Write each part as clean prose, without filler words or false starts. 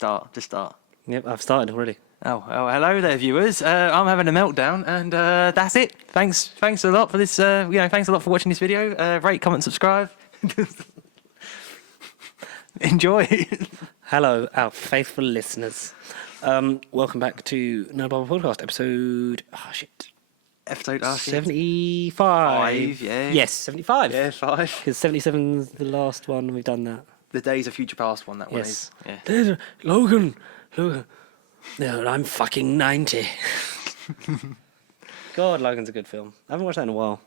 start. Just start. Yep, I've started already. Oh, hello there, viewers. I'm having a meltdown, and that's it. Thanks a lot for this. Thanks a lot for watching this video. Rate, comment, subscribe. Enjoy. Hello, our faithful listeners. Welcome back to No Bible Podcast, episode... Episode 75. 5, yeah. Yes, 75. Yeah, 5. Because 77's the last one we've done that. The Days of Future Past one, that one is. Yes. Yeah. There's Logan. No, I'm fucking 90. God, Logan's a good film. I haven't watched that in a while.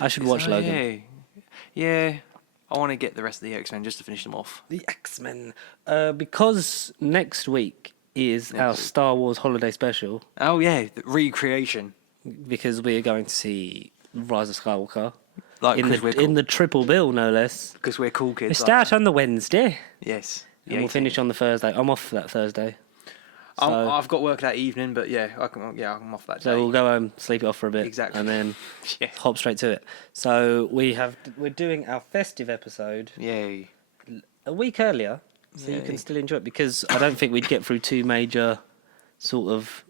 I should watch Logan. Yeah. I want to get the rest of the X-Men just to finish them off. The X-Men. Because next week is our Star Wars holiday special. Oh, yeah. The recreation. Because we are going to see Rise of Skywalker. Like, in the triple bill, no less. Because we're cool kids. We start on the Wednesday. Yes. And we'll finish on the Thursday. I'm off that Thursday. So, I've got work that evening, but I'm off that day. So we'll go home, sleep it off for a bit. Exactly. And then hop straight to it. So we're doing our festive episode. Yay. A week earlier. So you can still enjoy it. Because I don't think we'd get through two major sort of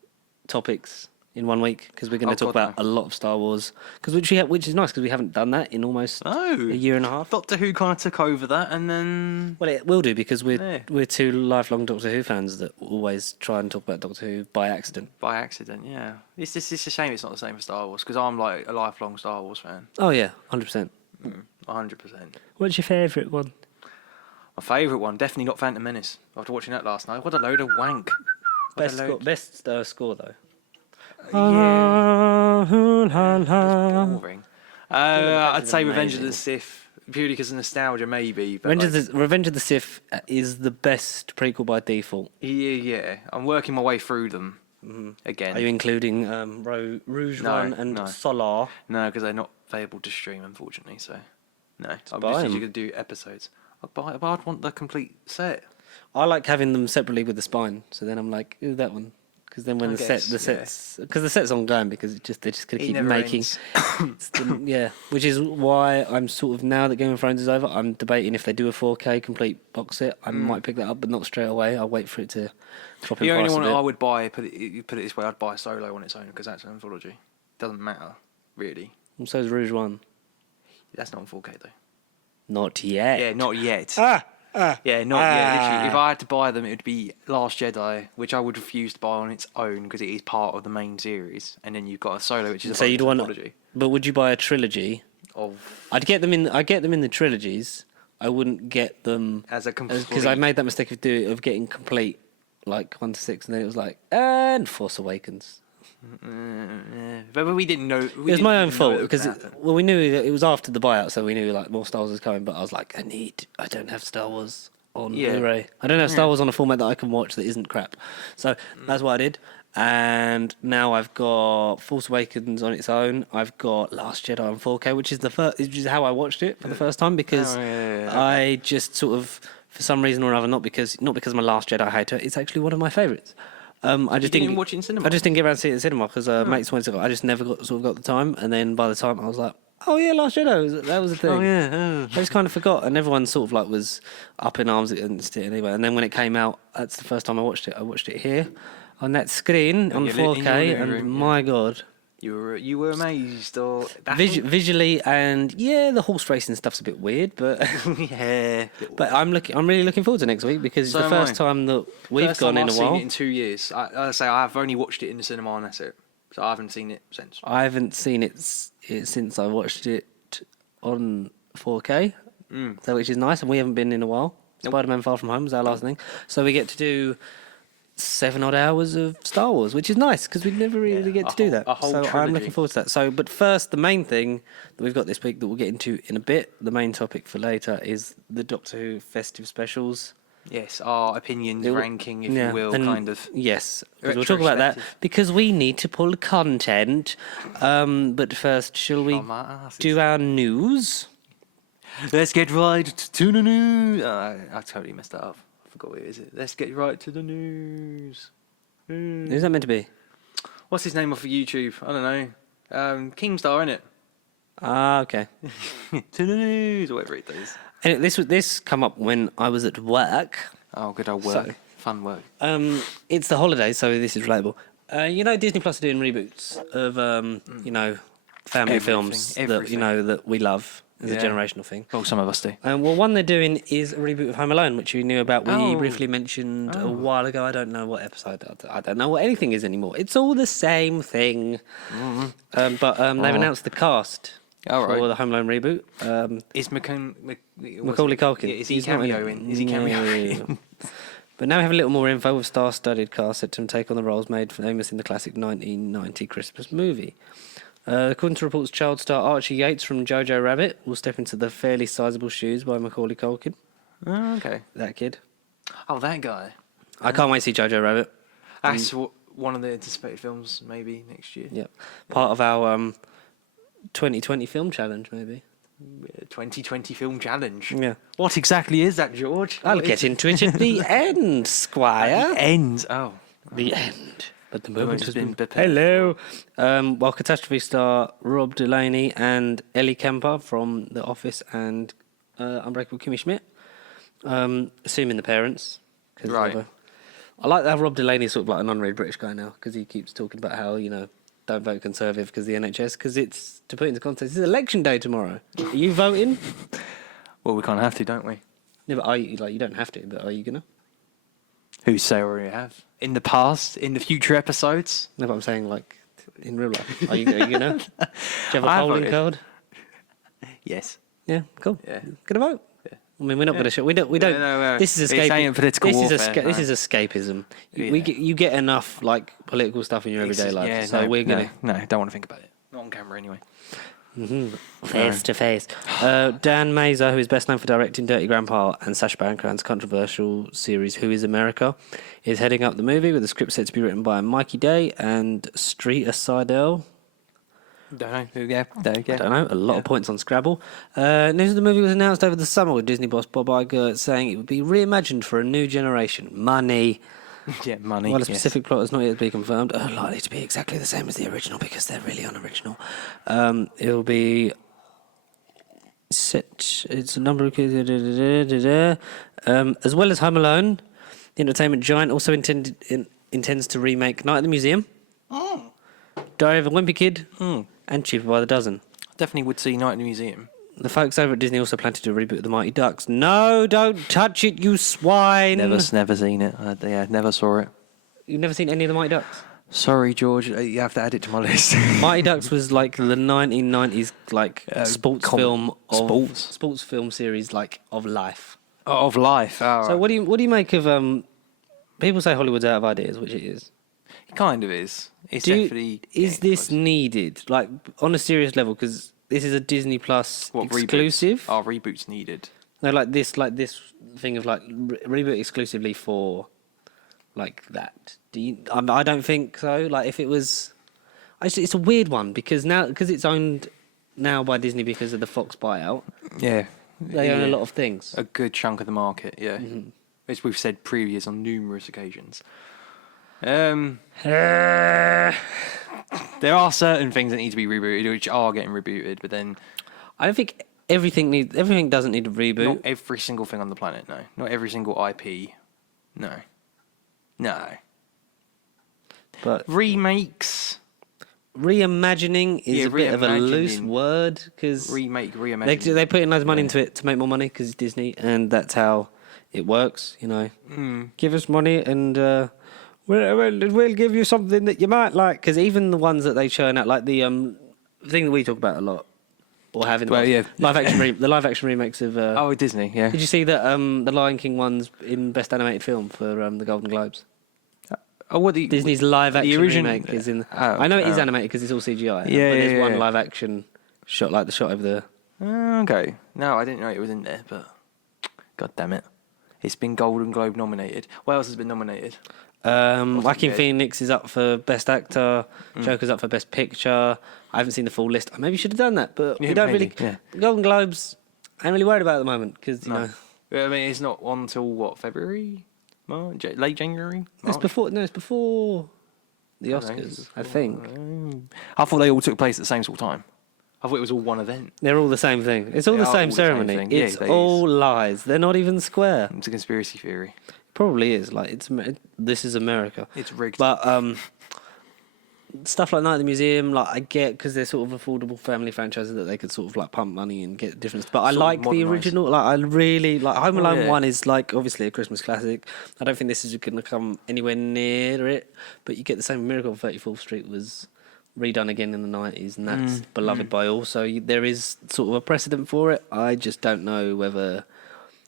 topics in 1 week, because we're going to talk about a lot of Star Wars, which is nice, because we haven't done that in almost a year and a half. Doctor Who kind of took over that, and then it will do, because we're two lifelong Doctor Who fans that always try and talk about Doctor Who by accident. By accident, yeah. It's a shame it's not the same for Star Wars, because I'm like a lifelong Star Wars fan. Oh yeah, 100%. 100%. What's your favourite one? My favourite one, definitely not Phantom Menace. After watching that last night, what a load of wank. Best score though. Yeah. Boring. I'd say Revenge of the Sith, purely because of nostalgia, maybe. But Revenge of the Sith is the best prequel by default. Yeah. I'm working my way through them again. Are you including Rouge One and Solar? No, because they're not available to stream, unfortunately. So, no. I'm buy just them. usually going to do episodes. But I'd want the complete set. I like having them separately with the spine. So then I'm like, ooh, that one. Because then when the set's ongoing, because they're just going to keep making, which is why I'm sort of, now that Game of Thrones is over, I'm debating if they do a 4K complete box set, I might pick that up, but not straight away. I'll wait for it to drop in price. The only one I would buy, put it this way, I'd buy Solo on its own, because that's an anthology. Doesn't matter, really. And so is Rouge One. That's not in 4K though. Not yet. Yeah, not yet. Not yet. Literally, if I had to buy them, it would be Last Jedi, which I would refuse to buy on its own because it is part of the main series. And then you've got a Solo, which is you'd want. But would you buy a trilogy? I'd get them in the trilogies. I wouldn't get them as a complete, because I made that mistake of getting complete, like 1 to 6, and then it was like, and Force Awakens. But we didn't know. It was my own fault because we knew it was after the buyout, so we knew like more Star Wars was coming. But I was like, I don't have Star Wars on Blu-ray. I don't have Star Wars on a format that I can watch that isn't crap. So that's what I did. And now I've got Force Awakens on its own. I've got Last Jedi on 4K, which is how I watched it for the first time, because I just sort of, for some reason or other, not because my Last Jedi hater, it's actually one of my favourites. I just didn't watch it in cinema. I just didn't get around to see it in cinema because mates went to go. I just never got the time, and then by the time I was like, oh yeah, Last Jedi, that was a thing. Oh yeah. I just kind of forgot, and everyone sort of like was up in arms against it anyway. And then when it came out, that's the first time I watched it. I watched it here on that screen on 4K, and my God. You were amazed, or visually, and the horse racing stuff's a bit weird, but But I'm really looking forward to next week, because it's the first time that we've gone in a while. I've seen it in 2 years. I say I've only watched it in the cinema, and that's it. So I haven't seen it since. I haven't seen it since I watched it on 4K, so which is nice, and we haven't been in a while. Spider-Man: Far From Home was our last thing, so we get to do 7 odd hours of Star Wars, which is nice because we never really get to do that. So trilogy. I'm looking forward to that. So, but first, the main thing that we've got this week that we'll get into in a bit, the main topic for later, is the Doctor Who festive specials. Yes, our opinions, ranking, if you will, kind of. Yes, we'll talk about that because we need to pull content. But first, shall we do our news? Let's get right to the news. I totally messed that up. What is it? Let's get right to the news. Who's that meant to be? What's his name off of YouTube? I don't know. Keemstar, innit? Ah, okay. To the news, or whatever it does. And this come up when I was at work. Oh, good old work. Fun work. It's the holidays, so this is relatable. Disney Plus are doing reboots of family films that we love as a generational thing. Well, some of us do. One they're doing is a reboot of Home Alone, which you knew about. We briefly mentioned a while ago. I don't know what episode. I don't know what anything is anymore. It's all the same thing. Mm-hmm. But they've announced the cast for the Home Alone reboot. Is Macaulay Culkin? Is he cameoing? Is he cameoing? But now we have a little more info with star-studded cast set to take on the roles made famous in the classic 1990 Christmas movie. According to reports, child star Archie Yates from Jojo Rabbit will step into the fairly sizable shoes by Macaulay Culkin. Oh, okay. That kid. Oh, that guy. I can't wait to see Jojo Rabbit. That's one of the anticipated films, maybe, next year. Yep. Part of our 2020 film challenge, maybe. 2020 film challenge. Yeah. What exactly is that, George? I'll get into it at the end, Squire. The end. Oh. The end. But the moment has been prepared. Hello. While Catastrophe star Rob Delaney and Ellie Kemper from The Office and Unbreakable Kimmy Schmidt, assuming the parents. Right. I like that Rob Delaney is sort of like an unread British guy now because he keeps talking about how, don't vote Conservative because the NHS, because it's, to put it into context, it's election day tomorrow. Are you voting? Well, we kind of have to, don't we? Yeah, but you don't have to, but are you going to? Who say already have? In the past, in the future episodes? No, but I'm saying, in real life. Are you going to? Do you have a polling card? Yes. Yeah, cool. Yeah. Going to vote? Yeah. I mean, we're not going to show. We don't. No. This is It's ain't political warfare. This is escapism. Yeah. You get enough political stuff in your everyday life. Yeah, so we're gonna. No, don't want to think about it. Not on camera anyway. Face to face. Dan Mazer, who is best known for directing Dirty Grandpa and Sacha Baron Cohen's controversial series Who is America, is heading up the movie with the script set to be written by Mikey Day and Streeter Seidel. Don't know. Yeah, there you go. I don't know. A lot of points on Scrabble. News of the movie was announced over the summer with Disney boss Bob Iger saying it would be reimagined for a new generation. Money. Yeah, money. While a specific plot has not yet been confirmed, likely to be exactly the same as the original because they're really unoriginal. It'll be set. It's a number of as well as Home Alone. The entertainment giant also intends to remake Night at the Museum, Diary of a Wimpy Kid, and Cheaper by the Dozen. Definitely would see Night in the Museum. The folks over at Disney also plan to do a reboot of The Mighty Ducks. No, don't touch it, you swine! Never seen it. Never saw it. You've never seen any of The Mighty Ducks? Sorry, George. You have to add it to my list. Mighty Ducks was like the 1990s sports film series of life. Of life. Oh, so what do you make of people say Hollywood's out of ideas, which it is. It kind of is. It's definitely. Is this needed, on a serious level? Because this is a Disney Plus exclusive. Are reboots needed? No, this thing of reboot exclusively for that. I don't think so. If it was, it's a weird one because it's owned now by Disney because of the Fox buyout. Yeah, they own a lot of things. A good chunk of the market. Yeah, as we've said previous on numerous occasions. There are certain things that need to be rebooted, which are getting rebooted, but then I don't think everything doesn't need a reboot. Not every single thing on the planet, no. Not every single IP, no. But remakes, reimagining is a bit of a loose word because reimagining. They put in loads of money into it to make more money because it's Disney, and that's how it works. Give us money and. We'll give you something that you might like. Because even the ones that they churn out, like the thing that we talk about a lot, or have in the live action remakes of. Disney, yeah. Did you see that the Lion King one's in Best Animated Film for the Golden Globes? Disney's live action remake is in. I know it is animated because it's all CGI. But there's one live action shot, like the shot over there. Okay. No, I didn't know it was in there, but God damn it, it's been Golden Globe nominated. What else has been nominated? Joaquin Phoenix is up for Best Actor. Joker's up for Best Picture. I haven't seen the full list. I maybe should have done that, but we don't really. Yeah. Golden Globes, I'm really worried about at the moment because you know. I mean, it's not on till what, February, March, late January. March? It's before the Oscars. I think. I thought they all took place at the same sort of time. I thought it was all one event. They're all the same thing. It's all the same ceremony. It's all lies. They're not even square. It's a conspiracy theory. Probably is. Like, this is America. It's rigged. But stuff like Night at the Museum, like, I get, because they're sort of affordable family franchises that they could sort of like pump money and get different. But I like the original. Like, I really like Home Alone 1 is like obviously a Christmas classic. I don't think this is going to come anywhere near it. But you get the same. Miracle on 34th Street was redone again in the 90s, and that's beloved by all. So there is sort of a precedent for it. I just don't know whether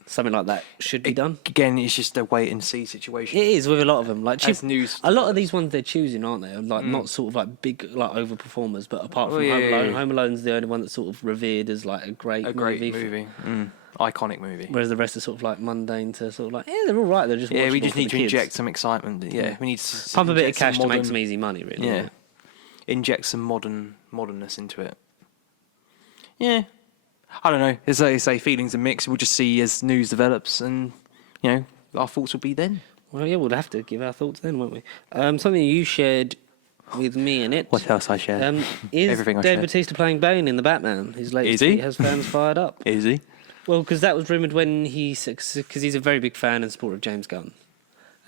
something like that should be done. Again, it's just a wait and see situation. It is with a lot of them. Like news, a lot of these ones they're choosing, aren't they? Like not sort of like big like overperformers, but apart from Home Alone, Home Alone's the only one that's sort of revered as like a great movie. Iconic movie. Whereas the rest are sort of like mundane to sort of like they're all right. They're just we just need to kids. inject some excitement. We need to pump a bit of cash to make some easy money. Really. Yeah. Inject some modernness into it. Yeah. I don't know. As I say, feelings are mixed. We'll just see as news develops, and our thoughts will be then. Well, yeah, we'll have to give our thoughts then, won't we? Something you shared with me in it. What else I shared? Is Everything I Dave shared. Bautista playing Bane in the Batman? His latest Is he? has fans fired up. Is he? Well, because that was rumoured when because he's a very big fan and supporter of James Gunn,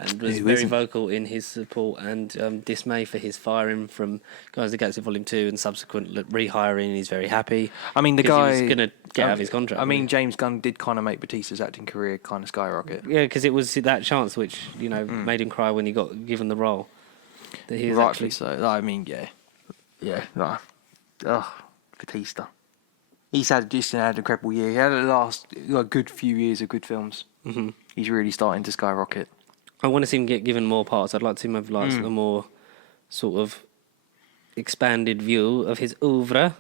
and was very vocal in his support and dismay for his firing from Guardians of the Galaxy Volume 2 and subsequent rehiring. He's very happy. I mean, the guy he was going to get out of his contract. I mean, James Gunn did kind of make Bautista's acting career kind of skyrocket. Yeah, because it was that chance which made him cry when he got given the role. That he was Rightfully so. I mean, Bautista. He's had an incredible year. He had a good few years of good films. Mm-hmm. He's really starting to skyrocket. I want to see him get given more parts. I'd like to see him have like a more sort of expanded view of his oeuvre.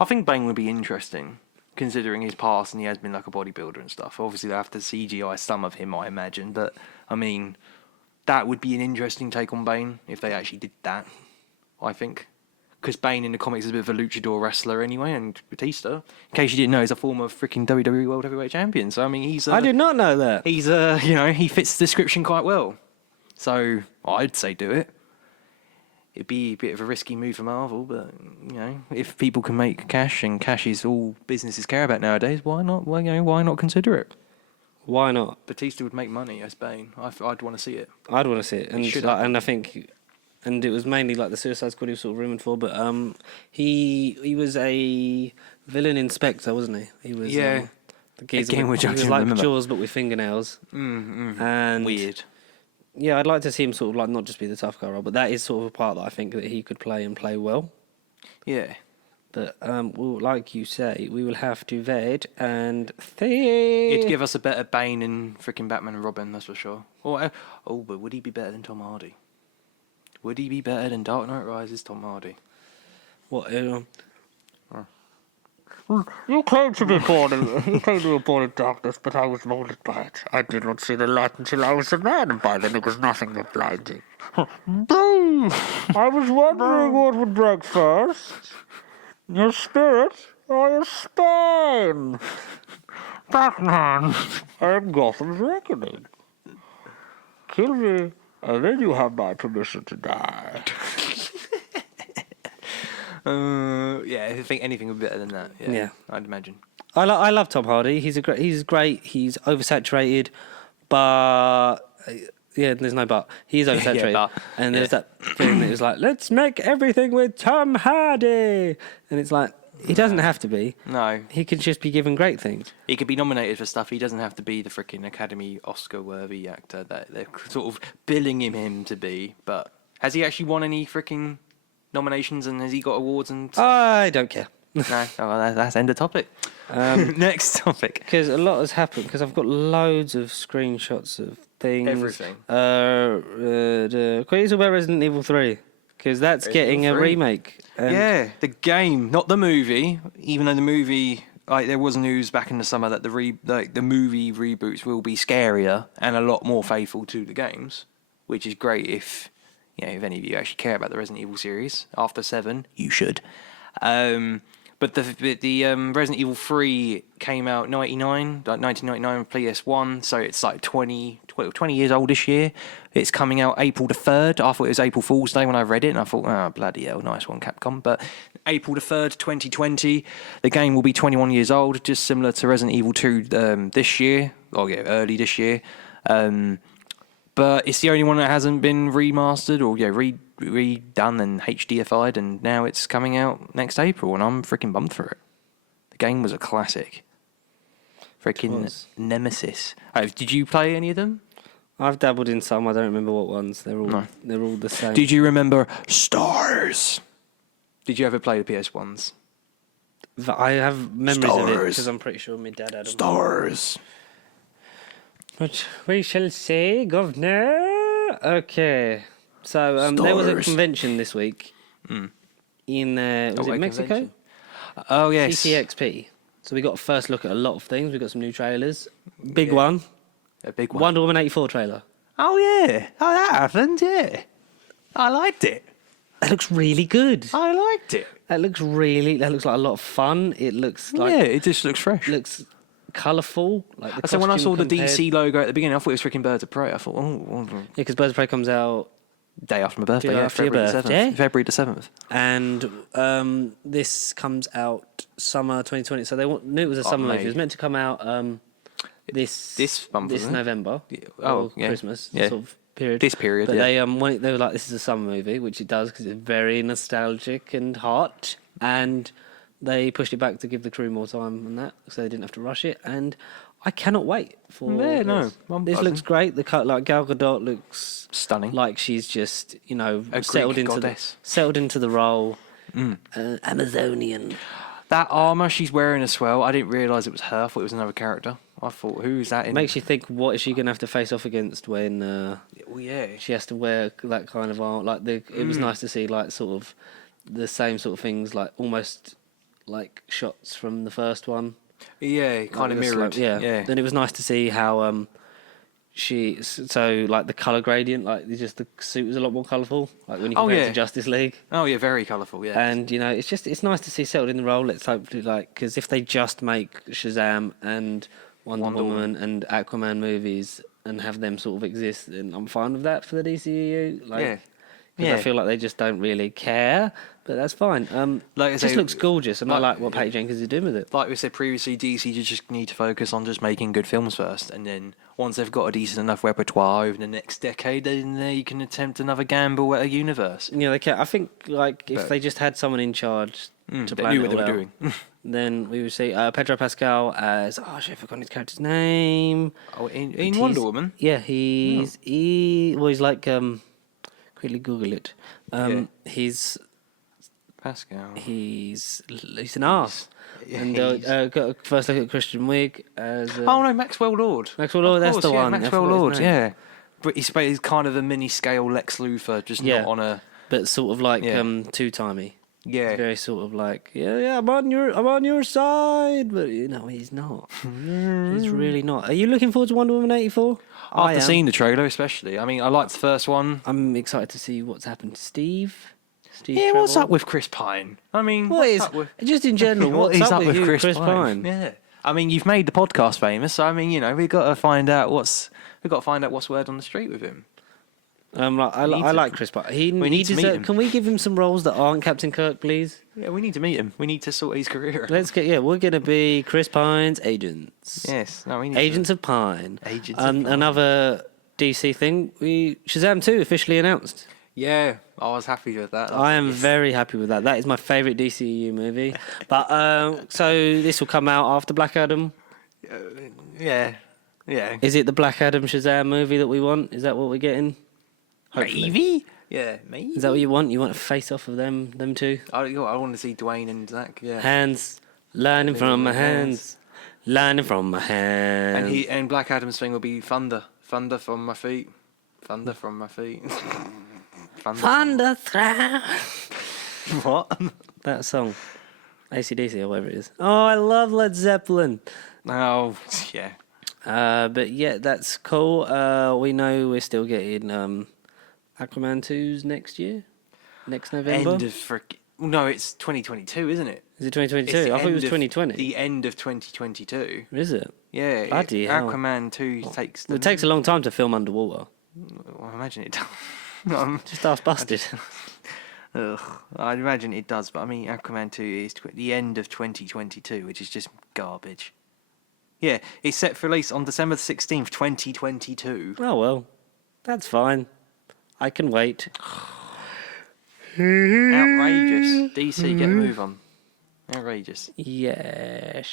I think Bane would be interesting, considering his past, and he has been like a bodybuilder and stuff. Obviously, they have to CGI some of him, I imagine. But, I mean, that would be an interesting take on Bane if they actually did that, I think. Because Bane in the comics is a bit of a luchador wrestler anyway, and Bautista, in case you didn't know, is a former freaking WWE World Heavyweight Champion. So, I mean, I did not know that. He's, he fits the description quite well. So, I'd say do it. It'd be a bit of a risky move for Marvel, but, if people can make cash, and cash is all businesses care about nowadays, why not? Well, why not consider it? Why not? Batista would make money as Bane. I'd want to see it. I'd want to see it. And I think... And it was mainly like the Suicide Squad he was sort of rumoured for, but he was a villain inspector, wasn't he? He was the geezer. Again, he was like Jaws but with fingernails. And weird. Yeah, I'd like to see him sort of like not just be the tough guy role, but that is sort of a part that I think that he could play and play well. Yeah. But well, like you say, we will have to wait and see. It'd give us a better Bane and freaking Batman and Robin, that's for sure. But would he be better than Tom Hardy? Would he be better than Dark Knight Rises Tom Hardy? What? You claim to be born in darkness, but I was molded by it. I did not see the light until I was a man, and by then it was nothing but blinding. Boo! I was wondering what would break first. Your spirit or your spine? Batman, I am Gotham's reckoning. Kill me. And then you have my permission to die. I think anything would be better than that. Yeah. I'd imagine. I love Tom Hardy. He's great. He's oversaturated, but there's no but. He's oversaturated, and there's that thing that is like, let's make everything with Tom Hardy, and it's like. He doesn't have to be. No. He could just be given great things. He could be nominated for stuff. He doesn't have to be the freaking Academy Oscar-worthy actor that they're sort of billing him to be. But has he actually won any freaking nominations, and has he got awards and stuff? I don't care. No. That's end of topic. Next topic. Because a lot has happened. Because I've got loads of screenshots of things. Everything. Can you talk about Resident Evil 3? Because that's getting a remake. The game, not the movie. Even though the movie, there was news back in the summer that the movie reboots will be scarier and a lot more faithful to the games, which is great if any of you actually care about the Resident Evil series. After 7, you should. But the Resident Evil 3 came out 1999 PS1, so it's like 20 years old this year. It's coming out April the 3rd. I thought it was April Fool's Day when I read it, and I thought, oh, bloody hell, nice one, Capcom. But April the 3rd, 2020, the game will be 21 years old, just similar to Resident Evil 2 this year, early this year. But it's the only one that hasn't been remastered or redone and HDified, and now it's coming out next April, and I'm freaking bummed for it. The game was a classic. Freaking Nemesis. Oh, did you play any of them? I've dabbled in some. I don't remember what ones. They're all the same. Did you remember Stars? Did you ever play the PS ones? I have memories of it because I'm pretty sure my dad had them. Stars. But we shall say, Governor. Okay. So there was a convention this week in was it Mexico? Convention? Oh yes. CCXP. So we got a first look at a lot of things. We got some new trailers. Big one. A big one. Wonder Woman 84 trailer. Oh yeah. Oh, that happened. Yeah. I liked it. That looks really good. I liked it. That looks like a lot of fun. It looks like it just looks fresh. It looks colourful. Like so when I saw the DC logo at the beginning, I thought it was freaking Birds of Prey. I thought, yeah, because Birds of Prey comes out day after my birthday. Day after your birthday. February the 7th. And this comes out summer 2020. So they knew it was a summer movie. It was meant to come out this November. Christmas. Yeah. Sort of period. This period. But they were like, this is a summer movie, which it does because it's very nostalgic and hot. And they pushed it back to give the crew more time on that, so they didn't have to rush it. And I cannot wait for this. This looks great. The cut, like Gal Gadot looks stunning, like she's just settled into the role. Amazonian. That armor she's wearing as well. I didn't realise it was her. I thought it was another character. I thought, who's that? Makes you think, what is she going to have to face off against when? She has to wear that kind of armor. Like it was nice to see, like sort of the same sort of things, like almost like shots from the first one. Yeah, kind of mirrored. Yeah. Then it was nice to see how like the colour gradient, like just the suit was a lot more colourful. Like when you compare it to Justice League. Oh yeah, very colourful. Yeah. And it's nice to see settled in the role. Let's hope because if they just make Shazam and Wonder Woman and Aquaman movies and have them sort of exist, then I'm fine with that for the DCEU. I feel like they just don't really care, but that's fine. It just looks gorgeous, and I like what Patty Jenkins is doing with it. Like we said previously, DC just need to focus on just making good films first, and then once they've got a decent enough repertoire over the next decade, then they can attempt another gamble at a universe. Yeah, they can. I think if they just had someone in charge to plan knew what they were doing, then we would see Pedro Pascal as I forgot his character's name. Oh, in Wonder Woman. Yeah, he's like. Quickly Google it. He's Pascal. He's an arse. Yeah, and got a first look at Christian Wiig as. Maxwell Lord. Maxwell Lord, that's the one. Maxwell Lord, yeah. But he's kind of a mini scale Lex Luthor, just not on a. But sort of like two timey. Yeah. Very sort of like I'm on your side, but he's not. He's really not. Are you looking forward to Wonder Woman 84? After seeing the trailer, especially. I mean, I liked the first one. I'm excited to see what's happened to Steve. Yeah, what's up with Chris Pine? I mean, just in general, what's up with Chris Pine? Yeah. I mean, you've made the podcast famous, so I mean, we've got to find out what's word on the street with him. I like Chris Pine. Can we give him some roles that aren't Captain Kirk, please? Yeah, we need to meet him. We need to sort his career out. We're going to be Chris Pine's agents. Yes. No, we need Agents of Pine. Agents of Pine. Another DC thing, Shazam 2 officially announced. Yeah, I was happy with that. I am very happy with that. That is my favourite DCEU movie. But so this will come out after Black Adam? Yeah. Is it the Black Adam Shazam movie that we want? Is that what we're getting? Hopefully. Maybe. Yeah, maybe. Is that what you want? You want a face-off of them two? I want to see Dwayne and Zach, yeah. Hands, learning from my hands. Learning from my hands. And Black Adam's thing will be thunder. Thunder from my feet. Thunder from my feet. Thunder thround. What? That song. AC/DC or whatever it is. Oh, I love Led Zeppelin. Oh, yeah. But yeah, that's cool. We know we're still getting Aquaman 2's next year? Next November? No, it's 2022, isn't it? Is it 2022? I thought it was 2020. The end of 2022. Is it? Yeah. Bloody hell. Aquaman 2 takes... It takes a long time to film underwater. Well, I imagine it does. Just ask Busted. I'd imagine it does, but I mean, Aquaman 2 is the end of 2022, which is just garbage. Yeah, it's set for release on December 16th, 2022. Oh, well. That's fine. I can wait. Outrageous. DC, get a move on. Outrageous. Yes.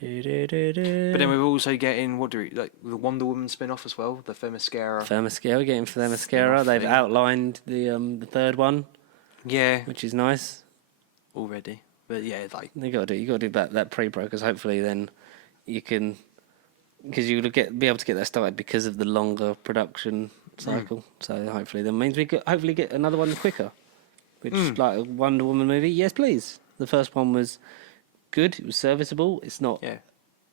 But then we're also getting the Wonder Woman spin-off as well, the Themyscira. Themyscira, getting for Themyscira. They've outlined the third one. Yeah. Which is nice. Already. But yeah, like you got to do that pre-pro, because hopefully then you can, because you'll be able to get that started because of the longer production cycle. So hopefully that means we could hopefully get another one quicker. Which like a Wonder Woman movie, yes please. The first one was good. It was serviceable. It's not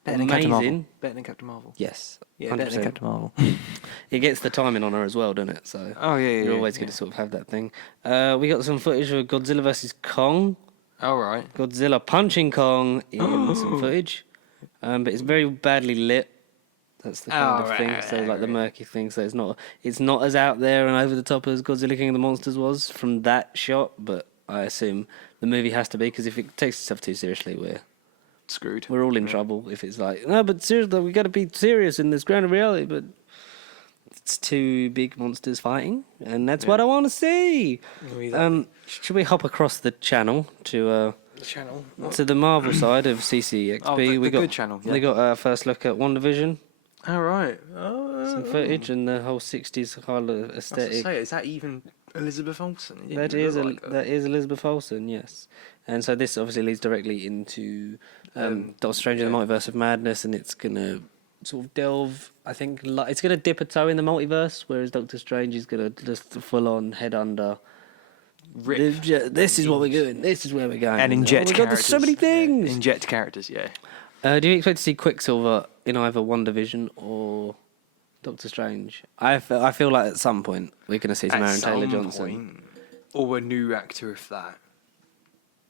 amazing. Better than Captain Marvel. Yes. Yeah, better than Captain Marvel. It gets the timing on her as well, doesn't it? So you're always going to sort of have that thing. We got some footage of Godzilla vs Kong. All right. Godzilla punching Kong in some footage, but it's very badly lit. That's the kind of thing. So like the murky thing. So it's not as out there and over the top as Godzilla King of the Monsters was from that shot. But I assume the movie has to be, because if it takes itself too seriously, we're screwed. We're all in trouble if it's like, no, but seriously, we got to be serious in this grounded reality. But it's two big monsters fighting, and that's what I want to see. Should we hop across the channel to the Marvel side of CCXP? Oh, the good channel. Yeah. We got our first look at WandaVision. All right. Some footage and the whole 60s kind of aesthetic. Is that even Elizabeth Olsen? That is Elizabeth Olsen, yes. And so this obviously leads directly into Doctor Strange in the Multiverse of Madness, and it's going to sort of delve, I think, it's going to dip a toe in the multiverse, whereas Doctor Strange is going to just full-on head under. This is what we're doing. This is where we're going. And inject characters. There's so many things. Inject characters, yeah. Do you expect to see Quicksilver in either WandaVision or Doctor Strange? I feel like at some point we're going to see some Aaron Taylor-Johnson. Or a new actor if that.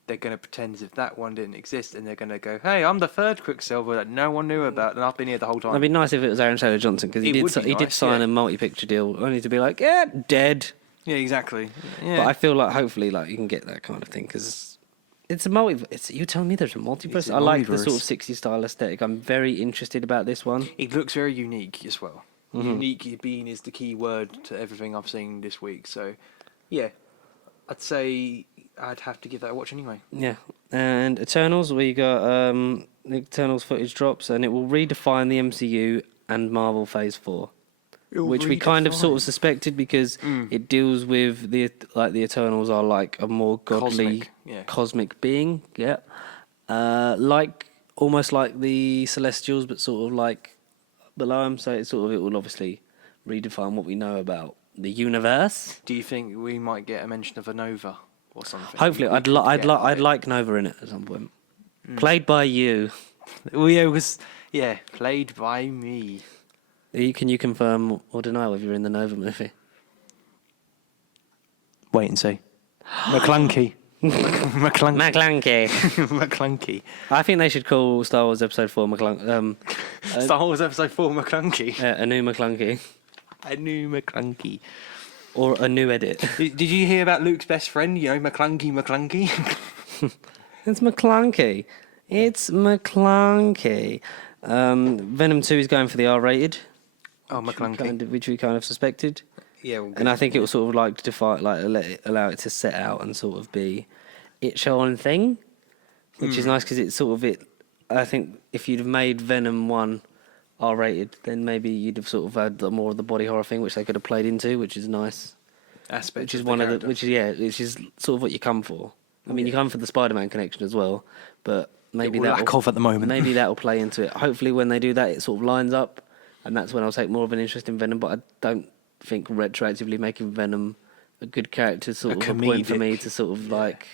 They're going to pretend as if that one didn't exist, and they're going to go, hey, I'm the third Quicksilver that no one knew about, and I've been here the whole time. It'd be nice if it was Aaron Taylor-Johnson, because he did sign a multi-picture deal, only to be like, dead. Yeah, exactly. Yeah. But I feel like hopefully you can get that kind of thing, because it's a multiverse. You're telling me there's a multiverse? I like the sort of 60s style aesthetic. I'm very interested about this one. It looks very unique as well. Unique being is the key word to everything I've seen this week. So, yeah, I'd say I'd have to give that a watch anyway. Yeah. And Eternals, we got the Eternals footage drops, and it will redefine the MCU and Marvel Phase 4. Which we kind of sort of suspected, because it deals with the Eternals are like a more godly cosmic being, almost like the Celestials, but sort of like below them. So it will obviously redefine what we know about the universe. Do you think we might get a mention of a Nova or something? Hopefully, I'd like Nova in it at some point. Played by you. Played by me. Can you confirm or deny whether you're in the Nova movie? Wait and see. McClunky. McClunky. I think they should call Star Wars Episode 4 McClunky. Star Wars Episode 4 McClunky. A new McClunky. A new McClunky. Or a new edit. Did you hear about Luke's best friend? McClunky. It's McClunky. Venom 2 is going for the R-rated. Oh, McClunky. Which we kind of suspected. Yeah, and I think it will sort of allow it to set out and sort of be its own thing, which is nice, because it's sort of it. I think if you'd have made Venom 1 R-rated, then maybe you'd have sort of had more of the body horror thing, which they could have played into, which is nice. Aspect. Which is which is sort of what you come for. I mean, you come for the Spider-Man connection as well, but maybe lack of at the moment. Maybe that'll play into it. Hopefully, when they do that, it sort of lines up, and that's when I'll take more of an interest in Venom. But I don't think retroactively making Venom a good character sort of a point for me to sort of like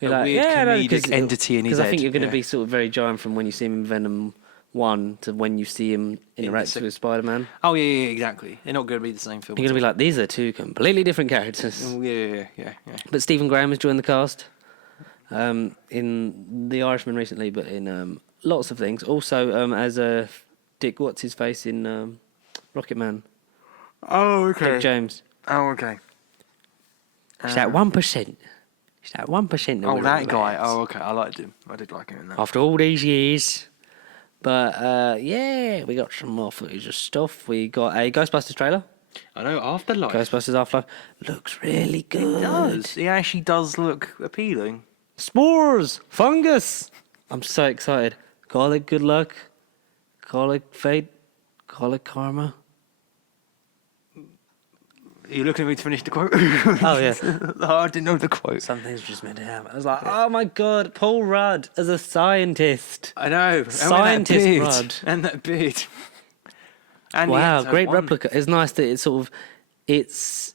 be like, comedic entity in his head. Because I think you're going to be sort of very jarring from when you see him in Venom 1 to when you see him interact with Spider-Man. Oh yeah, exactly. They're not going to be the same film. You're going to be like, these are two completely different characters. Yeah. But Stephen Graham has joined the cast in The Irishman recently, but in lots of things. Also as a Dick, what's his face in Rocket Man. Oh, okay. Dick James. Oh, okay. He's that 1%. He's that 1%. Oh, that guy. Oh, okay. I liked him. I did like him in that. After all these years. But yeah, we got some more footage of stuff. We got a Ghostbusters trailer. I know, Afterlife. Ghostbusters Afterlife looks really good. It does. It actually does look appealing. Spores, fungus. I'm so excited. Call it good luck. Call it fate. Call it karma. Are you looking at me to finish the quote? Oh, yeah. Oh, I didn't know the quote. Something's just meant to happen. I was like, oh my god, Paul Rudd as a scientist. I know. Scientist Rudd. And that beard. And Wow, great replica. It's nice that it's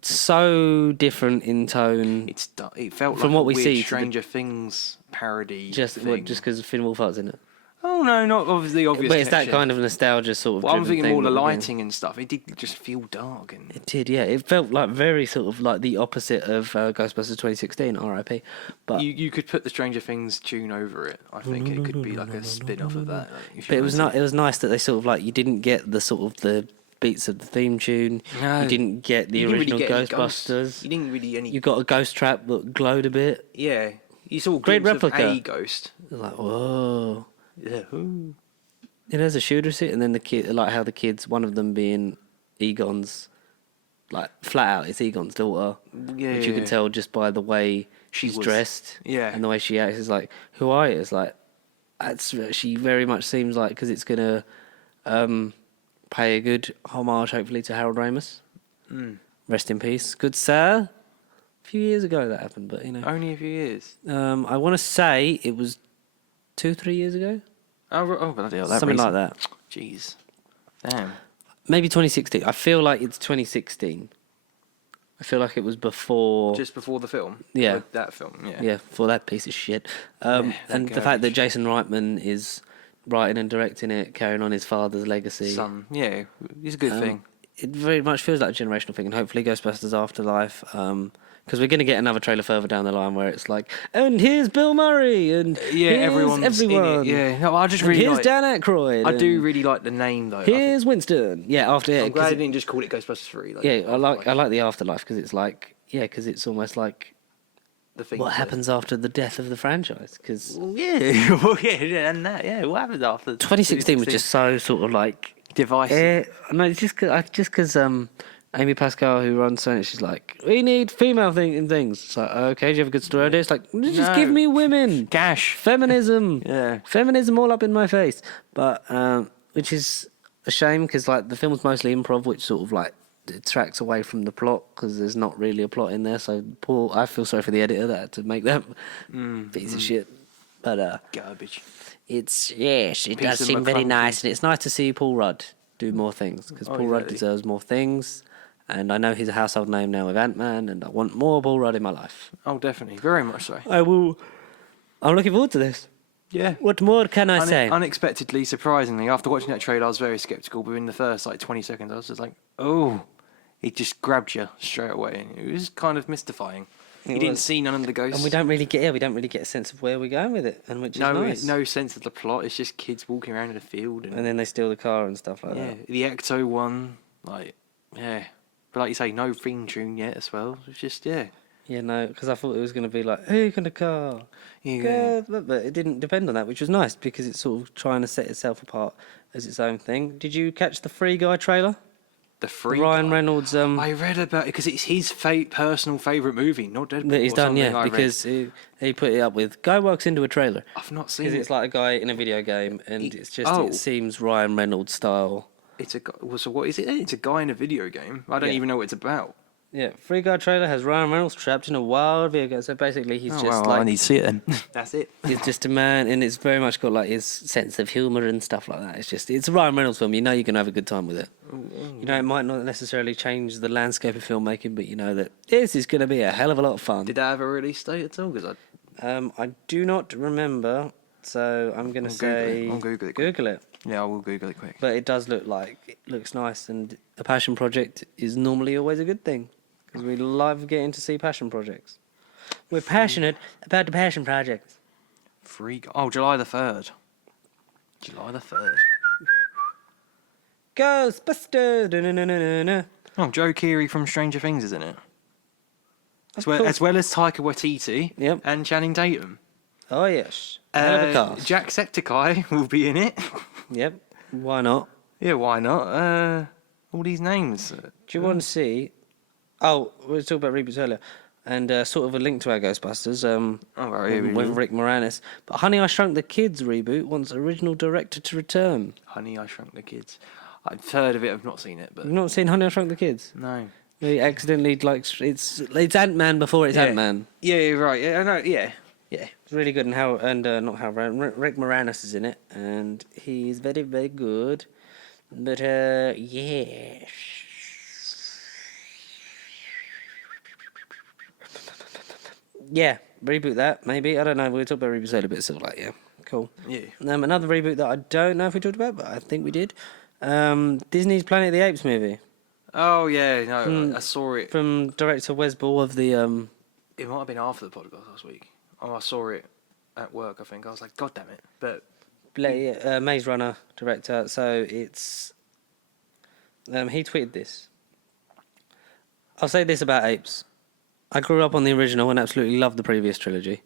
so different in tone. It felt from like what a we weird see Stranger Things parody just thing. because Finn Wolfhard's in it. Oh no, not obviously obvious. But it's that connection. kind of nostalgia sort of. Well, I'm thinking thing more the that we're lighting and stuff. It did just feel dark and. It did, yeah. It felt like very sort of like the opposite of Ghostbusters 2016, R.I.P. But You could put the Stranger Things tune over it. I think it could be like a spin-off of that. but it was not. It was nice that they sort of like you didn't get the sort of the beats of the theme tune. No. You didn't get the You didn't really original get any Ghostbusters. ghosts. You didn't really any. You got a ghost trap that glowed a bit. Yeah, you saw a Great glimpse of replica. a ghost. It was like whoa. Yeah. Ooh. It has a shooter suit, and then the kid, like how the kids, one of them being Egon's, like flat out, it's Egon's daughter, Yeah, which you can tell just by the way she's was- dressed, yeah. and the way she acts. Is like, who are you? It's like, she very much seems like because it's gonna pay a good homage, hopefully, to Harold Ramis. Rest in peace, good sir. A few years ago that happened, but you know, Only a few years. I want to say it was 2-3 years ago, Oh, bloody hell, that something recent. like that. Jeez. Damn. Maybe 2016. I feel like it's 2016. I feel like it was before. Just before the film. Yeah. Like that film. Yeah. Yeah, for that piece of shit. that And the fact that garbage. Jason Reitman is writing and directing it, carrying on his father's legacy. Yeah, it's a good thing. It very much feels like a generational thing, and hopefully Ghostbusters Afterlife. Because we're going to get another trailer further down the line where it's like, and here's Bill Murray, and Yeah, here's everyone's everyone. in it. Yeah, no, I just And really here's like. Dan Aykroyd. I do and really like the name though. Here's Winston. Yeah, after yeah, I'm glad 'cause they didn't just call it Ghostbusters 3. Like, yeah, I like the Afterlife because it's like because it's almost like the thing. what happens after the death of the franchise. Because Well, yeah, well, yeah, and that. Yeah, what happened after 2016 was just so sort of like divisive. no, it's just because Amy Pascal, who runs Sony, she's like, we need female things. It's like, okay, do you have a good story idea? It's like, just No. give me women. Gash. Feminism. Yeah. Feminism all up in my face. But, which is a shame because, like, the film's mostly improv, which sort of, like, detracts away from the plot because there's not really a plot in there. So, I feel sorry for the editor that had to make that piece of shit. But, Garbage. it's, yes, it Piece does of seem very McClunky. nice. And it's nice to see Paul Rudd do more things because Paul Rudd exactly. deserves more things. And I know he's a household name now with Ant-Man, and I want more Paul Rudd in my life. Oh, definitely, very much so. I will. I'm looking forward to this. Yeah. What more can I say? Unexpectedly, surprisingly, after watching that trailer, I was very skeptical. But in the first 20 seconds, I was just like, "Oh!" It just grabbed you straight away, and it was kind of mystifying. You didn't was. see none of the ghosts. And we don't really get a sense of where we're going with it, and which is nice. No sense of the plot. It's just kids walking around in a field, And then they steal the car and stuff like yeah, that. the Ecto one, yeah. But like you say, no theme tune yet as well. It's just Yeah, no, because I thought it was going to be like, who can the car? yeah. But it didn't depend on that, which was nice because it's sort of trying to set itself apart as its own thing. Did you catch the Free Guy trailer? The free Ryan guy. Reynolds. I read about it because it's his personal favourite movie, not Deadpool. That he's or done, something yeah, I read. because he put it up with guy walks into a trailer I've not seen because it. it's like a guy in a video game and it's just Oh. it seems Ryan Reynolds style. It's a guy. Well, so what is it? Then? It's a guy in a video game. I don't Yeah. even know what it's about. Yeah, Free Guy trailer has Ryan Reynolds trapped in a wild video game. So basically, he's just I like need to see it then. That's it. he's just a man, and it's very much got like his sense of humor and stuff like that. It's a Ryan Reynolds film. You know, you're gonna have a good time with it. You know, it might not necessarily change the landscape of filmmaking, but you know that this is gonna be a hell of a lot of fun. Did that have a release date at all? Because I do not remember, so I'm gonna say I'll Google it. Google it. Yeah, I will Google it quick. But it does look nice, and a passion project is normally always a good thing because we love getting to see passion projects. We're passionate about the passion projects. July the 3rd. July the 3rd. Ghostbusters! Da-na-na-na-na-na. Oh, Joe Keery from Stranger Things is in it. Of course. As well as Taika Waititi Yep. and Channing Tatum. Oh, yes. Hell of a cast. Jacksepticeye will be in it. Yep. Why not? Yeah, why not? All these names. Do you want to see... Oh, we were talking about reboots earlier. And sort of a link to our Ghostbusters with Rick Moranis. But Honey, I Shrunk the Kids reboot wants original director to return. Honey, I Shrunk the Kids. I've heard of it, I've not seen it. But You've not seen Honey, I Shrunk the Kids? No. He accidentally, it's Ant-Man before it's Ant-Man. Yeah, you're right. Yeah, I know. Yeah. It's really good. Rick Moranis is in it. And he's very, very good. But, yeah... Yeah, reboot that, maybe. I don't know. We talked about reboots earlier, but it's sort of like, yeah, cool. Yeah. Another reboot that I don't know if we talked about, but I think we did. Disney's Planet of the Apes movie. Oh, yeah, no, I saw it. From director Wes Ball of the... It might have been after the podcast last week. Oh, I saw it at work, I think. I was like, God damn it. But... Maze Runner director, so it's... he tweeted this. I'll say this about apes. I grew up on the original and absolutely loved the previous trilogy.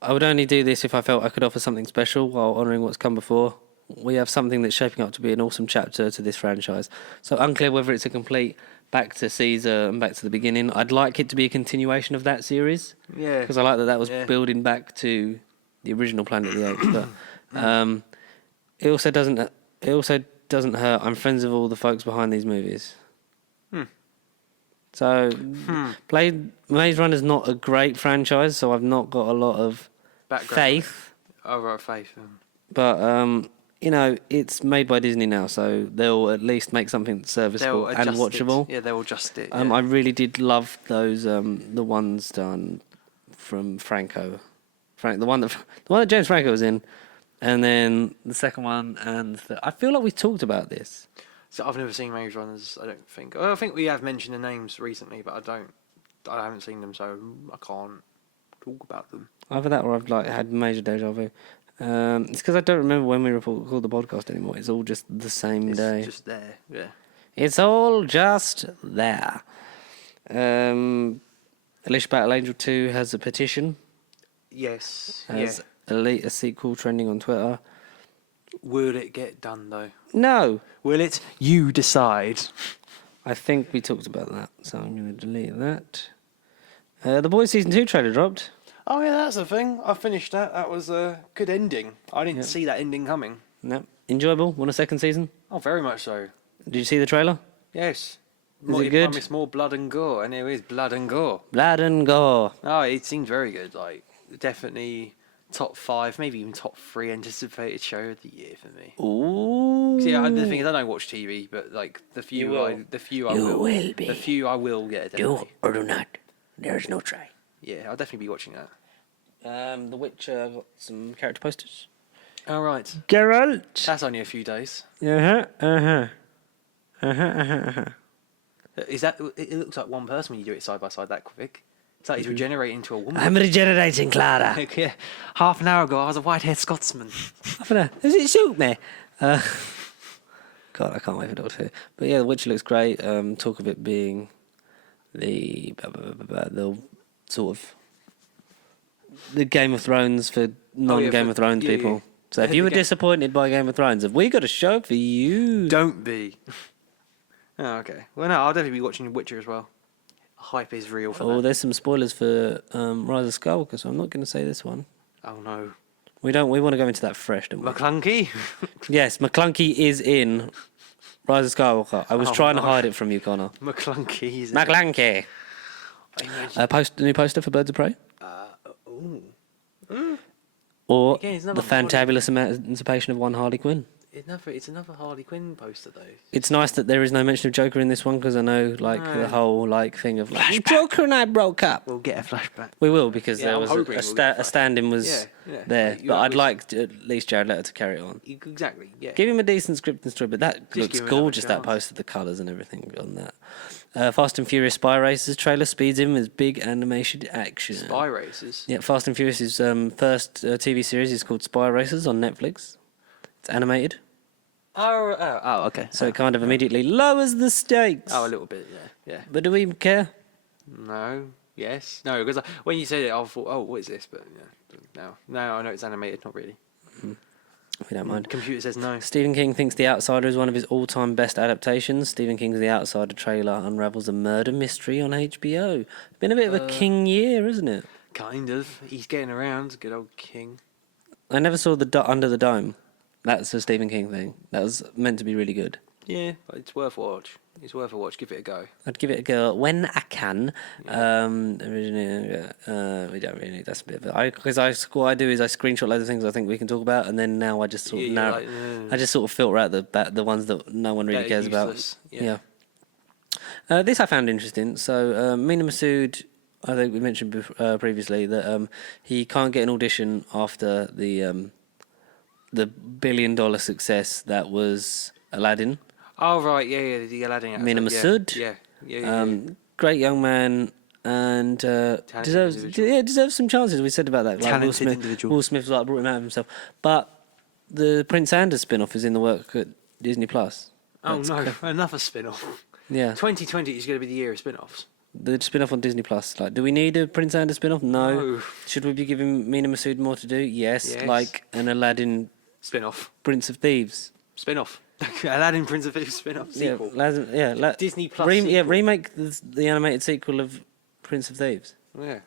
I would only do this if I felt I could offer something special while honouring what's come before. We have something that's shaping up to be an awesome chapter to this franchise. So unclear whether it's a complete back to Caesar and back to the beginning. I'd like it to be a continuation of that series. Yeah. Because I like that was building back to the original Planet of the Apes. But it also doesn't hurt. I'm friends with all the folks behind these movies. So, Maze Runner's not a great franchise, so I've not got a lot of faith. Oh, right, faith. But, it's made by Disney now, so they'll at least make something serviceable and watchable. Yeah, they'll adjust it. I really did love those, the ones done from Franco. The one that James Franco was in, and then the second one, and I feel like we talked about this. So I've never seen Maze Runners, I don't think. I think we have mentioned the names recently, but I haven't seen them, so I can't talk about them. Either that or I've had major deja vu. It's because I don't remember when we record the podcast anymore. It's all just the same day. It's just there, yeah. It's all just there. Alicia Battle Angel 2 has a petition. Yes. Has Elite a sequel trending on Twitter. Will it get done, though? No. Will it? You decide. I think we talked about that, so I'm going to delete that. The Boys Season 2 trailer dropped. Oh, yeah, that's the thing. I finished that. That was a good ending. I didn't see that ending coming. No. Enjoyable? Want a second season? Oh, very much so. Did you see the trailer? Yes. Is it good? Promised more blood and gore, and there is blood and gore. Blood and gore. Oh, it seems very good. Like, definitely top 5, maybe even top 3 anticipated show of the year for me. Ooh. See, the thing is, I don't watch TV, but like the few I will get. Do or do not. There is no try. Yeah, I'll definitely be watching that. The Witcher got some character posters. All right. Geralt. That's only a few days. Is that? It looks like one person when you do it side by side that quick. It's like he's regenerating into a woman. I'm regenerating, Clara. Yeah. Half an hour ago, I was a white-haired Scotsman. Half an hour. Does it suit me? God, I can't wait for Doctor Who. But yeah, The Witcher looks great. Talk of it being the sort of the Game of Thrones for non-Game of Thrones people. Yeah. So if you were disappointed by Game of Thrones, have we got a show for you? Don't be. Oh, okay. Well, no, I'll definitely be watching Witcher as well. Hype is real for that. Oh, there's some spoilers for Rise of Skywalker, so I'm not going to say this one. Oh, no. We want to go into that fresh, don't we? McClunky? Yes, McClunky is in Rise of Skywalker. I was trying to hide it from you, Connor. McClunky. McClunky. A new poster for Birds of Prey. Or again, the fantabulous emancipation of one Harley Quinn. It's another Harley Quinn poster, though. It's nice that there is no mention of Joker in this one, because I know, the whole thing of Joker and I broke up. We'll get a flashback. We will, because there was a stand-in was there. But I'd like at least Jared Leto to carry it on. Exactly. Yeah. Give him a decent script and story, but that looks gorgeous. That poster, the colours and everything on that. Fast and Furious Spy Racers trailer speeds in with big animation action. Spy Racers. Yeah, Fast and Furious' first TV series is called Spy Racers on Netflix. It's animated. Oh, okay. So it kind of immediately lowers the stakes. Oh, a little bit, yeah. But do we care? No. Yes. No, because when you said it, I thought, oh, what is this? But yeah, now I know it's animated. Not really. We don't mind. Computer says no. Stephen King thinks The Outsider is one of his all-time best adaptations. Stephen King's The Outsider trailer unravels a murder mystery on HBO. It's been a bit of a King year, isn't it? Kind of. He's getting around. Good old King. I never saw Under the Dome. That's a Stephen King thing. That was meant to be really good. Yeah, but it's worth a watch. It's worth a watch. Give it a go. I'd give it a go when I can. Originally, we don't really. That's a bit of it. Because what I do is I screenshot loads of things I think we can talk about, and then now I just sort of I just sort of filter out the ones that no one really cares about. Yeah. This I found interesting. So Mina Masood, I think we mentioned previously that he can't get an audition after the $1 billion success that was Aladdin. Oh right, yeah, the Aladdin actor. Mina Masood. Yeah. Great young man and deserves some chances. We said about that. Like Talented individual. Will Smith like brought him out of himself, but the Prince Anders spin-off is in the work at Disney Plus. Oh no, another spin-off. Yeah, 2020 is going to be the year of spin-offs. The spin-off on Disney Plus. Like, do we need a Prince Anders spin-off? No. Should we be giving Mina Masood more to do? Yes. Like an Aladdin spin-off. Prince of Thieves Spin-off. Aladdin Prince of Thieves spin-off sequel. Disney Plus. Remake the animated sequel of Prince of Thieves. Yeah.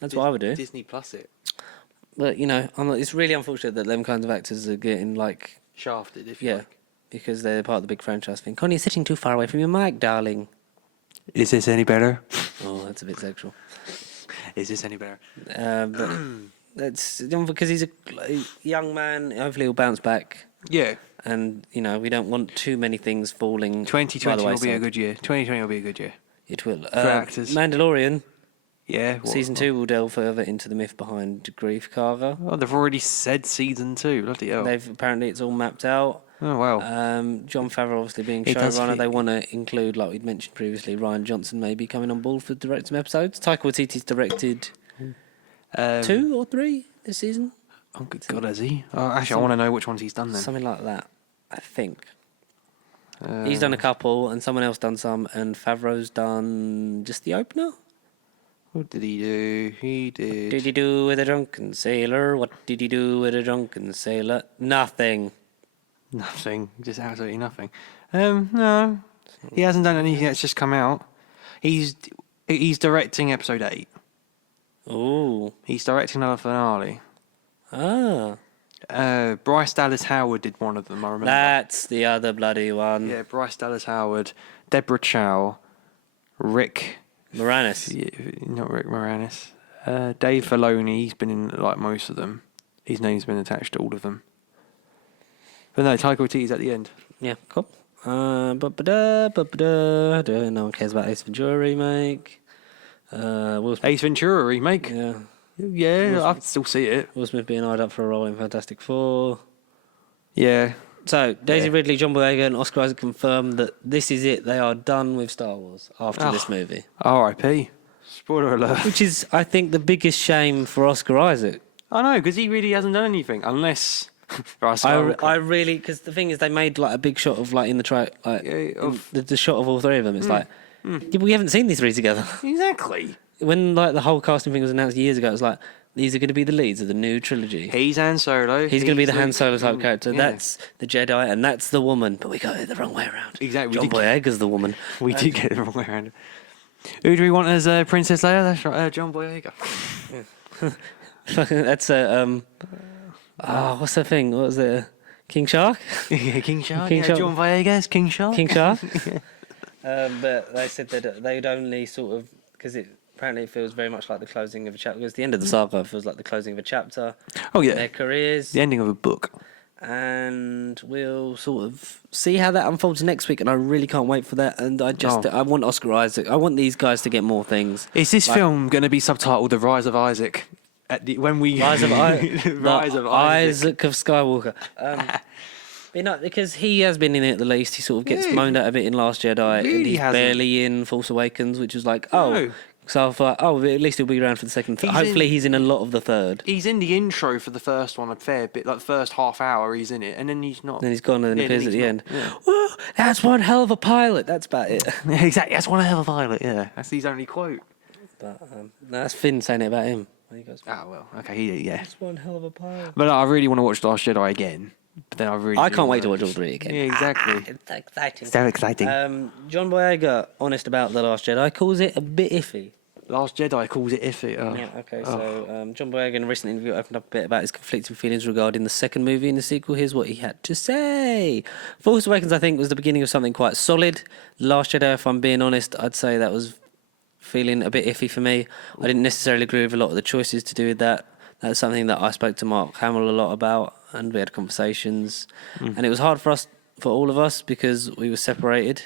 That's what I would do. Disney Plus it. But it's really unfortunate that them kinds of actors are getting like shafted. If you like. Because they're part of the big franchise thing. Connie, you're sitting too far away from your mic, darling. Is this any better? Oh, that's a bit sexual. Is this any better? But that's because he's a young man. Hopefully, he'll bounce back. Yeah. And we don't want too many things falling. 2020 will be a good year. 2020 will be a good year. It will. For actors. Mandalorian. Yeah. Season 2 will delve further into the myth behind Grief Karga. Oh, they've already said season 2. Bloody hell. Apparently it's all mapped out. Oh wow. John Favreau obviously being showrunner. They want to include, like we'd mentioned previously, Ryan Johnson maybe coming on board for direct some episodes. Taika Waititi's directed 2 or 3 this season. Oh good God, has he? Oh, actually, I want to know which ones he's done then. Something like that, I think. He's done a couple, and someone else done some, and Favreau's done just the opener. What did he do? He did. What did he do with a drunken sailor? What did he do with a drunken sailor? Nothing. Nothing. Just absolutely nothing. No. He hasn't done anything that's just come out. He's directing episode 8. Ooh. He's directing another finale. Ah. Bryce Dallas Howard did one of them, I remember. That's the other bloody one. Yeah, Bryce Dallas Howard, Deborah Chow, Rick Moranis. Not Rick Moranis. Dave Filoni, he's been in like most of them. His name's been attached to all of them. But no, Taika Waititi's at the end. Yeah, cool. No one cares about Ace Ventura remake. Will Smith. Ace Ventura remake? Yeah. Yeah, I'd still see it. Will Smith being eyed up for a role in Fantastic Four. Yeah. So, Daisy Ridley, John Boyega and Oscar Isaac confirmed that this is it. They are done with Star Wars after this movie. R.I.P. Spoiler alert. Which is, I think, the biggest shame for Oscar Isaac. I know, because he really hasn't done anything, unless... I really... Because the thing is, they made like a big shot of like in the the shot of all three of them. It's we haven't seen these three together. Exactly. When like the whole casting thing was announced years ago, it was like, these are going to be the leads of the new trilogy. He's Han Solo. He's going to be the Han Solo type character. Yeah. That's the Jedi, and that's the woman. But we got it the wrong way around. Exactly. John Boyega's the woman. We did get it the wrong way around. Who do we want as Princess Leia? That's right, John Boyega. That's what's the thing? What was it? King Shark? Yeah, King Shark. John Boyega's King Shark. King Shark. But they said that they'd only sort of because apparently it feels very much like the closing of a chapter. Because the end of the saga feels like the closing of a chapter. Oh yeah. In their careers. The ending of a book. And we'll sort of see how that unfolds next week, and I really can't wait for that. And I want Oscar Isaac. I want these guys to get more things. Is this film going to be subtitled "The Rise of Isaac"? Rise of Isaac of Skywalker. Because he has been in it the least. He sort of gets moaned at a bit in Last Jedi, and he's barely in Force Awakens, which is like, So I thought, at least he'll be around for the second. Hopefully he's in a lot of the third. He's in the intro for the first one a fair bit, like the first half hour he's in it, and then he's not. Then he's gone and then appears at the end. Yeah. Whoa, that's one hell of a pilot. That's about it. Exactly, that's one hell of a pilot, yeah. That's his only quote. But that's Finn saying it about him. He goes, Oh well, okay, yeah. that's one hell of a pile. But I really want to watch Last Jedi again. But then I can't wait to watch all three again. Yeah, exactly. It's so exciting. So exciting. John Boyega, honest about The Last Jedi, calls it a bit iffy. Last Jedi calls it iffy. Oh. Yeah, okay, so John Boyega in a recent interview opened up a bit about his conflicting feelings regarding the second movie and the sequel. Here's what he had to say. Force Awakens, I think, was the beginning of something quite solid. Last Jedi, if I'm being honest, I'd say that was feeling a bit iffy for me. I didn't necessarily agree with a lot of the choices to do with that. That's something that I spoke to Mark Hamill a lot about, and we had conversations. And it was hard for all of us, because we were separated.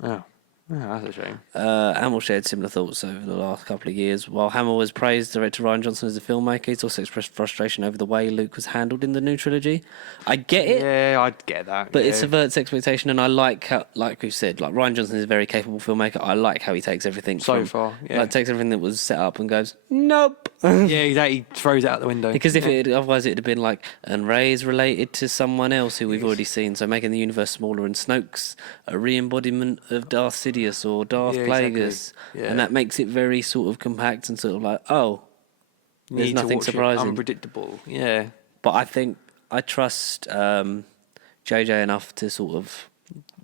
Oh. Yeah, that's a shame. Hamill shared similar thoughts over the last couple of years. While Hamill has praised director Rian Johnson as a filmmaker, he's also expressed frustration over the way Luke was handled in the new trilogy. I get it. Yeah, I get that. But it subverts expectation, and I like how, like we've said, like Rian Johnson is a very capable filmmaker. I like how he takes everything takes everything that was set up and goes, nope. Yeah, exactly. He throws it out the window. Because otherwise it'd have been like, and Rey's related to someone else who we've already seen, so making the universe smaller, and Snoke's a re-embodiment of Darth Sidious or Darth Plagueis, exactly. and that makes it very sort of compact and sort of like, there's Need nothing to watch surprising. Unpredictable. Yeah. But I think I trust JJ enough to sort of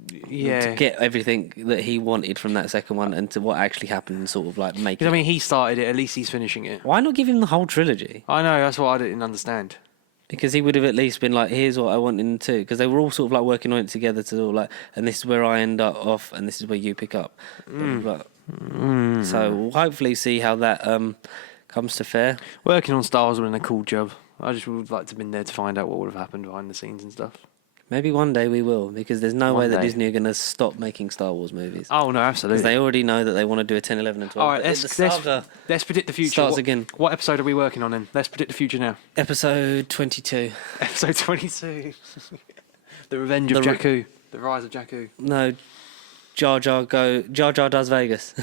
to get everything that he wanted from that second one and to what actually happened and sort of like make it. I mean, he started it. At least he's finishing it. Why not give him the whole trilogy? I know. That's what I didn't understand. Because he would have at least been like, here's what I want in two. Because they were all sort of like working on it together to sort of like, and this is where I end up off, and this is where you pick up. So hopefully see how that comes to fair. Working on Star Wars would have been a cool job. I just would like to have been there to find out what would have happened behind the scenes and stuff. Maybe one day we will, because there's no way that Disney are going to stop making Star Wars movies. Oh, no, absolutely. Because they already know that they want to do a 10, 11 and 12. All right, let's predict the future. Starts again. What episode are we working on then? Let's predict the future now. Episode 22. Episode 22. The Revenge of Jakku. The Rise of Jakku. No, Jar Jar does Vegas.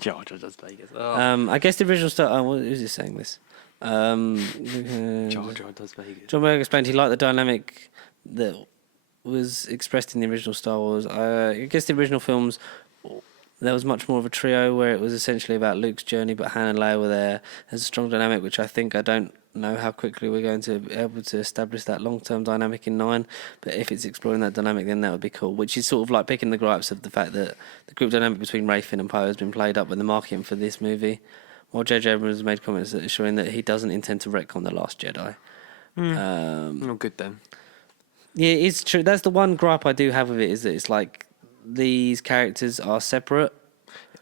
Jar Jar does Vegas. Oh. I guess the original Star... who's this saying this? Jar Jar does Vegas. John Boyega explained he liked the dynamic that was expressed in the original Star Wars. I guess the original films, there was much more of a trio where it was essentially about Luke's journey, but Han and Leia were there. There's a strong dynamic, which I don't know how quickly we're going to be able to establish that long-term dynamic in 9, but if it's exploring that dynamic, then that would be cool, which is sort of like picking the gripes of the fact that the group dynamic between Rey, Finn and Poe has been played up with the marketing for this movie, while J.J. Abrams made comments that showing that he doesn't intend to retcon The Last Jedi. Not good then. Yeah, it's true. That's the one gripe I do have with it, is that it's like these characters are separate.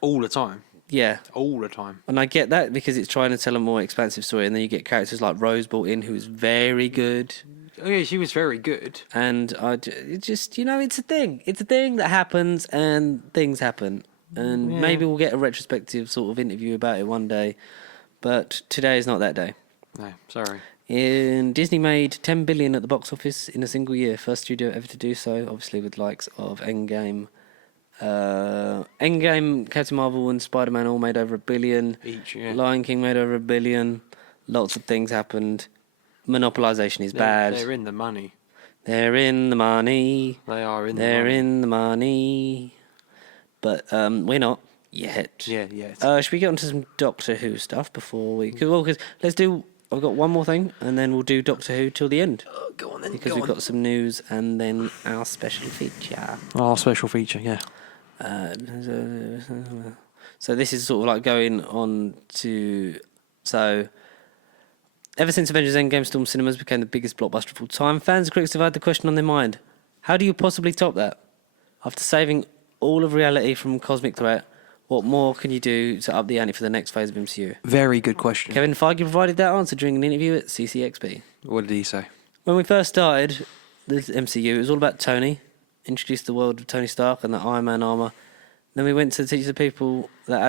All the time. Yeah. All the time. And I get that because it's trying to tell a more expansive story, and then you get characters like Rose brought in, who is very good. Oh yeah, she was very good. And it just, it's a thing. It's a thing that happens, and things happen. And maybe we'll get a retrospective sort of interview about it one day, but today is not that day. No, sorry. Disney made $10 billion at the box office in a single year. First studio ever to do so, obviously with likes of Endgame. Endgame, Captain Marvel and Spider-Man all made over $1 billion. Each, yeah. Lion King made over $1 billion. Lots of things happened. Monopolization is bad. They're in the money. They're in the money. They are in the money. They're in the money. But we're not yet. Yeah, yeah. Should we get onto some Doctor Who stuff before we... Because let's do... I've got one more thing, and then we'll do Doctor Who till the end. Go on then. Because we've got some news and then our special feature. Our special feature, yeah. So this is sort of like going on to... So, ever since Avengers Endgame Storm Cinemas became the biggest blockbuster of all time, fans and critics have had the question on their mind. How do you possibly top that? After saving all of reality from cosmic threat, what more can you do to up the ante for the next phase of MCU? Very good question. Kevin Feige provided that answer during an interview at CCXP. What did he say? When we first started the MCU, it was all about Tony. Introduced the world of Tony Stark and the Iron Man armour. Then we went to teach the people that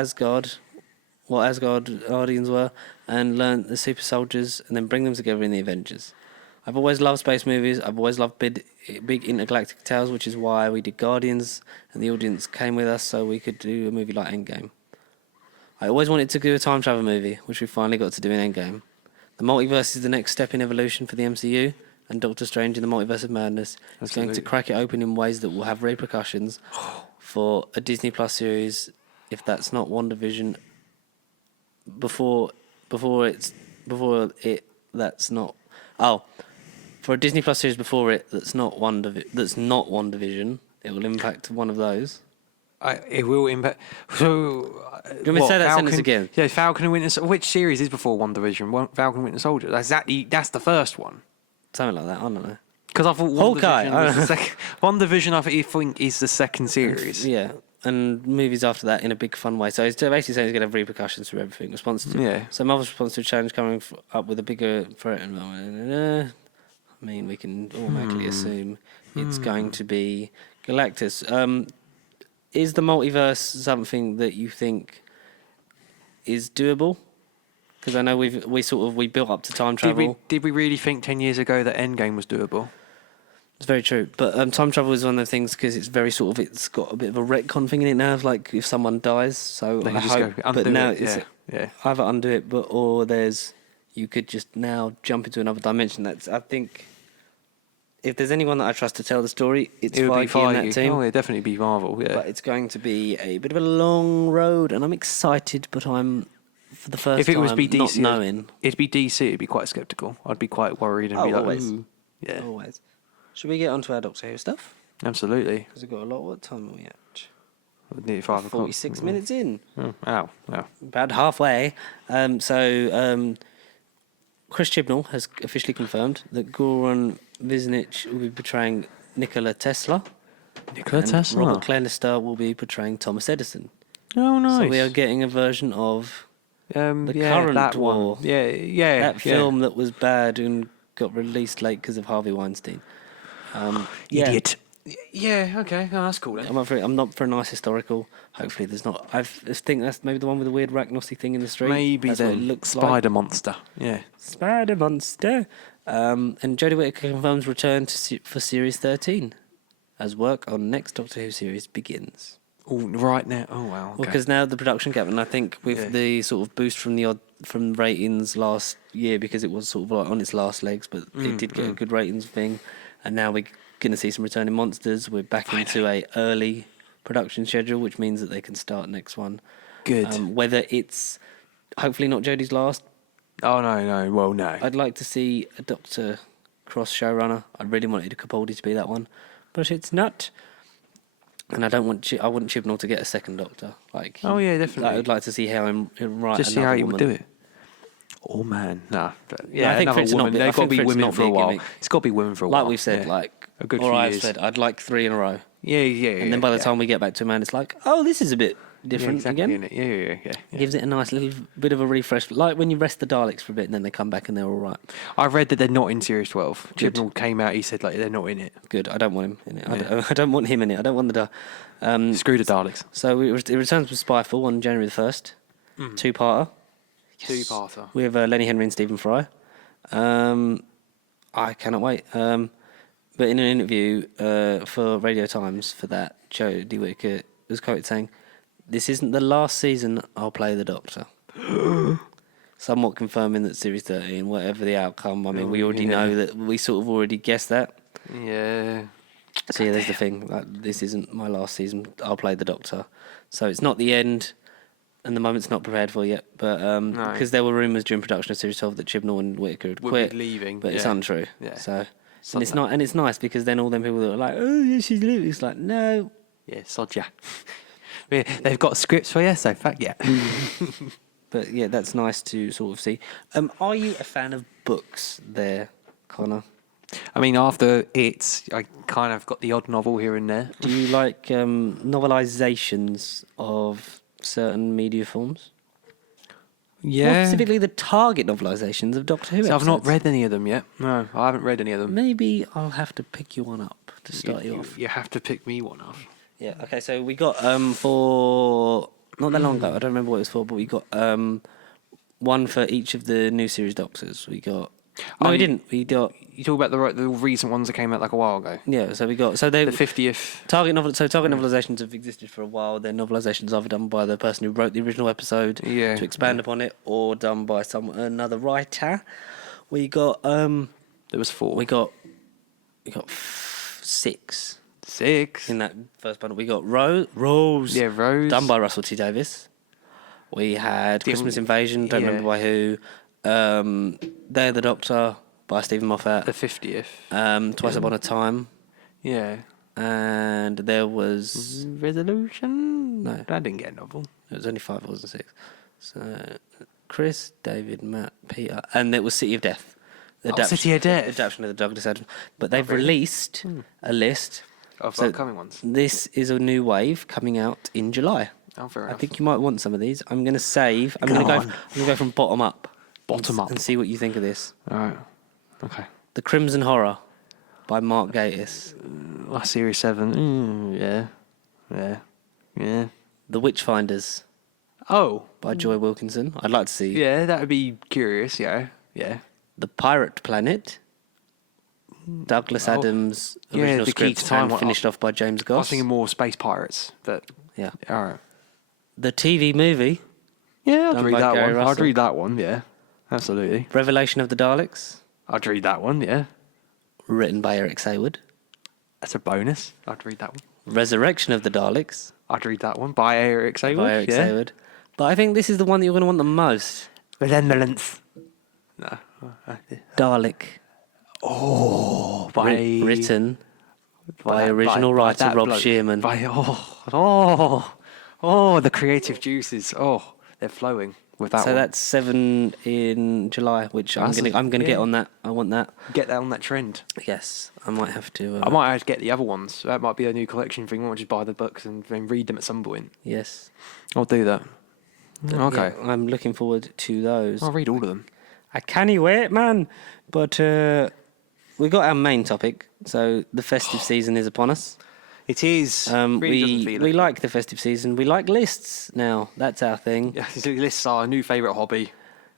what Asgard Guardians were, and learnt the super soldiers, and then bring them together in the Avengers. I've always loved space movies. I've always loved big intergalactic tales, which is why we did Guardians, and the audience came with us so we could do a movie like Endgame. I always wanted to do a time travel movie, which we finally got to do in Endgame. The multiverse is the next step in evolution for the MCU, and Doctor Strange in the Multiverse of Madness is going to crack it open in ways that will have repercussions for a Disney Plus series, if that's not WandaVision before it that's not for a Disney Plus series before it that's not WandaVision, it will impact one of those. It will impact. So, Do you want me to say that sentence again? Yeah, Falcon and Winter. Which series is before WandaVision? Falcon and Winter Soldier. That's the first one. Something like that. I don't know. Because I thought Hawkeye. WandaVision was the second. WandaVision, I think, is the second series. Yeah, and movies after that in a big fun way. So it's basically saying it's going to have repercussions for everything. So Marvel's response to a challenge coming up with a bigger threat. I mean, we can automatically assume it's going to be Galactus. Is the multiverse something that you think is doable? Because I know we built up to time travel. Did we really think 10 years ago that Endgame was doable? It's very true, but time travel is one of the things because it's very it's got a bit of a retcon thing in it now. Of like if someone dies, so they I hope. But now it's either undo it, or you could just now jump into another dimension. I think. If there's anyone that I trust to tell the story, it would be Feige and that team. Oh, it'd definitely be Marvel, yeah. But it's going to be a bit of a long road, and I'm excited, but I'm, for the first time, not knowing. It'd be DC, it'd be quite sceptical. I'd be quite worried and be like, always. Ooh. Yeah. Always. Should we get on to our Doctor Who stuff? Absolutely. Because we've got a lot. What time are we at? Nearly 5 o'clock. 46 minutes in. Oh, ow. About halfway. Chris Chibnall has officially confirmed that Goran Visnich will be portraying Nikola Tesla. Tesla? Robert Glenister will be portraying Thomas Edison. Oh, nice. So we are getting a version of the current that war. One. Yeah. That film that was bad and got released late because of Harvey Weinstein. Idiot. Yeah, okay. Oh, that's cool then. I'm not for a nice historical. Hopefully there's not. I think that's maybe the one with the weird Ragnosy thing in the street. Maybe that's then. What it looks Spider like. Monster. Yeah. Spider Monster. And Jodie Whittaker confirms return for Series 13 as work on next Doctor Who series begins. Oh, right now. Oh, wow. Okay. Because now the production gap, and I think with the sort of boost from ratings last year, because it was sort of like on its last legs, but it did get a good ratings thing, and now we're going to see some returning monsters. We're back into a early production schedule, which means that they can start next one. Good. Whether it's hopefully not Jodie's last. Oh, no. Well, no. I'd like to see a Dr. Cross showrunner. I really wanted Capaldi to be that one, but it's not. And I want Chibnall to get a second Doctor. Oh yeah, definitely. I would like to see how him write. Just see how he would do it. Oh man, nah. Yeah, I think for it to not be, they've got to be women for a while. It's got to be women for a while. Like we've said, a good few I've years. said, I'd like 3 in a row. Yeah. And then by the time we get back to a man, it's like, oh, this is a bit different again. Yeah. Gives it a nice little bit of a refresh, like when you rest the Daleks for a bit and then they come back and they're all right. I read that they're not in Series 12. Chibnall came out. He said they're not in it. Good. I don't want him in it. I don't want him in it. I don't want the. Screw the Daleks. So it returns with Spyfall on January the 1st. Two-parter. Yes. Two-parter. We have Lenny Henry and Stephen Fry. I cannot wait. But in an interview for Radio Times for that, Jodie Whittaker was quoted saying, "This isn't the last season I'll play the Doctor." Somewhat confirming that Series 13, whatever the outcome, I mean, we already know that, we sort of already guessed that. Yeah. So yeah, there's the thing. This isn't my last season. I'll play the Doctor. So it's not the end, and the moment's not prepared for yet. But because there were rumours during production of Series 12 that Chibnall and Whittaker had quit, leaving, but it's untrue. Yeah. So and it's not, and it's nice because then all them people that are like, "Oh yeah, she's leaving," it's like, no. Yeah, sod ya. They've got scripts for you, so fuck yeah. But yeah, that's nice to sort of see. Are you a fan of books there, Connor? I mean, after it, I kind of got the odd novel here and there. Do you like novelizations of certain media forms? Yeah. More specifically, the Target novelizations of Doctor Who. So I've episodes. not read any of them yet. No, I haven't read any of them. Maybe I'll have to pick you one up to start you off. You have to pick me one up. Yeah. Okay. So we got for not that long ago. I don't remember what it was for, but we got one for each of the new series Doctors. We got. No, we didn't. We got. You talk about the recent ones that came out like a while ago. Yeah. So we got. So the 50th Target novel. So Target novelizations have existed for a while. They're novelizations either done by the person who wrote the original episode to expand upon it, or done by another writer. We got. There was 4. We got 6. 6 in that first bundle. We got Rose. Yeah, Rose. Done by Russell T Davies. We had Christmas Invasion, don't remember by who. Day of the Doctor by Stephen Moffat. The 50th. Twice Upon a Time. Yeah. And there was... Resolution? No. I didn't get a novel. It was only 5, it wasn't 6. So, Chris, David, Matt, Peter... And it was City of Death. City of Death. The adaptation of the Douglas Adams. But they've released a list... Of upcoming ones. This is a new wave coming out in July. Oh, fair enough. I think you might want some of these. I'm going to save... I'm going to go from bottom up. Bottom up. And see what you think of this. All right. Okay. The Crimson Horror by Mark Gatiss. Series 7. Yeah. The Witchfinders Oh. by Joy Wilkinson. I'd like to see. Yeah, that would be curious, yeah. The Pirate Planet. Douglas Adams' Yeah, original the Key to script Time and finished off by James I was Goss. thinking more Space Pirates, but... Yeah. All right. The TV movie. Yeah, I'd Done read by that Gary one. I'd Russell. read that one, yeah. Absolutely. Revelation of the Daleks. I'd read that one, yeah. Written by Eric Saywood. That's a bonus. I'd read that one. Resurrection of the Daleks. I'd read that one. By Eric Saywood. By Eric Saywood. But I think this is the one that you're going to want the most. Resemblance. No. Dalek. Oh, Written by original writer Rob Shearman. The creative juices. Oh, they're flowing with that So one. that's 7 in July, which I'm gonna get on that. I want that. Get that on that trend. Yes, I might have to. I might have to get the other ones. That might be a new collection thing. I might just buy the books and then read them at some point. Yes. I'll do that. Okay. Yeah, I'm looking forward to those. I'll read all of them. I can't wait, man. But we got our main topic. So the festive season is upon us. It is. Really doesn't feel we it. like the festive season. We like lists now. That's our thing. Yeah, lists are a new favourite hobby.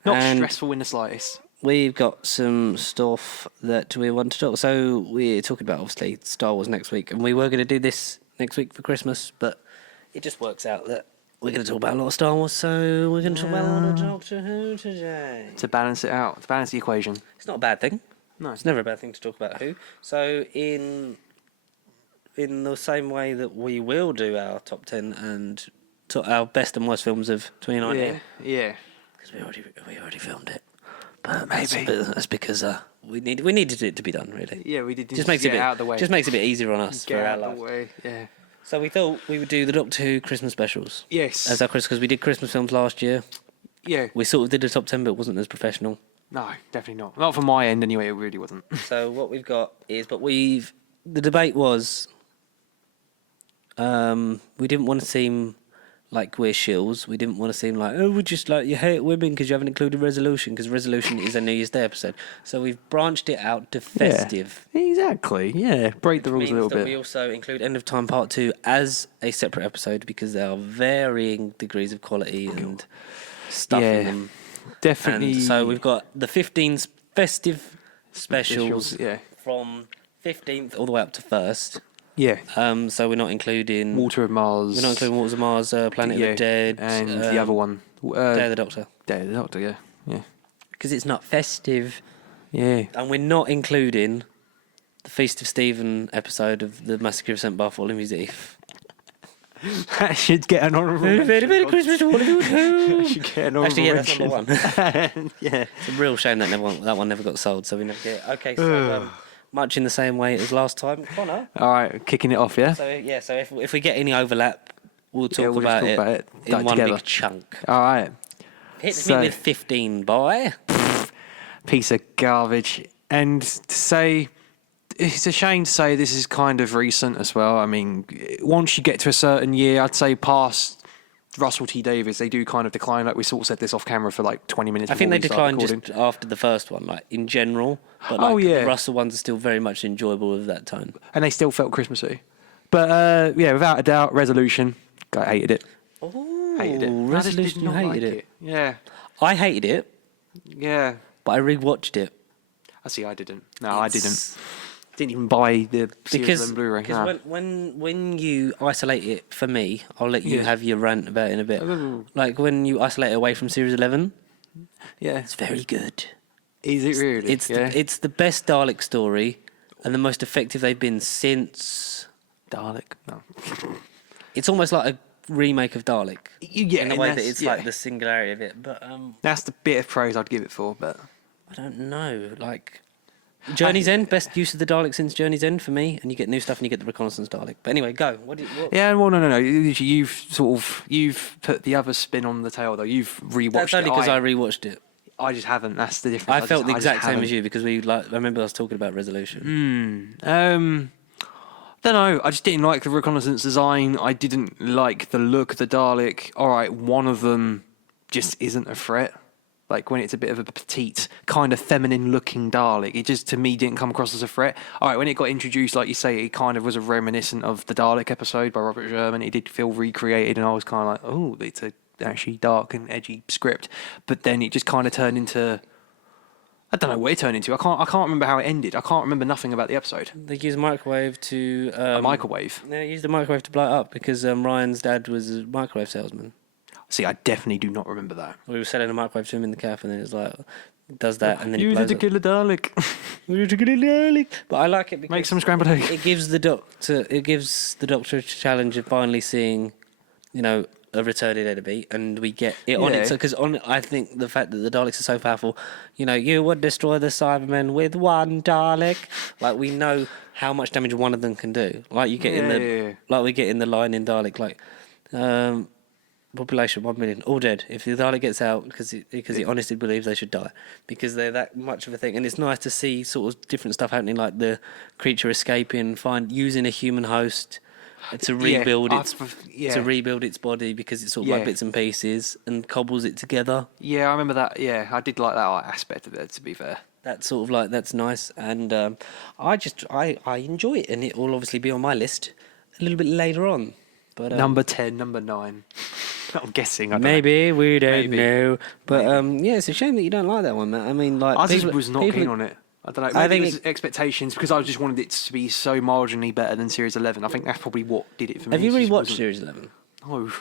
Not And- stressful in the slightest. We've got some stuff that we want to talk. So we're talking about obviously Star Wars next week, and we were going to do this next week for Christmas, but it just works out that we're going to talk about a lot of Star Wars. So we're going to talk about a lot of Doctor Who today. To balance it out, to balance the equation. It's not a bad thing. No. It's never a bad thing to talk about Who. So in the same way that we will do our top 10 and our best and worst films of 2019, Yeah. because we already filmed it. But Maybe. that's because we needed it to be done, really. Yeah, we did Just makes it get a bit, out of the way. Just makes it a bit easier on us Get for our out of life. the way. Yeah. So we thought we would do the Doctor Who Christmas specials Yes. as our Christmas, because we did Christmas films last year. Yeah. We sort of did a top 10, but it wasn't as professional. No, definitely not. Not from my end anyway. It really wasn't. So what we've got is, the debate was, we didn't want to seem like we're shills. We didn't want to seem like, oh, we're just like, you hate women because you haven't included Resolution, because Resolution is a New Year's Day episode. So we've branched it out to festive. Yeah, exactly. Yeah. Break the rules a Means little that bit. we also include End of Time Part 2 as a separate episode, because there are varying degrees of quality and stuff in them. Definitely. And so we've got the 15 festive specials Yeah. from 15th all the way up to 1st. Yeah. So we're not including Water of Mars. We're not including Waters of Mars, Planet of the Dead, and the other one. Day of the Doctor, Day of the Doctor. Yeah. Yeah. because it's not festive, Yeah. and we're not including the Feast of Stephen episode of the Massacre of St. Bartholomew's Eve. That should get an honourable mention. Very Christmas to all of you. That should get an honourable Actually, yeah, that's mention. number 1. Yeah. It's a real shame that one never got sold, so we never get it. Okay, so much in the same way as last time, Connor. All right, kicking it off, yeah? So yeah, so if we get any overlap, we'll talk we'll just about talk it about it, in like one together. big chunk. All right. Hit So- me with 15, boy. Piece of garbage. And to say, it's a shame to say this is kind of recent as well. I mean, once you get to a certain year, I'd say past Russell T Davies, they do kind of decline. Like we sort of said this off camera for like 20 minutes. I think before they we started declined just after the first one, like in general. But like, the Russell ones are still very much enjoyable with that tone. And they still felt Christmassy. But yeah, without a doubt, Resolution. I hated it. Oh, Hated it. Resolution, you hated it. Yeah. I hated it, Yeah. but I rewatched it. I see. I didn't. No, I didn't. Didn't even buy the series on Blu-ray. Because No. when you isolate it, for me, I'll let you Yeah. have your rant about it in a bit. Oh. Like when you isolate it away from Series 11, Yeah. it's very good. Is it really? It's the best Dalek story and the most effective they've been since. Dalek. No. It's almost like a remake of Dalek. Yeah, in the way that it's like the singularity of it. But that's the bit of praise I'd give it for. But I don't know. Like Journey's End, best use of the Dalek since Journey's End for me, and you get new stuff and you get the reconnaissance Dalek. But anyway, go. What? Yeah, well, no. You've put the other spin on the tail though. You've rewatched That's only it. because I rewatched it. I just haven't. That's the difference. I felt the exact same as you because I remember us talking about Resolution. Don't know. I just didn't like the reconnaissance design. I didn't like the look of the Dalek. All right, one of them just isn't a threat. Like when it's a bit of a petite, kind of feminine-looking Dalek, it just to me didn't come across as a threat. All right, when it got introduced, like you say, it kind of was a reminiscent of the Dalek episode by Robert Sherman. It did feel recreated, and I was kind of like, oh, it's a actually dark and edgy script. But then it just kind of turned into. I don't know what it turned into. I can't remember how it ended. I can't remember nothing about the episode. They used a microwave to... a microwave? No, they used a microwave to blow it up because Ryan's dad was a microwave salesman. See, I definitely do not remember that. We were selling a microwave to him in the cafe and then it was like... Does that and then use he it to kill a Dalek. Use it to kill a Dalek. But I like it because... Make some scrambled eggs. It gives the doctor a challenge of finally seeing, you know... a retarded enemy, and we get it on it. So, because I think the fact that the Daleks are so powerful, you know, you would destroy the Cybermen with one Dalek. Like we know how much damage one of them can do. Like you get like we get in the line in Dalek, like population 1 million, all dead. If the Dalek gets out, because he honestly believes they should die, because they're that much of a thing. And it's nice to see sort of different stuff happening, like the creature escaping, using a human host. To rebuild its body because it's sort of like bits and pieces and cobbles it together. Yeah, I remember that. Yeah, I did like that aspect of it. To be fair, that's sort of like that's nice, and I enjoy it, and it will obviously be on my list a little bit later on. But number 10, number 9. I'm guessing. Maybe we don't know, but yeah, it's a shame that you don't like that one, Matt. I mean, like I just was not keen on it. I don't know. Maybe it was expectations because I just wanted it to be so marginally better than Series 11. I think that's probably what did it for me. Have you rewatched Series 11? No,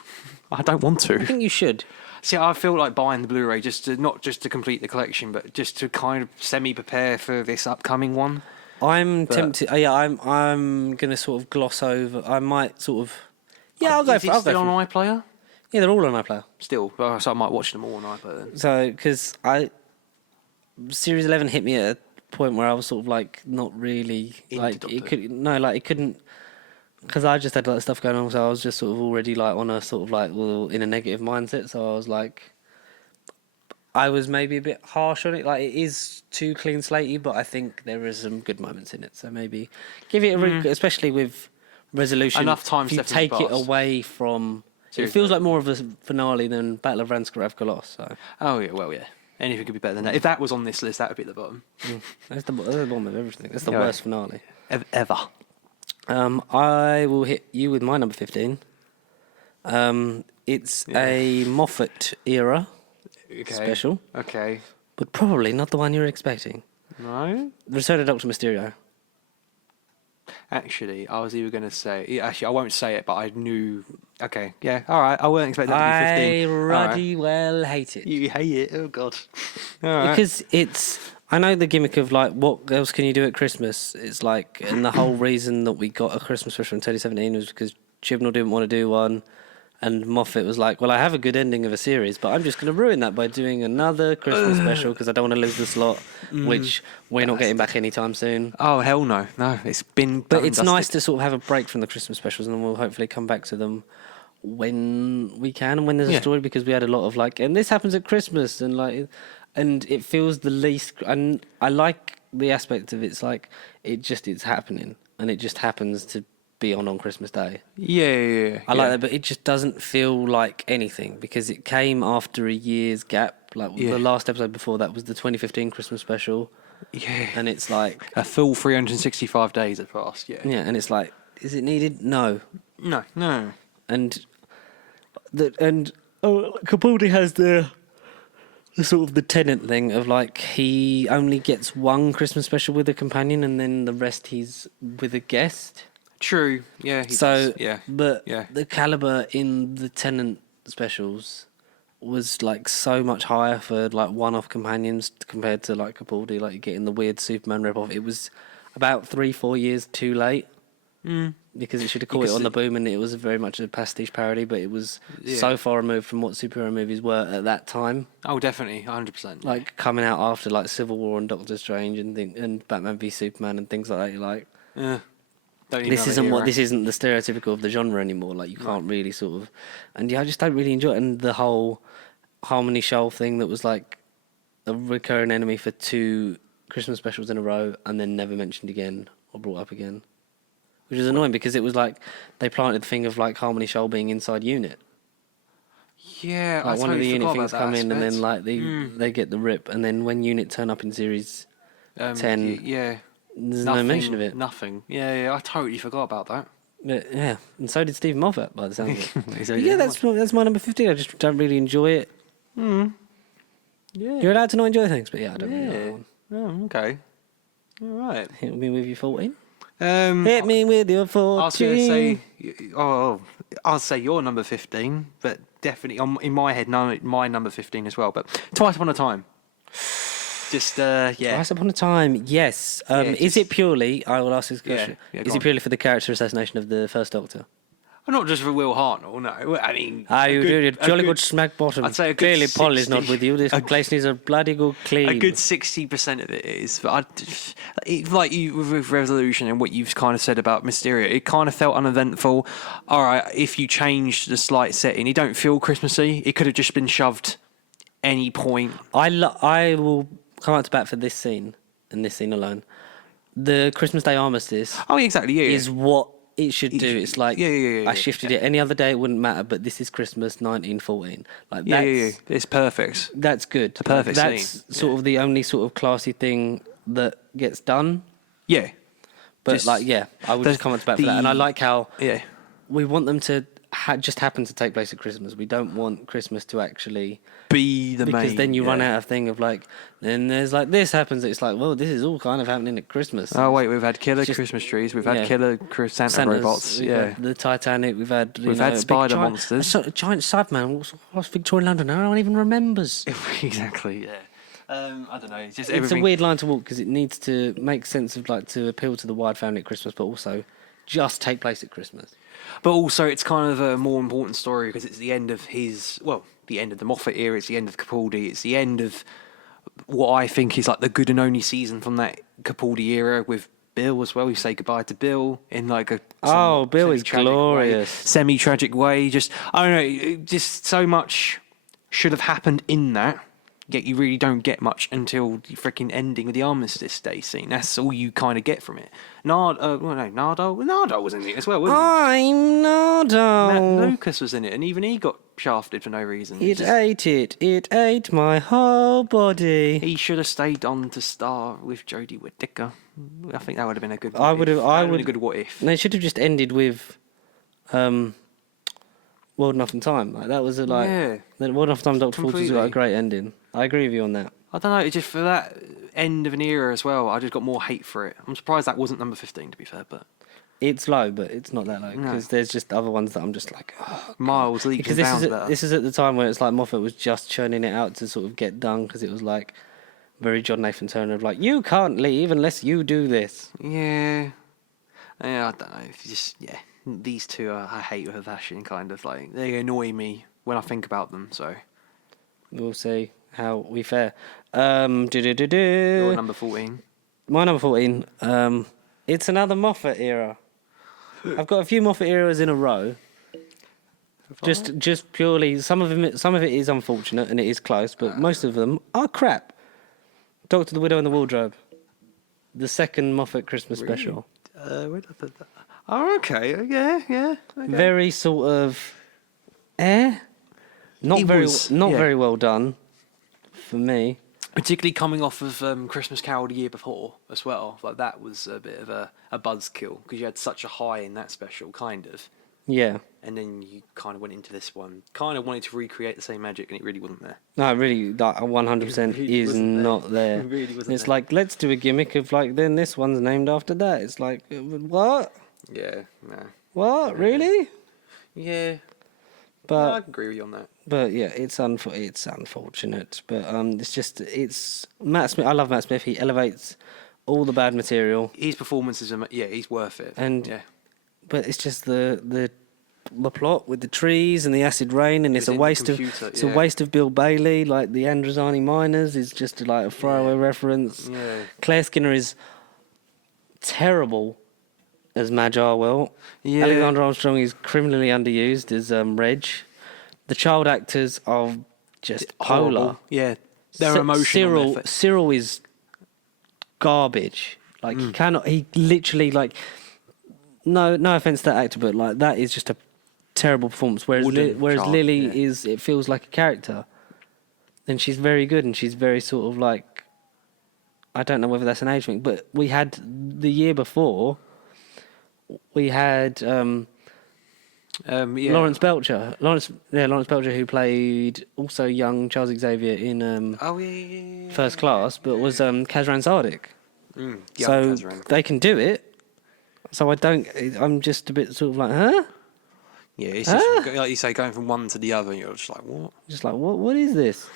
I don't want to. I think you should. See, I feel like buying the Blu-ray not just to complete the collection, but just to kind of semi-prepare for this upcoming one. I'm tempted. Yeah, I'm gonna sort of gloss over. I might sort of. Yeah, I'll go for. Is it still on iPlayer? Yeah, they're all on iPlayer. Still, so I might watch them all on iPlayer then. So, because Series 11 hit me at a point where I was sort of like not really like it couldn't because I just had a lot of stuff going on, so I was just sort of already like on a sort of like in a negative mindset. So I was like, I was maybe a bit harsh on it. Like it is too clean slatey, but I think there is some good moments in it. So maybe give it especially with Resolution. Enough time. If you take it away from. Seriously. It feels like more of a finale than Battle of Ranskarav Kolos. So. Oh yeah, well yeah. Anything could be better than that. If that was on this list, that would be at the bottom. That's the bottom of everything. That's the worst finale. Ever. I will hit you with my number 15. It's a Moffat era special. Okay. But probably not the one you were expecting. No? Return of Dr. Mysterio. Actually, I was either going to say... Actually, I won't say it, but I knew... Okay, yeah, all right. I weren't expecting that to be 15. I ruddy well hate it. You hate it? Oh, God. All right. Because it's... I know the gimmick of, like, what else can you do at Christmas? It's like... And the whole reason that we got a Christmas special in 2017 was because Chibnall didn't want to do one. And Moffat was like, well, I have a good ending of a series, but I'm just going to ruin that by doing another Christmas special because I don't want to lose the slot, which we're not getting back anytime soon. Oh, hell no. No, it's been... But it's nice to sort of have a break from the Christmas specials, and then we'll hopefully come back to them when we can and when there's a story, because we had a lot of like, and this happens at Christmas, and like, and it feels the least... And I like the aspect of it's like, it's happening, and it just happens to be on Christmas Day. Yeah. I like that, but it just doesn't feel like anything because it came after a year's gap. Like the last episode before that was the 2015 Christmas special. Yeah. And it's like... A full 365 days have passed, yeah. Yeah, and it's like, is it needed? No. No. And Capaldi has the sort of the Tennant thing of like he only gets one Christmas special with a companion and then the rest he's with a guest. True, yeah. The caliber in the Tennant specials was like so much higher for like one-off companions compared to like Capaldi, like you're getting the weird Superman rip-off. It was about 3-4 years too late. Because it should have caught it on the boom, and it was very much a pastiche parody, but it was so far removed from what superhero movies were at that time. Oh, definitely, 100%. Like coming out after like Civil War and Doctor Strange and Batman v Superman and things like that. You're like, this isn't the stereotypical of the genre anymore. Like you can't really sort of, and I just don't really enjoy it. And the whole Harmony Shoal thing that was like a recurring enemy for 2 Christmas specials in a row, and then never mentioned again or brought up again. Which is annoying because it was like they planted the thing of like Harmony Shoal being inside Unit. Yeah, like I one of the totally Unit things come in, and then like Mm. they get the rip, and then when Unit turn up in series 10, there's no mention of it. Nothing. Yeah, I totally forgot about that. But, yeah, and so did Steve Moffat by the sound of it. So, But yeah, that's my number 15. I just don't really enjoy it. Yeah. You're allowed to not enjoy things, but yeah, I don't really like that one. Oh, okay. All right. Hit me with your 14. Hit me with your 14. I was going to say, I'll say your number 15, but definitely in my head, my number 15 as well. But Twice Upon a Time. Just Twice Upon a Time, yes. Is it purely? I will ask this question. Is it purely for the character assassination of the First Doctor? Not just for Will Hartnell, no. I mean, you do a jolly good smack bottom. I'd say a good Clearly, Paul is 60. not with you. This place needs a bloody good clean. A good 60% of it is. But like you with Resolution and what you've kind of said about Mysterio, it kind of felt uneventful. All right, if you changed the slight setting, it don't feel Christmassy. It could have just been shoved any point. I will come out to bat for this scene and this scene alone. The Christmas Day armistice. Oh, exactly. Yeah, is what it should do. It's like I shifted it. Any other day it wouldn't matter, but this is Christmas 1914. Like that's, it's perfect. That's good. It's a perfect scene. That's sort of the only sort of classy thing that gets done. Yeah, but I would just come out to bat for that. And I like how we want them to just happen to take place at Christmas. We don't want Christmas to actually be the main. Because then you run out of thing of like, then there's like this happens. It's like, well, this is all kind of happening at Christmas. Oh wait, we've had killer Christmas trees. We've had killer Santa robots. We've had the Titanic. We've had spider monsters. A giant Cyberman. What's Victorian London? No one even remembers. Exactly. Yeah. I don't know. It's a weird line to walk because it needs to make sense of like to appeal to the wide family at Christmas, but also just take place at Christmas. But also, it's kind of a more important story because it's the end of the end of the Moffat era. It's the end of Capaldi. It's the end of what I think is like the good and only season from that Capaldi era with Bill as well. We say goodbye to Bill in like Bill is glorious, semi-tragic way. Just I don't know. Just so much should have happened in that. Yet you really don't get much until the freaking ending of the Armistice Day scene. That's all you kind of get from it. Nardo was in it as well, wasn't he? I'm Nardo. Matt Lucas was in it, and even he got shafted for no reason. It ate my whole body. He should have stayed on to star with Jodie Whittaker. I think that would have been a good. I would have been a good what if. They should have just ended with, World Enough in Time. Like that was World Enough in Time. Doctor Fulton's got a great ending. I agree with you on that. I don't know, just for that end of an era as well, I just got more hate for it. I'm surprised that wasn't number 15, to be fair, but... It's low, but it's not that low, because there's just other ones that I'm just like, oh, miles, leaps and bounds better. This is at the time where it's like Moffat was just churning it out to sort of get done, because it was like very John Nathan Turner of like, you can't leave unless you do this. Yeah, I don't know, these two I hate with a passion, kind of like, they annoy me when I think about them, so... We'll see how we fare. Your number 14. My number 14. It's another Moffat era. I've got a few Moffat eras in a row. Just purely, some of it is unfortunate and it is close, but most of them are crap. Doctor, the Widow and the Wardrobe, the second Moffat Christmas special. Where did I put that? Oh, okay, yeah. Okay. Very sort of, not very well done. For me, particularly coming off of Christmas Carol the year before as well, like that was a bit of a buzzkill because you had such a high in that special, kind of. Yeah. And then you kind of went into this one, kind of wanted to recreate the same magic, and it really wasn't there. No, really, that 100% is not there. It really wasn't. It's like, let's do a gimmick of like, then this one's named after that. It's like, what? Yeah. No. What? Really? Yeah. But I agree with you on that. But yeah, it's unfortunate. But it's Matt Smith. I love Matt Smith. He elevates all the bad material. His performance is, he's worth it. And but it's just the plot with the trees and the acid rain, and it's a waste of Bill Bailey. Like the Androzani Miners is just like a throwaway reference. Yeah. Claire Skinner is terrible as Madge Arwell. Yeah. Alexander Armstrong is criminally underused as Reg. The child actors are just Horrible. polar. Yeah, they're emotional. Cyril is garbage. Like he cannot. He literally like. No offense to that actor, but like that is just a terrible performance. Whereas Lily is, it feels like a character, and she's very good, and she's very sort of like. I don't know whether that's an age thing, but we had the year before. We had Lawrence Belcher. Lawrence Belcher, who played also young Charles Xavier in First Class, but was Kazran Sardik. So Kazran. They can do it. So I'm just a bit sort of like, huh? Yeah, it's just, like you say, going from one to the other, and you're just like, what? Just like, what is this?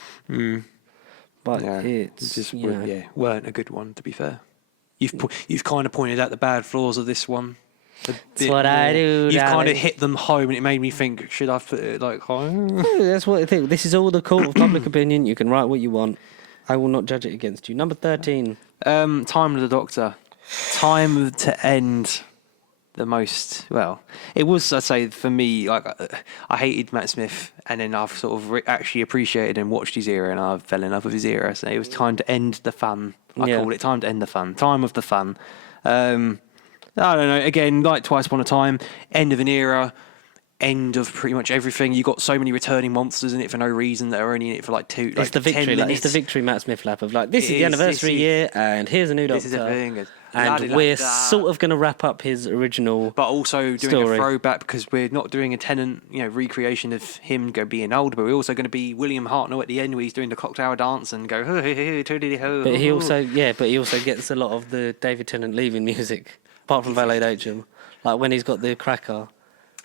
But it's just weren't a good one, to be fair. You've kind of pointed out the bad flaws of this one. That's what I do. You've kind of hit them home, and it made me think, should I put it like home? That's what I think. This is all the court of public opinion. You can write what you want. I will not judge it against you. Number 13. Time of the Doctor. Time to end the most. Well, it was, I'd say, for me, like I hated Matt Smith, and then I've sort of actually appreciated and watched his era, and I fell in love with his era. So it was time to end the fun. I called it time to end the fun. Time of the fun. I don't know. Again, like Twice Upon a Time, end of an era, end of pretty much everything. You got so many returning monsters in it for no reason that are only in it for like two. It's the victory. It's the victory Matt Smith lap of like this is the anniversary year, and here's a new Doctor. This is the thing. And we're sort of going to wrap up his original, but also doing story. A throwback because we're not doing a Tennant, recreation of him being old, but we're also going to be William Hartnell at the end where he's doing the cock tower dance and go ho ho ho toodly ho. But he also gets a lot of the David Tennant leaving music, apart from Valet Datum, like when he's got the cracker.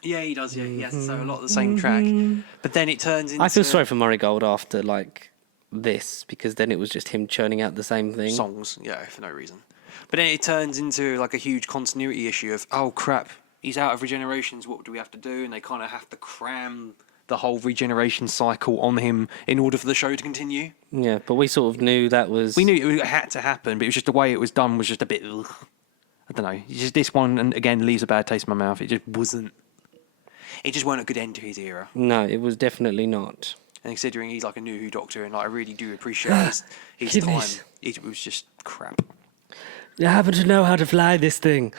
Yeah, he does. Yeah, he has a lot of the same track, but then it turns into. I feel sorry for Murray Gold after like this because then it was just him churning out the same thing. Songs, for no reason. But then it turns into like a huge continuity issue of, oh crap, he's out of regenerations, what do we have to do? And they kind of have to cram the whole regeneration cycle on him in order for the show to continue. Yeah, but we sort of knew that was... We knew it had to happen, but it was just the way it was done was just a bit... Ugh. I don't know. Just this one, and again, leaves a bad taste in my mouth. It just wasn't... It just weren't a good end to his era. No, it was definitely not. And considering he's like a new Who Doctor, and like, I really do appreciate his time, it was just crap. You happen to know how to fly this thing.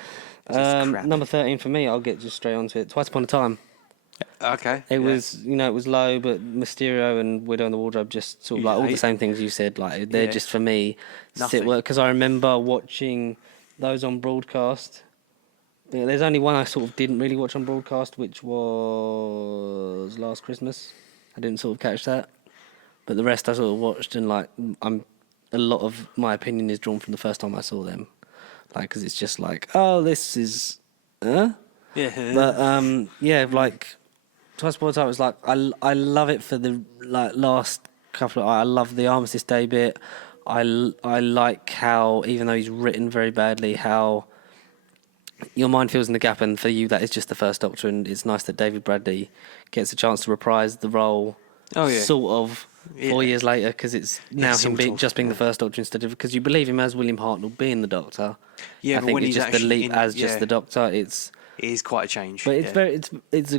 Number 13 for me, I'll get just straight onto it. Twice Upon a Time. Okay. It was, it was low, but Mysterio and Widow in the Wardrobe just sort of like all the same things you said. Like they're just for me sit work because I remember watching those on broadcast. Yeah, there's only one I sort of didn't really watch on broadcast, which was Last Christmas. I didn't sort of catch that, but the rest I sort of watched and like a lot of my opinion is drawn from the first time I saw them, like because it's just like, oh, this is, but like Twice Upon a Time was like I love it for the like last couple of. I love the Armistice Day bit. I like how even though he's written very badly, how your mind fills in the gap, and for you that is just the first Doctor, and it's nice that David Bradley gets a chance to reprise the role. Sort of. 4 years later, because it's now him being the first Doctor instead of because you believe him as William Hartnell being the Doctor. Yeah, I think it's just the leap as just the Doctor. It is quite a change. But it's a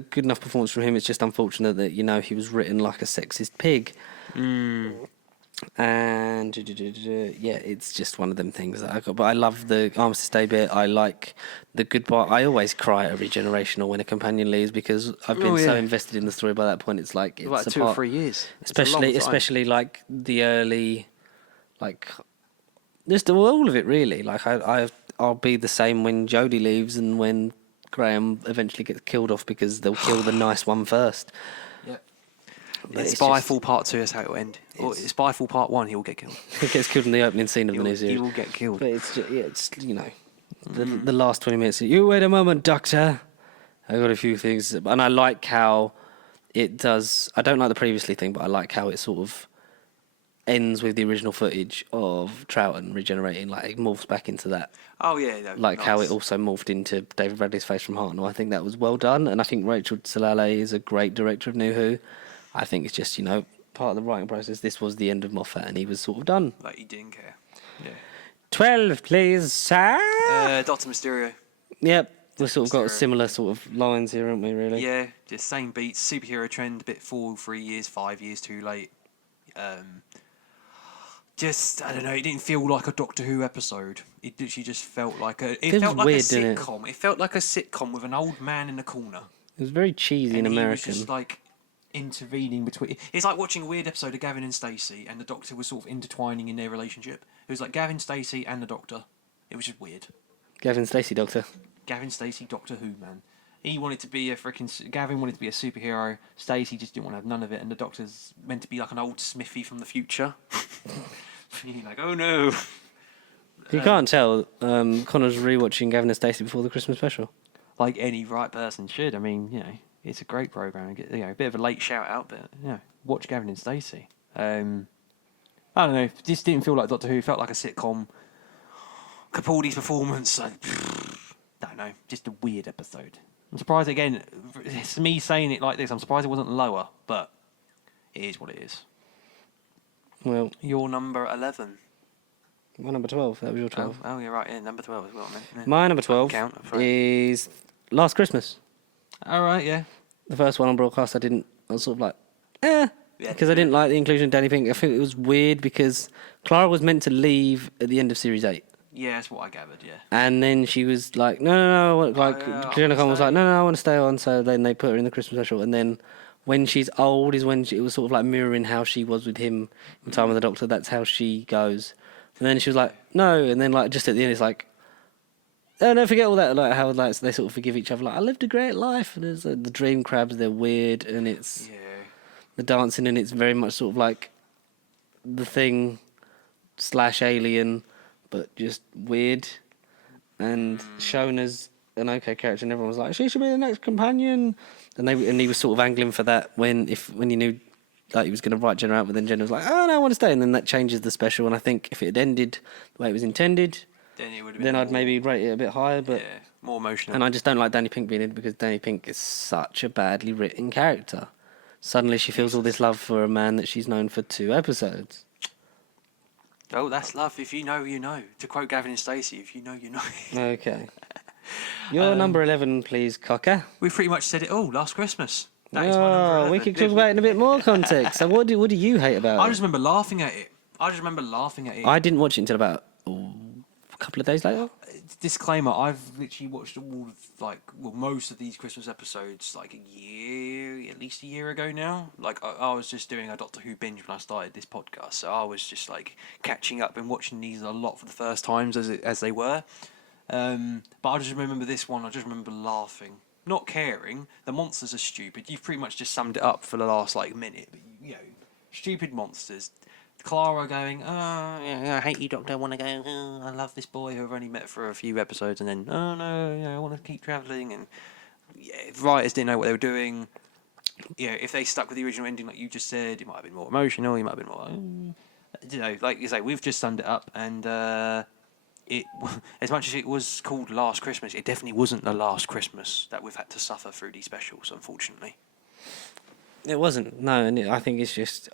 good enough performance from him. It's just unfortunate that he was written like a sexist pig. And it's just one of them things that I got. But I love the Armistice Day bit. I like the goodbye. I always cry at a regeneration or when a companion leaves because I've been so invested in the story by that point. It's like it's like 2 or 3 years, especially like the early, like just all of it really. Like I'll be the same when Jodie leaves and when Graham eventually gets killed off because they'll kill the nice one first. It's Spyfall Part 2 is how it will end. Or Spyfall Part 1, he will get killed. He gets killed in the opening scene of the new series. He will get killed. But it's just, the last 20 minutes. You wait a moment, Doctor. I got a few things. And I like how it does... I don't like the previously thing, but I like how it sort of ends with the original footage of Troughton regenerating, like it morphs back into that. Oh yeah, like how it also morphed into David Bradley's face from Hartnell. I think that was well done, and I think Rachel Talalay is a great director of New Who. I think it's just part of the writing process. This was the end of Moffat, and he was sort of done. Like he didn't care. Yeah. 12, please, sir. Doctor Mysterio. Yep. We've sort of got similar sort of lines here, haven't we, really? Yeah, just same beats. Superhero trend, a bit 3 years, 5 years too late. Just, I don't know, it didn't feel like a Doctor Who episode. It literally just felt like a... It felt like weird, a sitcom. It felt like a sitcom with an old man in the corner. It was very cheesy and American. He was just like intervening between... It's like watching a weird episode of Gavin and Stacey, and the Doctor was sort of intertwining in their relationship. It was like Gavin, Stacey, and the Doctor. It was just weird. Gavin Stacey, Doctor. Gavin Stacey, Doctor Who, man. He wanted to be Gavin wanted to be a superhero. Stacey just didn't want to have none of it, and the Doctor's meant to be like an old Smithy from the future. You're like, oh no. You can't tell. Connor's rewatching Gavin and Stacey before the Christmas special. Like any right person should. I mean, it's a great program. A bit of a late shout out, but watch Gavin and Stacey. I don't know. This didn't feel like Doctor Who. It felt like a sitcom. Capaldi's performance, I don't know, just a weird episode. I'm surprised again. It's me saying it like this. I'm surprised it wasn't lower, but it is what it is. Well, your number 11. My number 12. That was your 12. Oh, you're right. Yeah, number 12 as well, man. Yeah. My number 12 is Last Christmas. All right, yeah. The first one on broadcast, I was sort of like, because I didn't like the inclusion of Danny Pink. I think it was weird because Clara was meant to leave at the end of Series 8. Yeah, that's what I gathered, yeah. And then she was like, no. Jenna Coleman was like, no, I want to stay on. So then they put her in the Christmas special. And then when she's old is when it was sort of like mirroring how she was with him in Time with the Doctor. That's how she goes. And then she was like, no. And then like just at the end, it's like, oh, no, forget all that. Like how like they sort of forgive each other. Like, I lived a great life. And there's the dream crabs, they're weird. And it's the dancing, and it's very much sort of like The Thing / Alien, but just weird, and shown as an okay character, and everyone was like, she should be the next companion, and he was sort of angling for that when he knew like he was going to write Jenna out, but then Jenna was like, oh no, I want to stay, and then that changes the special. And I think if it had ended the way it was intended, then I'd maybe rate it a bit higher, but more emotional. And I just don't like Danny Pink being in it because Danny Pink is such a badly written character. Suddenly she feels all this love for a man that she's known for 2 episodes. Oh, that's love. If you know, you know. To quote Gavin and Stacey, if you know, you know. Okay. Your number 11, please, Cocker. We pretty much said it all last Christmas. That is my number 11. We could talk about it in a bit more context. So what do you hate about it? I just remember laughing at it. I didn't watch it until about a couple of days later. Disclaimer, I've literally watched all of most of these Christmas episodes at least a year ago now. I was just doing a Doctor Who binge when I started this podcast, so I was just catching up and watching these a lot for the first times as they were. But I just remember this one. I just remember laughing, not caring. The monsters are stupid. You've pretty much just summed it up for the last minute. But stupid monsters. Clara going, I hate you, Doctor. I want to go. Oh, I love this boy who I've only met for a few episodes, and then oh no, I want to keep travelling. And writers didn't know what they were doing. If they stuck with the original ending, like you just said, it might have been more emotional. You might have been more, like you say, we've just summed it up, and it, as much as it was called Last Christmas, it definitely wasn't the last Christmas that we've had to suffer through these specials, unfortunately. It wasn't. No, and I think it's just.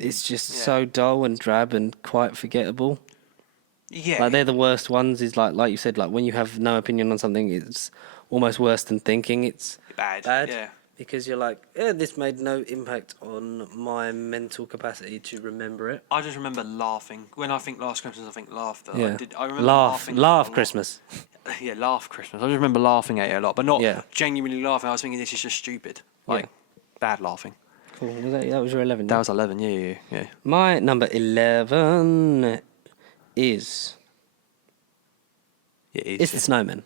It's just so dull and drab and quite forgettable. Yeah. They're the worst ones. Is like you said, when you have no opinion on something, it's almost worse than thinking it's bad. Yeah. Because you're like, this made no impact on my mental capacity to remember it. I just remember laughing. When I think Last Christmas, I think laughter. Yeah. I remember laughing. Laugh Christmas. Yeah, laugh Christmas. I just remember laughing at it a lot, but not genuinely laughing. I was thinking this is just stupid. Bad laughing. Cool. That was your 11? That was 11, yeah. My number 11 is... It's The Snowman.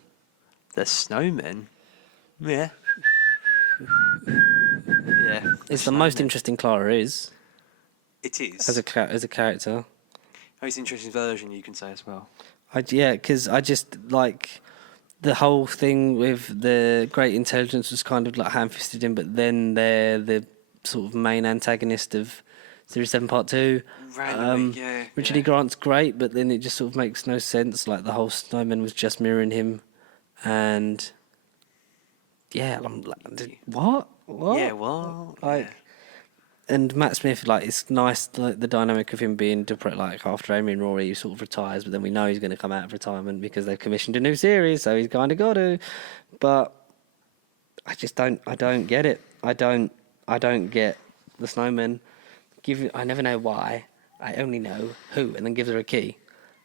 The Snowman? Yeah. It's the most interesting Clara is. It is. As a character. Most interesting version, you can say as well. Because I just like... The whole thing with the great intelligence was kind of ham-fisted in, but then they're the sort of main antagonist of Series 7 Part 2. Randomly, Richard E. Grant's great, but then it just sort of makes no sense. Like, the whole Snowman was just mirroring him. And, yeah, I'm like, what? Yeah, well, Like, and Matt Smith, like, it's nice, like, the dynamic of him being depressed, like, after Amy and Rory, he sort of retires, but then we know he's going to come out of retirement because they've commissioned a new series, so he's kind of got to. But I don't get it. I don't get the Snowman. I never know why. I only know who, and then gives her a key.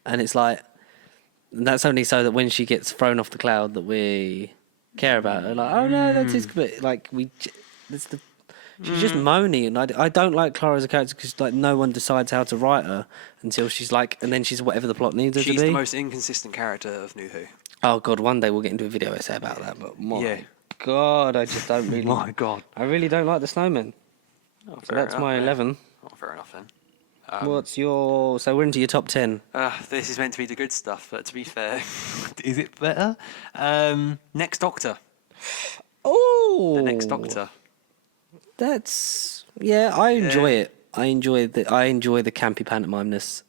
And it's like, that's only so that when she gets thrown off the cloud that we care about her. Like, oh no, that's his, but like, she's just moany, and I don't like Clara as a character because like no one decides how to write her until she's like, and then she's whatever the plot needs her to be. She's the most inconsistent character of New Who. Oh God, one day we'll get into a video essay about that. But my God, I just don't really. My God, I really don't like the Snowman. Oh, so that's my 11. Oh, fair enough then. What's your? So we're into your top 10. This is meant to be the good stuff, but to be fair, is it better? Next Doctor. Oh, The Next Doctor. That's I enjoy it. I enjoy the campy pantomime-ness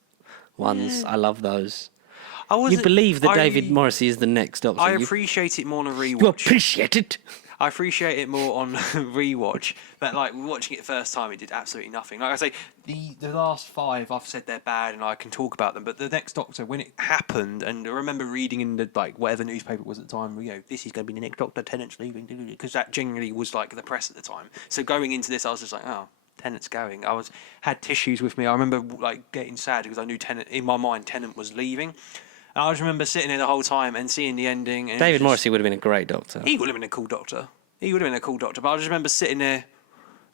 ones. I love those. You believe that David Morrissey is the next Doctor. I appreciate it more on a rewatch. You appreciate it? I appreciate it more on rewatch, but like watching it the first time, it did absolutely nothing. Like I say, the last 5, I've said they're bad, and I can talk about them. But the Next Doctor, when it happened, and I remember reading in the like whatever newspaper it was at the time, this is going to be the Next Doctor, Tennant's leaving, because that genuinely was like the press at the time. So going into this, I was just like, oh, Tennant's going. Had tissues with me. I remember like getting sad because I knew Tennant in my mind. Tennant was leaving. And I just remember sitting there the whole time and seeing the ending. And David Morrissey would have been a great Doctor. He would have been a cool Doctor. But I just remember sitting there,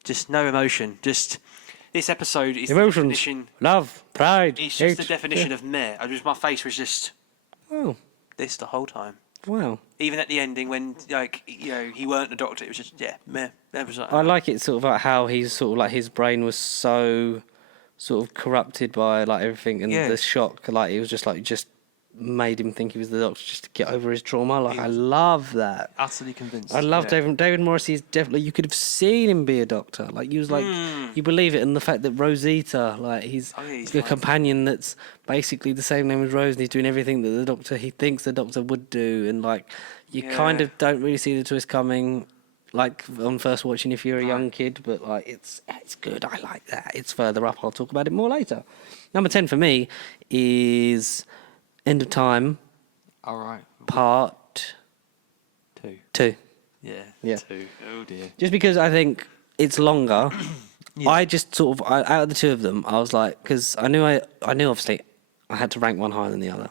just no emotion. Just this episode is emotions, the definition. Love, pride. It's just the definition of meh. My face was just this the whole time. Wow. Even at the ending when he weren't the Doctor, it was just meh. I like it sort of like how he's sort of like his brain was so sort of corrupted by like everything and the shock. Like it was just made him think he was the Doctor just to get over his trauma. Like I love that. Utterly convinced. I love David Morrissey is definitely. You could have seen him be a Doctor. Like you was like you believe it, and the fact that Rosita, like he's a companion that's basically the same name as Rose, and he's doing everything that he thinks the Doctor would do, and like you kind of don't really see the twist coming. Like on first watching if you're a young kid, but like it's good. I like that. It's further up. I'll talk about it more later. Number 10 for me is End of Time. All right. Part 2. Yeah. 2. Oh dear. Just because I think it's longer. I just sort of out of the two of them, I was like, because I knew obviously I had to rank one higher than the other.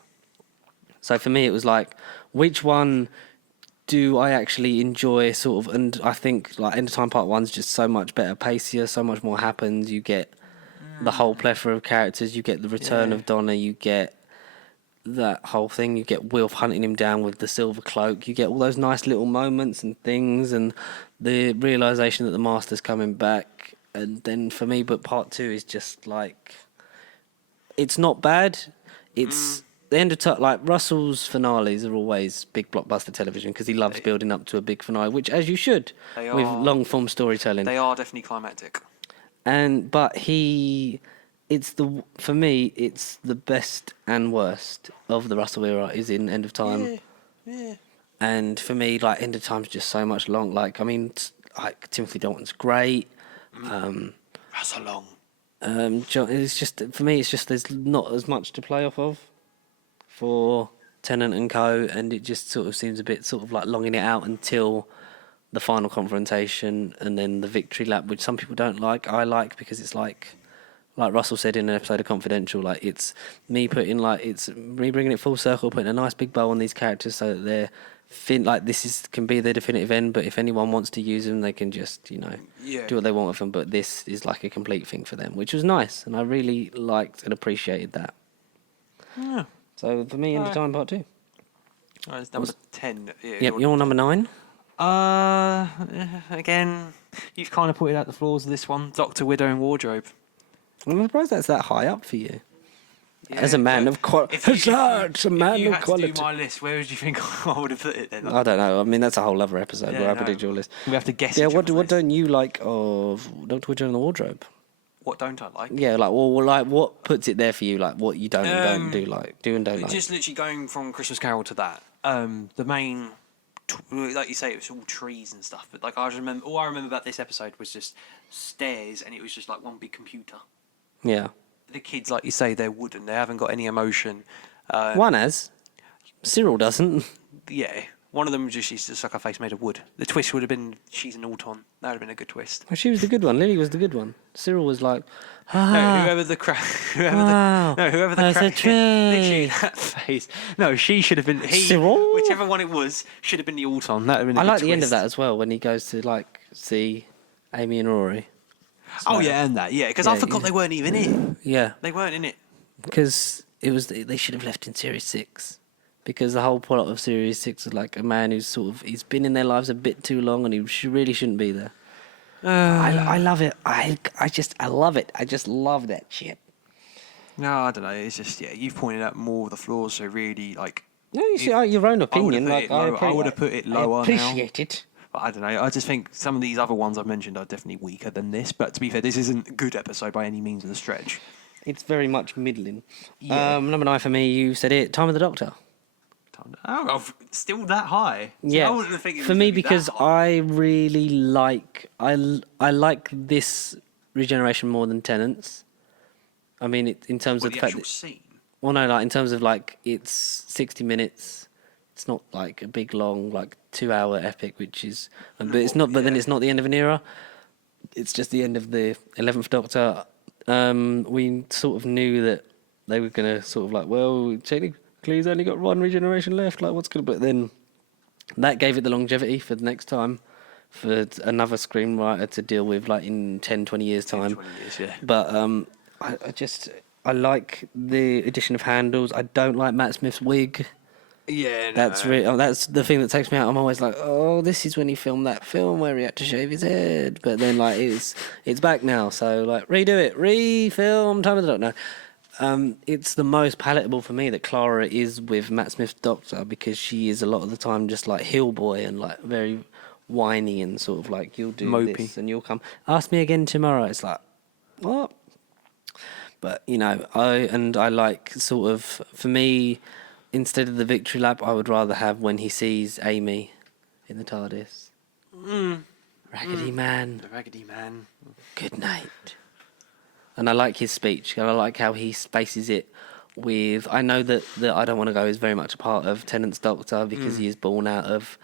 So for me, it was like, which one do I actually enjoy sort of, and I think like End of Time Part 1's just so much better, pacier, so much more happens. You get the whole plethora of characters, you get the return of Donna, you get that whole thing, you get Wilf hunting him down with the silver cloak, you get all those nice little moments and things, and the realisation that the Master's coming back. And then for me, but Part 2 is just like, it's not bad, it's the end of time. Like Russell's finales are always big blockbuster television because he loves building up to a big finale, which as you should with long form storytelling. They are definitely climactic. But for me, it's the best and worst of the Russell era is in End of Time. Yeah. And for me, like End of Time's just so much long. Like I mean, like Timothy Dalton's great. Russell Long. It's just for me, it's just there's not as much to play off of for Tennant and co, and it just sort of seems a bit sort of like longing it out until the final confrontation and then the victory lap, which some people don't like. I like because it's like Russell said in an episode of Confidential, like it's me bringing it full circle, putting a nice big bow on these characters so that they're can be their definitive end. But if anyone wants to use them, they can just do what they want with them. But this is like a complete thing for them, which was nice, and I really liked and appreciated that. Yeah. So for me, End of Time Part 2. It's number 10. Yep, you're number 9. Again, you've kind of pointed out the flaws of this one. Doctor, Widow, and Wardrobe. I'm surprised that's that high up for you. As a man of quality. If you had to do my list, where would you think I would have put it then? I don't know. I mean, that's a whole other episode where I predict your list. We have to guess. Yeah, what don't you like of Doctor Widow and the Wardrobe? What don't I like? Yeah, like like what puts it there for you? Like what you don't and don't do like do and don't like. Just literally going from Christmas Carol to that. The main, like you say, it was all trees and stuff. But like all I remember about this episode was just stairs, and it was just like one big computer. Yeah. The kids, like you say, they're wooden. They haven't got any emotion. One has. Cyril doesn't. Yeah. One of them she's just like a face made of wood. The twist would have been she's an Auton. That would have been a good twist. Well, she was the good one. Lily was the good one. Cyril was like, no, whoever the literally that face. No, she should have been Cyril? Whichever one it was should have been the Auton. That would have been. I like the end of that as well when he goes to like see Amy and Rory. So, and that because I forgot they weren't even in it. Yeah, they weren't in it because they should have left in Series 6. Because the whole plot of Series 6 was like a man who's he's been in their lives a bit too long and he really shouldn't be there. I love it. I love it. I just love that shit. No, I don't know. It's just, you've pointed out more of the flaws, so really, like... No, you see, your own opinion. I would have put it lower now. I appreciate it. But I don't know. I just think some of these other ones I've mentioned are definitely weaker than this. But to be fair, this isn't a good episode by any means of the stretch. It's very much middling. Yeah. Number 9 for me, you said it, Time of the Doctor. Oh, still that high? Yeah, I wouldn't think it was for me because I really like I like this regeneration more than Tenants. I mean, in terms of the fact that scene. Well, no, like in terms of like it's 60 minutes. It's not like a big long like 2-hour epic, which is, but it's not. But then it's not the end of an era. It's just the end of the 11th Doctor. We sort of knew that they were going to sort of like, well, technically he's only got one regeneration left. Like, what's going to... But then that gave it the longevity for the next time, for another screenwriter to deal with, like, in 10, 20 years' time. 20 years, yeah. But I like the addition of handles. I don't like Matt Smith's wig. Yeah, no. That's the thing that takes me out. I'm always like, oh, this is when he filmed that film where he had to shave his head. But then, like, it's back now. So, like, redo it. Refilm Time of the Doctor. No. It's the most palatable for me that Clara is with Matt Smith's Doctor, because she is a lot of the time just like hill boy and like very whiny and sort of like, you'll do mopey. This and you'll come ask me again tomorrow. It's like, what? But you know, I like sort of, for me, instead of the victory lap, I would rather have when he sees Amy in the TARDIS. Raggedy Man. The Raggedy Man. Good night. And I like his speech, and I like how he spaces it with... I know that I Don't Want to Go is very much a part of Tennant's Doctor, because he is born out of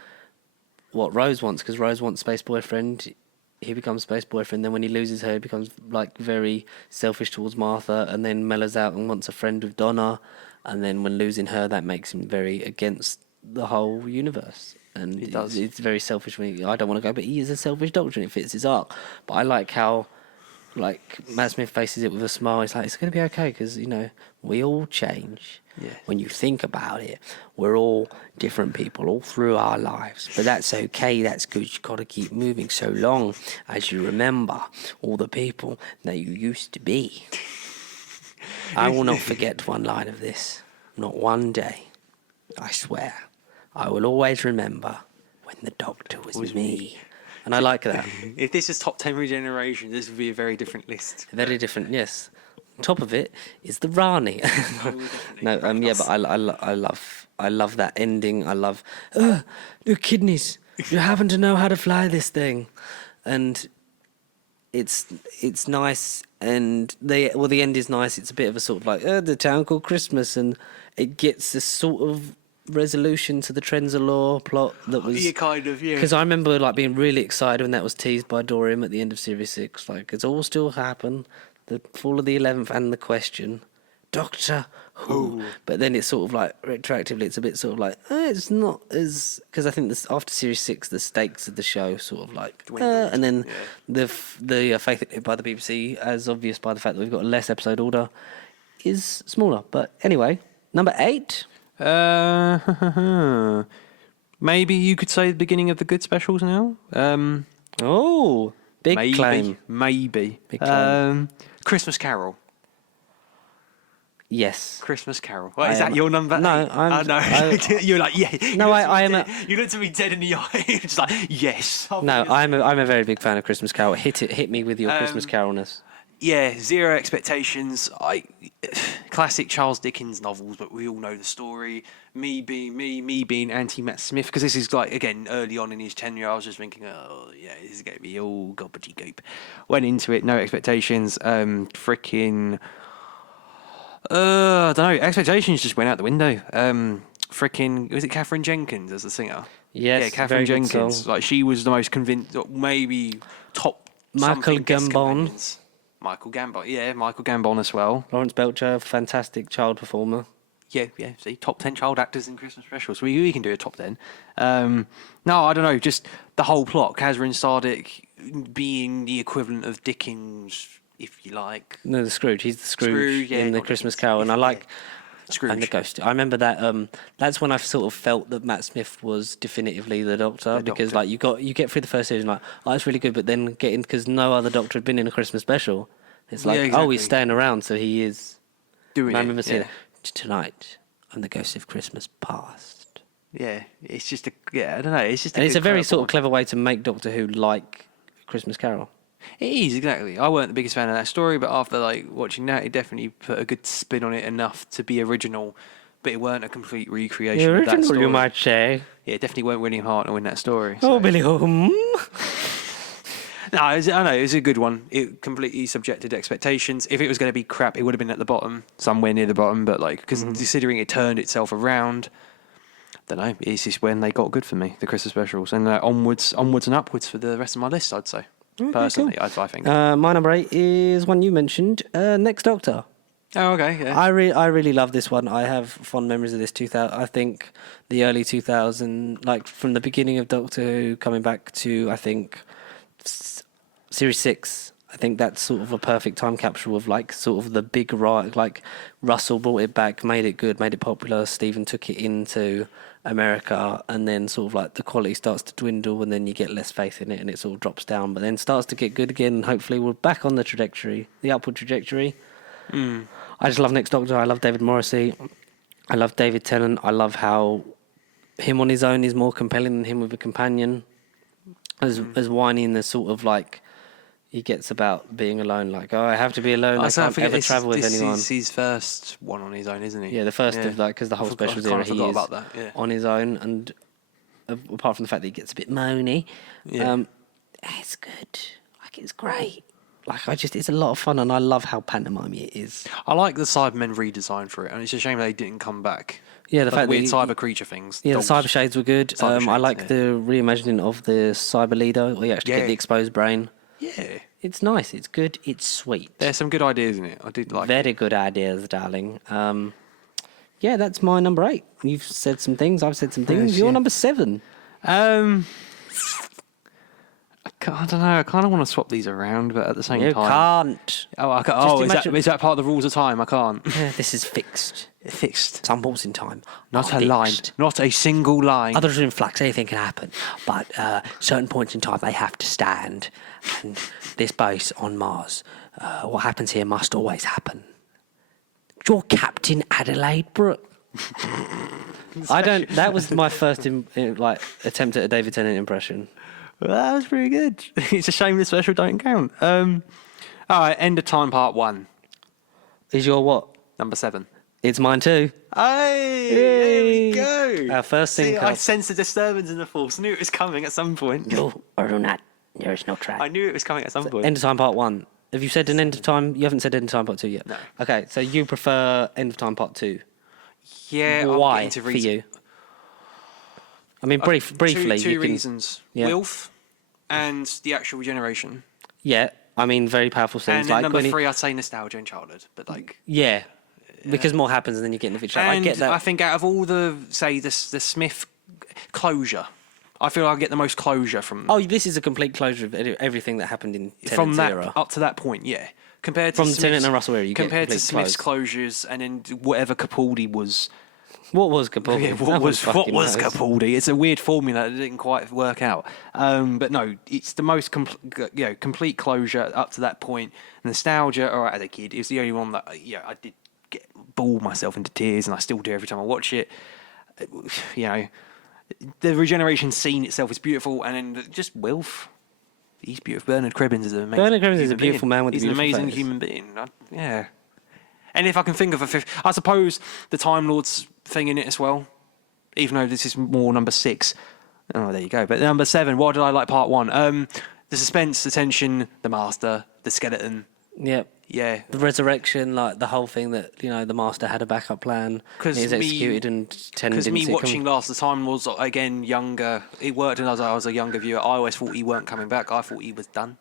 what Rose wants, because Rose wants Space Boyfriend. He becomes Space Boyfriend, then when he loses her, he becomes like very selfish towards Martha, and then mellows out and wants a friend with Donna, and then when losing her, that makes him very against the whole universe. And he does. It's very selfish when I don't want to go, but he is a selfish Doctor, and it fits his arc. But I like how... Like, Matt Smith faces it with a smile. He's like, it's going to be okay, because, you know, we all change. Yeah. When you think about it, we're all different people all through our lives. But that's okay. That's good. You've got to keep moving so long as you remember all the people that you used to be. I will not forget one line of this. Not one day. I swear. I will always remember when the Doctor was me. And I like that. If this is top 10 regeneration, this would be a very different list. Very different, yes. Top of it is the Rani. No, but I love that ending. I love, your kidneys. You happen to know how to fly this thing, and it's nice. And the end is nice. It's a bit of a sort of like the town called Christmas, and it gets this sort of resolution to the Trenzalore plot that was because I remember like being really excited when that was teased by Dorian at the end of Series 6. Like, it's all still happen, the fall of the 11th and the question, Doctor Who. But then it's sort of like retroactively, it's a bit sort of like it's not as, because I think this, after Series 6 the stakes of the show sort of like and then the faith by the BBC, as obvious by the fact that we've got a less episode order, is smaller. But anyway, number 8. Maybe you could say the beginning of the good specials now. Big claim. Maybe. Big claim. Christmas Carol. Yes. Christmas Carol. Is that your number? No, you're like, yeah. No, I am. You looked at me dead in the eye. You're just like, yes. No, I'm a very big fan of Christmas Carol. Hit me with your Christmas Carolness. zero expectations. Classic Charles Dickens novels, but we all know the story. Me being anti Matt Smith, because this is like, again, early on in his tenure, I was just thinking, oh yeah, this is going to be all gobbledygook. Went into it, no expectations. Freaking, I don't know. Expectations just went out the window. Freaking, was it Catherine Jenkins as the singer? Yes, yeah, Catherine Jenkins. Like, she was the most convinced, maybe top. Michael Gambon. Michael Gambon as well. Lawrence Belcher, fantastic child performer. Yeah. See, top 10 child actors in Christmas specials. So we can do a top 10. No, I don't know. Just the whole plot. Kazran Sardik being the equivalent of Dickens, if you like. No, the Scrooge. He's the Scrooge in the Christmas Carol, and I like. Scrooge. And the Ghost. I remember that. That's when I sort of felt that Matt Smith was definitively the Doctor, because like you get through the first season like, oh, it's really good, but then getting, because no other Doctor had been in a Christmas special. It's like, oh, he's staying around, so he is doing it. I remember saying, tonight, I'm the Ghost of Christmas Past. Yeah, it's just I don't know. It's just, and it's a very sort of clever way to make Doctor Who like Christmas Carol. It is, exactly. I weren't the biggest fan of that story, but after like watching that, it definitely put a good spin on it, enough to be original, but it weren't a complete recreation of that story. You might say. Yeah, it definitely weren't William Hartnell in that story. So. Oh, Billy Home. No, I know, it was a good one. It completely subjected expectations. If it was going to be crap, it would have been at the bottom, somewhere near the bottom, but like, because considering it turned itself around, I don't know, it's just when they got good for me, the Christmas specials, and onwards and upwards for the rest of my list, I'd say. Okay, personally, cool. I think. My number 8 is one you mentioned, Next Doctor. Oh, okay. Yeah. I really love this one. I have fond memories of this 2000. I think the early 2000, like from the beginning of Doctor Who coming back to, I think, Series 6. I think that's sort of a perfect time capsule of like sort of the big rise. Like Russell brought it back, made it good, made it popular. Stephen took it into America, and then sort of like the quality starts to dwindle, and then you get less faith in it, and it sort of drops down, but then starts to get good again, and hopefully we're back on the trajectory, the upward trajectory. I just love Next Doctor. I love David Morrissey. I love David Tennant. I love how him on his own is more compelling than him with a companion. As whiny in the sort of like he gets about being alone, like, oh, I have to be alone. I can't ever travel with anyone. This is his first one on his own, isn't he? Yeah, the first of like, because the whole special era he is about that. Yeah. On his own, and apart from the fact that he gets a bit moany, it's good. Like, it's great. Like, it's a lot of fun, and I love how pantomimey it is. I like the Cybermen redesign for it, and it's a shame they didn't come back. Yeah, the fact weird cyber creature things. Yeah, dogs. The cyber shades were good. I like the reimagining of the cyber leader, where you actually get the exposed brain. Yeah. It's nice, it's good, it's sweet. There's some good ideas in it. I did like Very good ideas, darling. Yeah, that's my number 8. You've said some things, I've said some things. You're number 7. I don't know. I kind of want to swap these around, but at the same time... You can't. Is that part of the rules of time? I can't. This is fixed. Fixed. Some balls in time. Not a line. Not a single line. Others are in flux. Anything can happen. But certain points in time, they have to stand. And this base on Mars, what happens here must always happen. You're Captain Adelaide Brooke. That was my first attempt at a David Tennant impression. Well, that was pretty good. It's a shame the special don't count. All right, End of Time Part 1. Is your what? Number 7. It's mine too. Hey, there we go. Our first thing. I sensed a disturbance in the force. Knew it was coming at some point. No, or not. There is no track. I knew it was coming at some point. End of Time Part 1. Have you said an End of Time? You haven't said End of Time Part 2 yet? No. Okay, so you prefer End of Time Part 2? Yeah. Why for you? I mean, briefly. Two reasons. Yeah. Wilf and the actual regeneration. Yeah, I mean, very powerful scenes. And like number 3, I'd say nostalgia and childhood. But like... Yeah. Because more happens and then you get in the video. And I get that. I think out of all the Smith closure, I feel I get the most closure from... Oh, this is a complete closure of everything that happened in Tennant's era. Up to that point, yeah. Compared to from Tennant and Russell era, you compared get to Smith's closures, and then whatever Capaldi was... What was Capaldi? Yeah, what was Capaldi? It's a weird formula that didn't quite work out. But no, it's the most complete closure up to that point. Nostalgia, all right, as a kid, it's the only one that I did bawl myself into tears, and I still do every time I watch it. The regeneration scene itself is beautiful, and then just Wilf. He's beautiful. Bernard Cribbins is an amazing. Bernard Cribbins is a beautiful man with a beautiful He's an amazing face. human being. Yeah. And if I can think of a fifth, I suppose the Time Lords thing in it as well. Even though this is more number 6. Oh, there you go. But number 7. Why did I like part 1? The suspense, the tension, the master, the skeleton. Yep. Yeah. The resurrection, like the whole thing that, the master had a backup plan. He's executed and Ten didn't see Because me watching come. Last of the Time was, again, younger. It worked when I was a younger viewer. I always thought he weren't coming back. I thought he was done.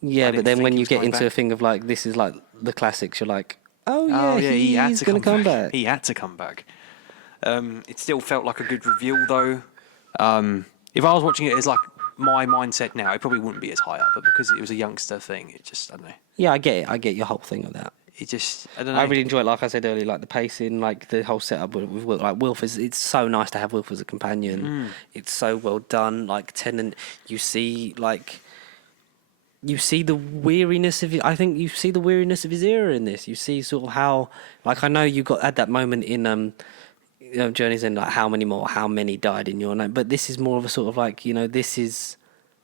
Yeah, but then think when he you was get coming into a back. thing of like, this is like the classics, you're like, he had he's to going to come back. He had to come back. It still felt like a good reveal, though. If I was watching it as like my mindset now, it probably wouldn't be as high up. But because it was a youngster thing, it just, I don't know. Yeah, I get it. I get your whole thing of that. It just, I don't know. I really enjoy it, like I said earlier, like the pacing, like the whole setup with Wilf. Like Wilf it's so nice to have Wilf as a companion. It's so well done. Like Tennant, you see the weariness of it. I think you see the weariness of his era in this. You see sort of how, like, I know you got at that moment in Journey's End, like how many died in your name, but this is more of a sort of like, this is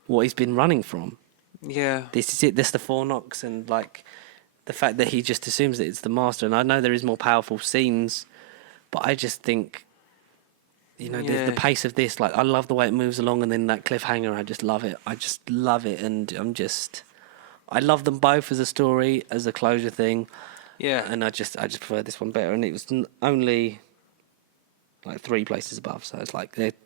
what he's been running from. Yeah. This is it. This the four knocks, and like the fact that he just assumes that it's the master. And I know there is more powerful scenes, but I just think, the pace of this, like I love the way it moves along, and then that cliffhanger, I just love it. I just love it, and I love them both as a story, as a closure thing. Yeah. And I just prefer this one better, and it was only like 3 places above, so it's like it's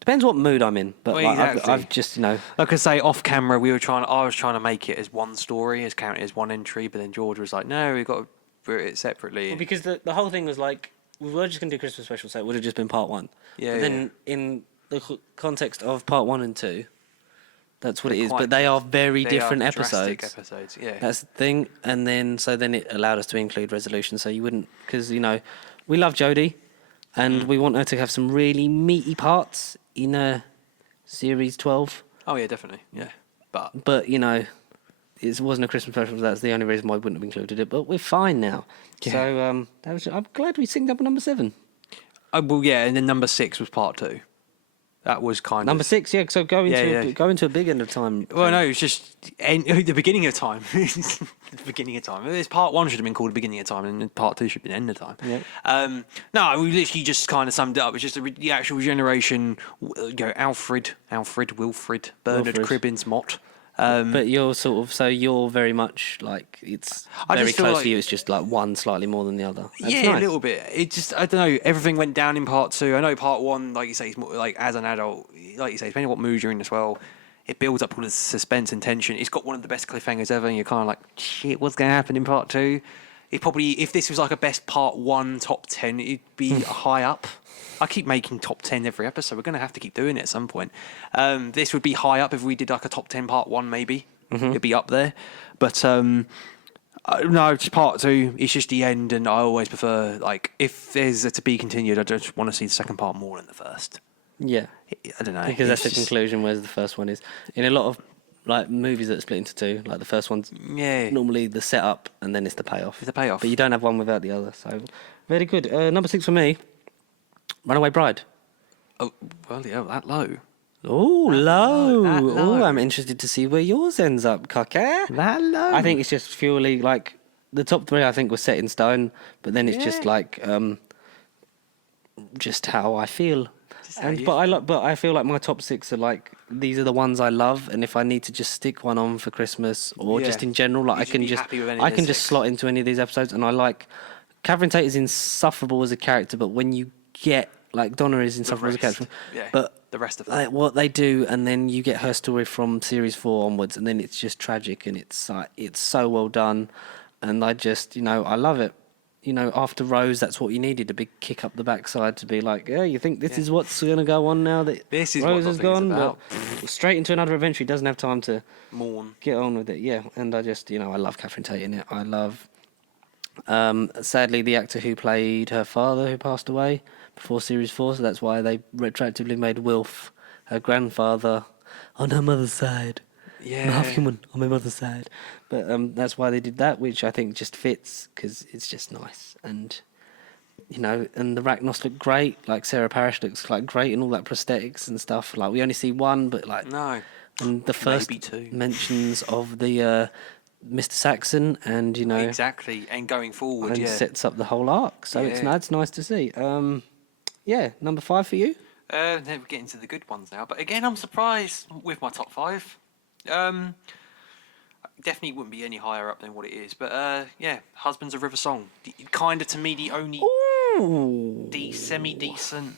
depends what mood I'm in, but Well, like, exactly. I've just Like I say, off camera, I was trying to make it as one story, as count it as one entry, but then George was like, no, we've got to put it separately. Well, because the whole thing was like, we were just going to do a Christmas special, so it would have just been part 1. Yeah, But then in the context of part 1 and 2, that's what They're it is. quite- But they are very They different are drastic episodes. episodes, yeah. That's the thing. And then it allowed us to include Resolution, so you wouldn't, because, we love Jodie, and we want her to have some really meaty parts in Series 12. Oh, yeah, definitely, yeah. But It wasn't a Christmas special, so that's the only reason why I wouldn't have included it. But we're fine now. Yeah. So I'm glad we synced up with number 7. well, yeah, and then number 6 was part 2. That was kind Number of 6, yeah. So go into Yeah. a big end of time. Well, no, it's just the beginning of time. The beginning of time. This part 1 should have been called the beginning of time, and then part 2 should have been end of time. Yeah. No, we literally just kind of summed it up. It's just the actual generation. Wilfred, Bernard Wilfred. Cribbins, Mott. But you're very much like it's I very just feel close like- to you. It's just like one slightly more than the other. That's Yeah, nice. a little bit. It just, I don't know. Everything went down in part 2. I know part 1, like you say, is more like as an adult, like you say, depending on what mood you're in as well, it builds up all the suspense and tension. It's got one of the best cliffhangers ever, and you're kind of like, shit, what's going to happen in part 2? It probably, if this was like a best part 1 top 10, it'd be high up. I keep making top 10 every episode. We're going to have to keep doing it at some point. This would be high up if we did like a top 10 part 1, maybe. It'd be up there. But no, just part 2. It's just the end, and I always prefer, like, if there's a to be continued, I just want to see the second part more than the first. Yeah, I don't know. because that's the it's just- conclusion, whereas the first one is. In a lot of like movies that are split into 2, like the first one's Yeah. normally the setup, and then it's the payoff. It's the payoff. But you don't have one without the other. So very good. Number 6 for me, Runaway Bride. Oh, well, yeah, that low. Oh, low. that Oh, low. I'm interested to see where yours ends up, Cocker. That low. I think it's just purely like the top 3. I think were set in stone, but then it's just Yeah. like just how I feel. how you But I feel like my top 6 are like these are the ones I love, and if I need to just stick one on for Christmas or Yeah. just in general, like You I should can be just happy with any I of the can just 6. slot into any of these episodes, and I like Catherine Tate is insufferable as a character, but when you get like Donna is insufferable as a rest, character, yeah, but the rest of them. like what they do, and then you get her story from series 4 onwards, and then it's just tragic, and it's so well done, and I just I love it. After Rose, that's what you needed, a big kick up the backside to be like, yeah, you think this is what's going to go on now that This is Rose what has the thing's gone? about. But straight into another adventure. He doesn't have time to Mourn. get on with it. Yeah, and I just, I love Catherine Tate in it. I love, sadly, the actor who played her father who passed away before Series 4, so that's why they retroactively made Wilf her grandfather on her mother's side. Yeah. I'm half human on my mother's side. But that's why they did that, which I think just fits because it's just nice. And, and the Rachnos look great. Like Sarah Parish looks like great and all that prosthetics and stuff. Like we only see one, but like No. and the first Maybe two. mentions of the Mr. Saxon, and exactly, and going forward, and sets up the whole arc. So that's nice to see. Number 5 for you. Then we're getting to the good ones now. But again, I'm surprised with my top 5. Definitely wouldn't be any higher up than what it is. But Husbands of River Song. Kind of, to me, the only semi-decent...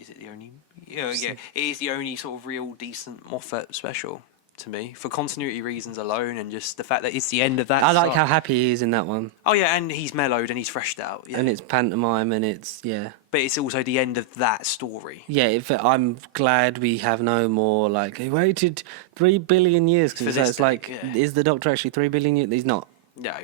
Is it the only... Yeah, it is the only sort of real decent Moffat special to me. For continuity reasons alone, and just the fact that it's the end of that. I like how happy he is in that one. Oh, yeah, and he's mellowed and he's freshed out. Yeah. And it's pantomime and it's, But it's also the end of that story. Yeah, I'm glad we have no more, like, he waited 3 billion years. Because it's like, is the Doctor actually 3 billion years? He's not. No.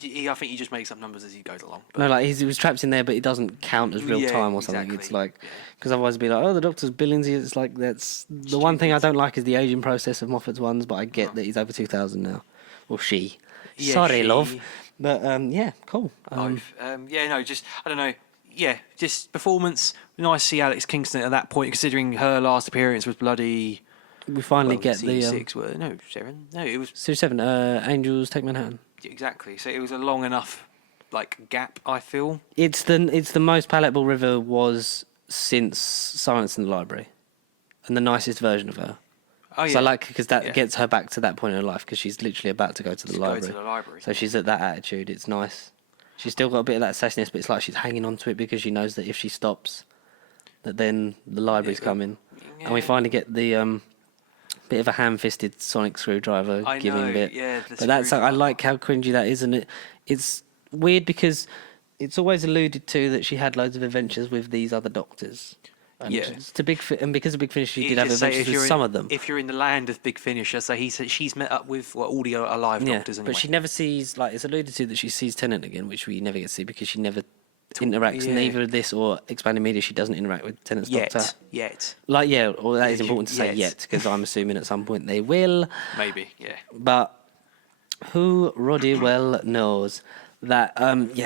I think he just makes up numbers as he goes along. But no, like, he was trapped in there, but it doesn't count as real time or something. Exactly. It's like, because otherwise it'd be like, the Doctor's billions of years. It's like, that's the Stupid. One thing I don't like is the aging process of Moffat's ones, but I get that he's over 2,000 now. Or she. Yeah, Sorry, she. love. But, cool. I don't know. Yeah, just performance. Nice to see Alex Kingston at that point, considering her last appearance was bloody... We finally get the... 7. No, it was... Series 7, Angels Take Manhattan. Exactly. So it was a long enough gap, I feel. It's the most palatable River was since Silence in the Library. And the nicest version of her. Oh, yeah. So because that gets her back to that point in her life, because she's literally about to go to the library. So she's at that attitude. It's nice. She's still got a bit of that sassiness, but it's like she's hanging on to it because she knows that if she stops, that then the library's coming. Yeah. And we finally get the bit of a ham-fisted sonic screwdriver giving bit. Yeah, but that's I like how cringy that is, and it's weird because it's always alluded to that she had loads of adventures with these other doctors. And and because of Big Finish, she did have adventures with some of them. If you're in the land of Big Finisher, so she's met up with all the alive doctors anyway. But she never sees, it's alluded to that she sees Tennant again, which we never get to see because she never interacts in either this or Expanded Media. She doesn't interact with Tennant's doctor. Yet. That is important to say yet, because I'm assuming at some point they will. Maybe, yeah. But who Roddy well knows that,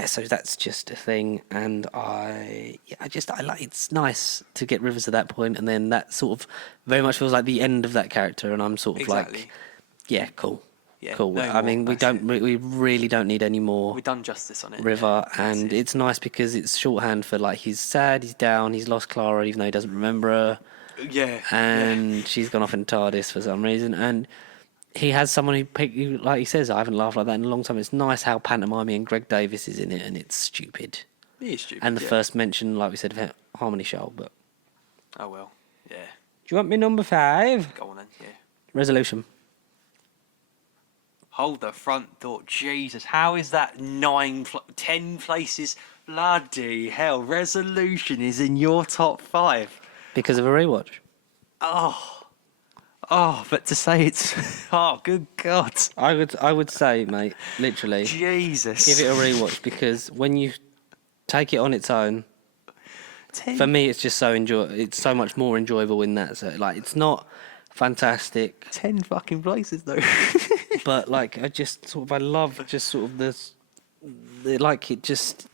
so that's just a thing, and I like, it's nice to get Rivers at that point, and then that sort of very much feels like the end of that character, and I'm sort of cool. Yeah, cool. No we really don't need any more. We've done justice on it. River, and it's nice because it's shorthand for he's sad, he's down, he's lost Clara, even though he doesn't remember her. Yeah. And she's gone off in TARDIS for some reason, and he has someone who, like he says, I haven't laughed like that in a long time. It's nice how pantomime and Greg Davis is in it, and it's stupid. It is stupid. And the first mention, like we said, of Harmony Shoal, but. Oh well, yeah. Do you want me number 5? Go on then, yeah. Resolution. Hold the front door. Jesus, how is that 10 places? Bloody hell. Resolution is in your top 5. Because of a rewatch. But to say it's... Oh, good God. I would say, mate, literally. Jesus. Give it a rewatch, because when you take it on its own, 10. For me, it's just it's so much more enjoyable in that. So, it's not fantastic. 10 fucking places, though. But I love just sort of the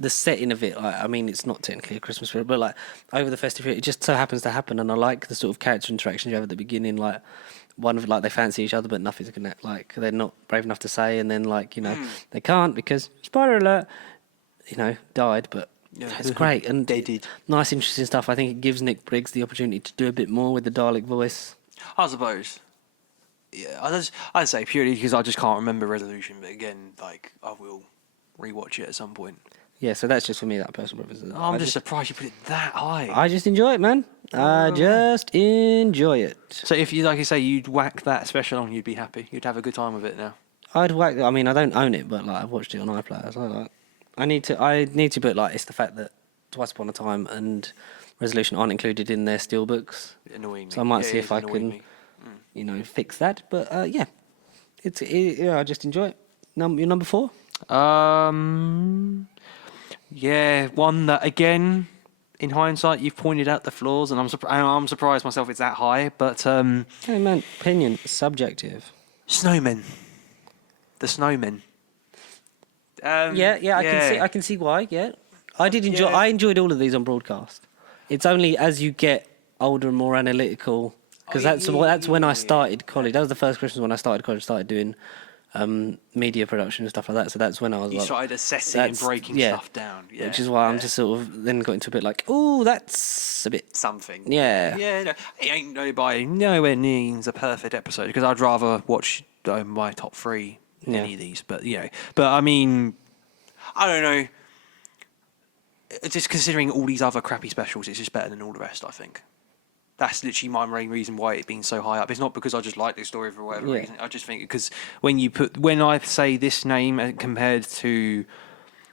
setting of it. It's not technically a Christmas film, but over the festive period, it just so happens to happen, and I like the sort of character interactions you have at the beginning. One of they fancy each other, but nothing's gonna they're not brave enough to say, and then they can't because spoiler alert, died, but. Yeah. It's great, and they did nice, interesting stuff. I think it gives Nick Briggs the opportunity to do a bit more with the Dalek voice. I suppose. Yeah, I'd say purely because I just can't remember Resolution, but again, I will rewatch it at some point. Yeah, so that's just for me, that personal preference. I'm just surprised you put it that high. I just enjoy it, man. I just enjoy it. So if you, like you say, you'd whack that special on, you'd be happy. You'd have a good time with it now. I'd whack. I don't own it, but I've watched it on iPlayer. So I need to, but it's the fact that Twice Upon a Time and Resolution aren't included in their steelbooks. Annoying me. So I might see if I can. Fix that. But I just enjoy it. Your number 4? Yeah, one that again, in hindsight, you've pointed out the flaws, and I'm surprised myself it's that high. But hey man, opinion subjective. Snowmen, the Snowmen. I can see why. Yeah, I did enjoy. I enjoyed all of these on broadcast. It's only as you get older and more analytical because that's when I started college. That was the first Christmas when I started college. Started doing media production and stuff like that. So that's when I was You started assessing and breaking stuff down. Yeah, which is why I'm just sort of then got into a bit like, oh, that's a bit something. Yeah. Yeah, no, it ain't by nowhere near a perfect episode because I'd rather watch my top 3 than any of these. But I mean, I don't know. Just considering all these other crappy specials, it's just better than all the rest. I think. That's literally my main reason why it's been so high up. It's not because I just like this story for whatever reason. I just think because when I say this name compared to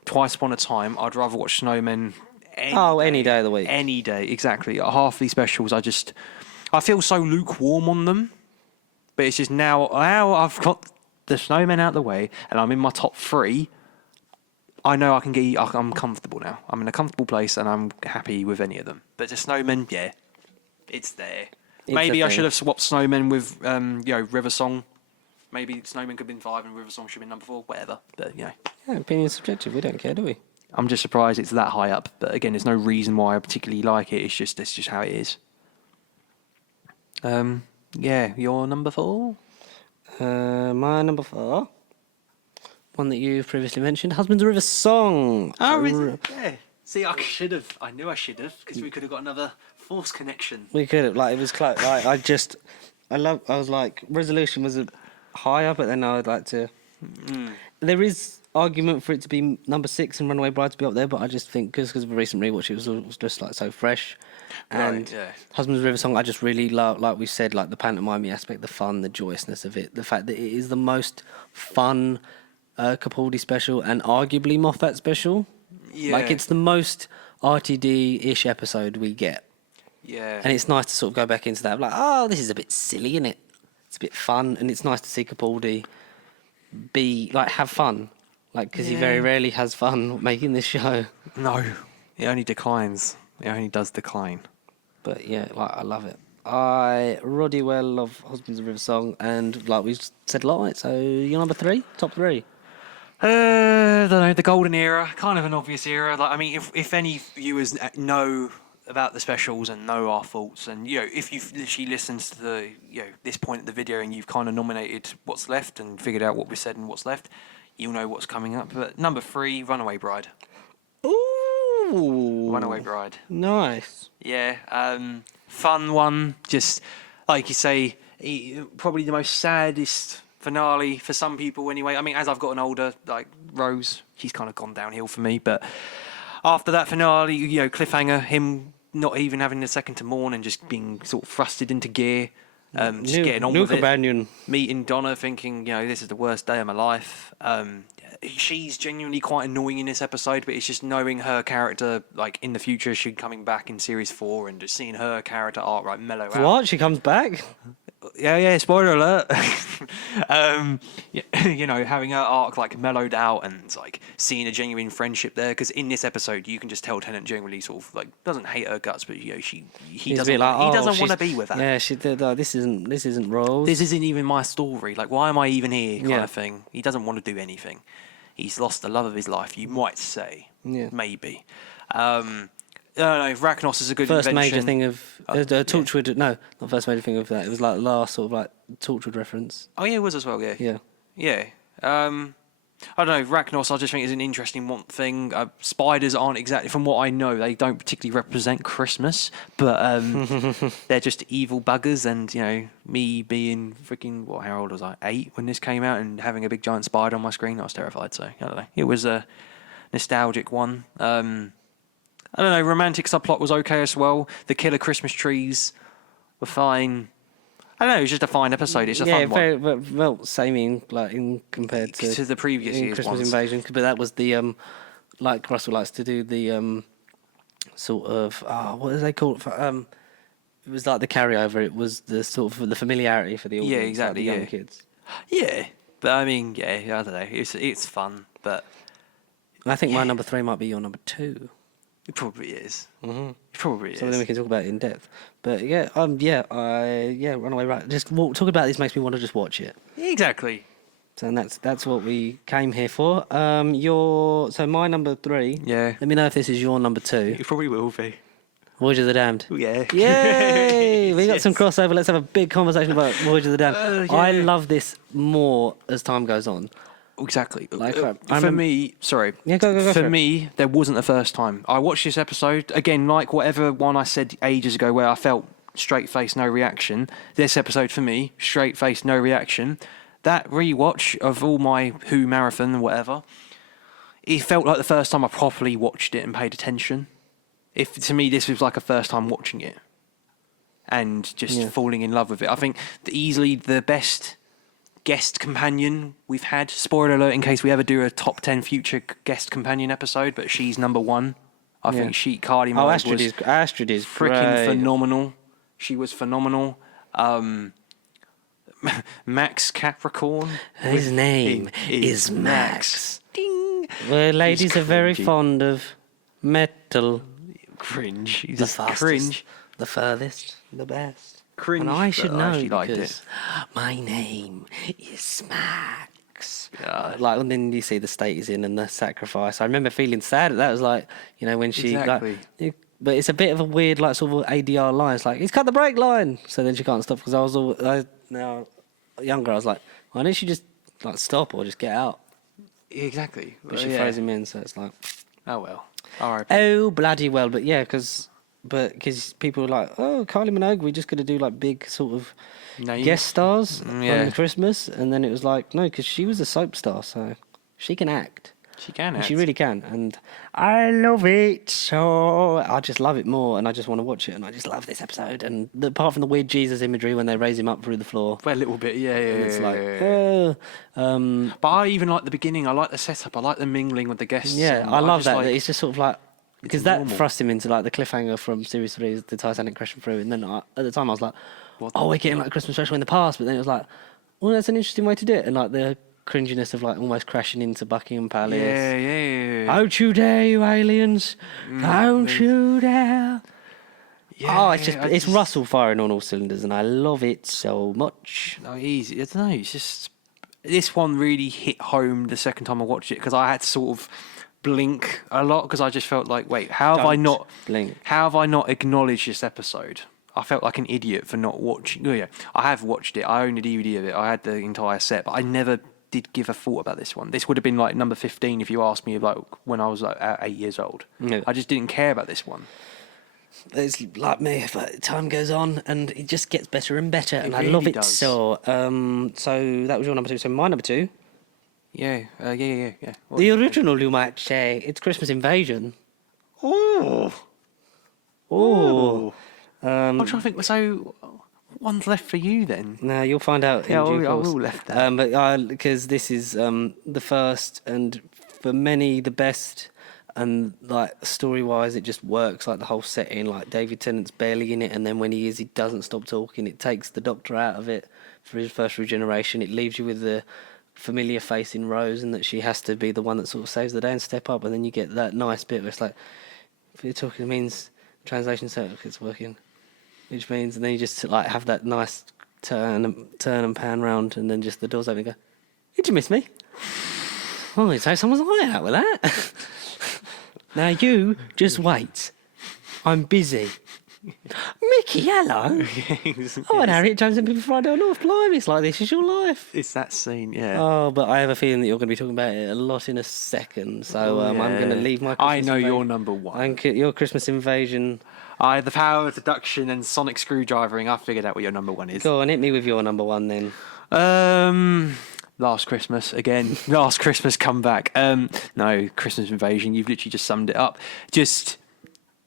Twice Upon a Time, I'd rather watch Snowmen any day of the week. Any day, exactly. Half these specials, I feel so lukewarm on them. But it's just now I've got the Snowmen out of the way and I'm in my top 3. I know I'm comfortable now. I'm in a comfortable place and I'm happy with any of them. But the Snowmen, it's there. Maybe I should have swapped Snowmen with, River Song. Maybe Snowmen could have been 5 and River Song should have been number 4. Whatever. But, Yeah, opinion subjective. We don't care, do we? I'm just surprised it's that high up. But again, there's no reason why I particularly like it. It's just how it is. Your number 4? My number 4. One that you've previously mentioned, Husband's River Song. Oh, really? Yeah. See, I knew I should have, because we could have got another Force connection. We could have, it was close. I was like, Resolution was higher, but then I would like to... There is argument for it to be number 6 and Runaway Bride to be up there, but I just think, because of a recent rewatch, it was just so fresh. And Husband's River Song, I just really love, like we said, the pantomime aspect, the fun, the joyousness of it, the fact that it is the most fun Capaldi special and arguably Moffat special. Yeah. It's the most RTD-ish episode we get. Yeah. And it's nice to sort of go back into that. This is a bit silly, isn't it? It's a bit fun, and it's nice to see Capaldi have fun. Because he very rarely has fun making this show. No, it only declines. It only does decline. But I love it. I really well love Husbands of River Song, and we've said a lot on it. So you're number 3, top 3. I don't know, the golden era, kind of an obvious era. If any viewers know about the specials and know our thoughts, and if you've literally listened to the this point of the video and you've kind of nominated what's left and figured out what we said and what's left, you'll know what's coming up. But number 3, Runaway Bride. Ooh, Runaway Bride. Nice. Yeah, fun one. Just like you say, probably the most saddest finale for some people anyway. As I've gotten older, Rose, she's kind of gone downhill for me. But after that finale, cliffhanger, him not even having a second to mourn and just being sort of thrusted into gear, just getting on with it. Meeting Donna, thinking, this is the worst day of my life. She's genuinely quite annoying in this episode, but it's just knowing her character, in the future, she coming back in series 4 and just seeing her character arc mellow out. What? She comes back? Yeah, spoiler alert. Having her arc mellowed out and seeing a genuine friendship there, because in this episode you can just tell Tennant genuinely sort of doesn't hate her guts, but he doesn't want to be with her. Yeah, she did. This isn't Rose. This isn't even my story. Why am I even here? Kind of thing. He doesn't want to do anything. He's lost the love of his life, you might say. Yeah, maybe. I don't know, Rachnos is a good first invention. Major thing of Torchwood. No, not first major thing of that. It was the last sort of Torchwood reference. Oh yeah, it was as well. Yeah. I don't know, Rachnos. I just think is an interesting one thing. Spiders aren't exactly, from what I know, they don't particularly represent Christmas, but they're just evil buggers. And me being freaking how old was I? 8 when this came out, and having a big giant spider on my screen, I was terrified. So I don't know. It was a nostalgic one. I don't know, romantic subplot was okay as well. The killer Christmas trees were fine. I don't know, it was just a fine episode. It's a fun one. Same compared to the previous year's Christmas ones. Invasion. But that was the, like Russell likes to do, the sort of, what do they call it? It was like the carryover. It was the sort of the familiarity for the audience, exactly, the young kids. Yeah, but I don't know. It's fun, but I think my number 3 might be your number 2. It probably is. Mm-hmm. It probably is. So then we can talk about it in depth. But Runaway Bride. Just talking about this makes me want to just watch it. Exactly. So that's what we came here for. So my number 3. Yeah. Let me know if this is your number 2. It probably will be. Voyage of the Damned. Yeah. Yay! We got Yes. some crossover. Let's have a big conversation about Voyage of the Damned. Yeah. I love this more as time goes on. Exactly. Like, for me, sorry. Yeah, go For for it. me, there wasn't the first time. I watched this episode, again, like whatever one I said ages ago where I felt straight face, no reaction. This episode for me, straight face, no reaction. That rewatch of all my Who marathon and whatever, it felt like the first time I properly watched it and paid attention. To me, this was like a first time watching it and just falling in love with it. I think easily the best guest companion we've had. Spoiler alert in case we ever do a top 10 future guest companion episode, but she's number one. I think Cardi Mode was Astrid is freaking great. phenomenal. She was phenomenal. Max Capricorn. His name is Max. Ding. Well, ladies are very fond of metal. Cringe. He's The just fastest, cringe. the furthest, the best. Cringe. And I should but know actually liked because it. my name is Max. Yeah. Like, and then you see the state he's in and the sacrifice. I remember feeling sad at that. It was like, when she Exactly. but it's a bit of a weird, like, sort of ADR line. It's like, he's cut the brake line. So then she can't stop because now younger, I was like, why don't she just like stop or just get out? Exactly. But she throws him in, so it's like, Oh well. All right. oh bloody well. But yeah, because people were like, oh, Kylie Minogue, we're just gonna do like big sort of Names. guest stars Yeah. on Christmas, and then it was like, no, because she was a soap star, so she can act. She can. And she really can, and I love it. So I just love it more, and I just want to watch it, and I just love this episode. And apart from the weird Jesus imagery when they raise him up through the floor, A little bit. Yeah. it's like, But I even like the beginning. I like the setup. I like the mingling with the guests. yeah, and I love just that. like- That it's just sort of like because that normal. thrust him into like the cliffhanger from series 3, the Titanic crashing through, and then at the time I was like, What oh, we're getting like a Christmas special in the past, but then it was like, well, that's an interesting way to do it, and like the cringiness of like almost crashing into Buckingham Palace. Yeah. Don't you dare, you aliens! Don't you dare! Yeah, It's Russell firing on all cylinders, and I love it so much. No, easy. I don't know. It's just this one really hit home the second time I watched it because I had to sort of blink a lot because I just felt like, wait, how have I Don't not blink. How have I not acknowledged this episode? I felt like an idiot for not watching. Oh yeah, I have watched it. I own a DVD of it. I had the entire set, but I never did give a thought about this one. This would have been like number 15 if you asked me like when I was like 8 years old. Yeah. I just didn't care about this one. It's like me, but time goes on and it just gets better and better, and I really love it does. so. So that was your number 2. So my number 2, Yeah. What- the original, you might say, it's Christmas Invasion. Oh. Oh, I'm trying to think. So, one's left for you then. now you'll find out. Yeah, in due I course. will left that. But because this is the first, and for many the best, and like story-wise, it just works. Like the whole setting, like David Tennant's barely in it, and then when he is, he doesn't stop talking. It takes the Doctor out of it for his first regeneration. It leaves you with the familiar face in Rose, and that she has to be the one that sort of saves the day and step up. And then you get that nice bit where it's like, if you're talking, it means translation it's working, which means, and then you just like have that nice turn and pan round, and then just the doors open and go, did you miss me? Oh, you take someone's eye out with that. Now you just wait. I'm busy. Mickey, hello. Oh, and Harriet Jones and People Friday on North. Blimey, it's like this is your life. It's that scene, yeah. Oh, but I have a feeling that you're going to be talking about it a lot in a second. So I'm going to leave my Christmas I know Invasion. you're number one. Your Christmas Invasion. The power of deduction and sonic screwdrivering. I figured out what your number one is. Go on, hit me with your number 1 then. Last Christmas again. Last Christmas comeback. No, Christmas Invasion. You've literally just summed it up. Just,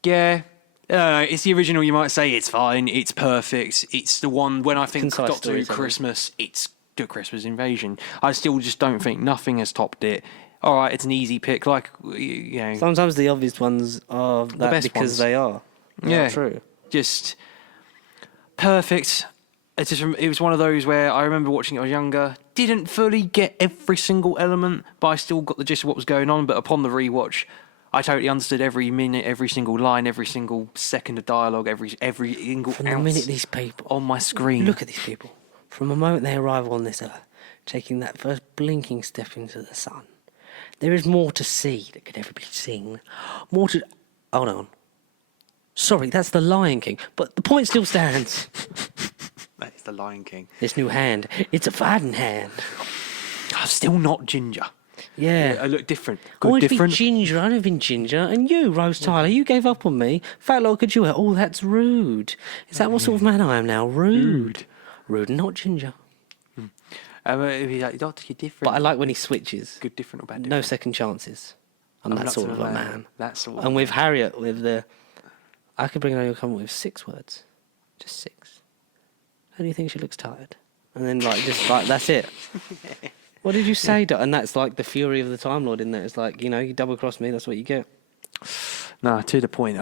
yeah. It's the original. You might say it's fine. It's perfect. It's the one when I think Concise Doctor Who storytelling. Christmas. It's the Christmas Invasion. I still just don't think nothing has topped it. All right, it's an easy pick. Like you know, Sometimes the obvious ones are that best because ones. they are. Yeah. True. just perfect. It was one of those where I remember watching it when I was younger, didn't fully get every single element, but I still got the gist of what was going on. But upon the rewatch, I totally understood every minute, every single line, every single second of dialogue, every single From the ounce minute these people on my screen. look at these people, from the moment they arrive on this earth, taking that first blinking step into the sun, there is more to see that could ever be seen. More to hold on. Sorry, that's the Lion King. But the point still stands. That is the Lion King. This new hand, it's a fighting hand. I'm still not ginger. Yeah. I look different. I Good want to be different. ginger. I've never been ginger. And you, Rose Tyler, you gave up on me. Fat lot could you wear? Oh, that's rude. Is that what sort of man I am now? Rude. Rude and not ginger. If you're like, Doctor, you're different. But I like when he switches. Good different or bad different. No second chances. I'm that not sort of a man. That sort of And with Harriet, with the... I could bring her come up with 6 words. Just 6. How do you think she looks tired? And then, like, just like, that's it. What did you say, Doc? And that's like the fury of the Time Lord, isn't it? It's like, you know, you double cross me, that's what you get. No, to the point.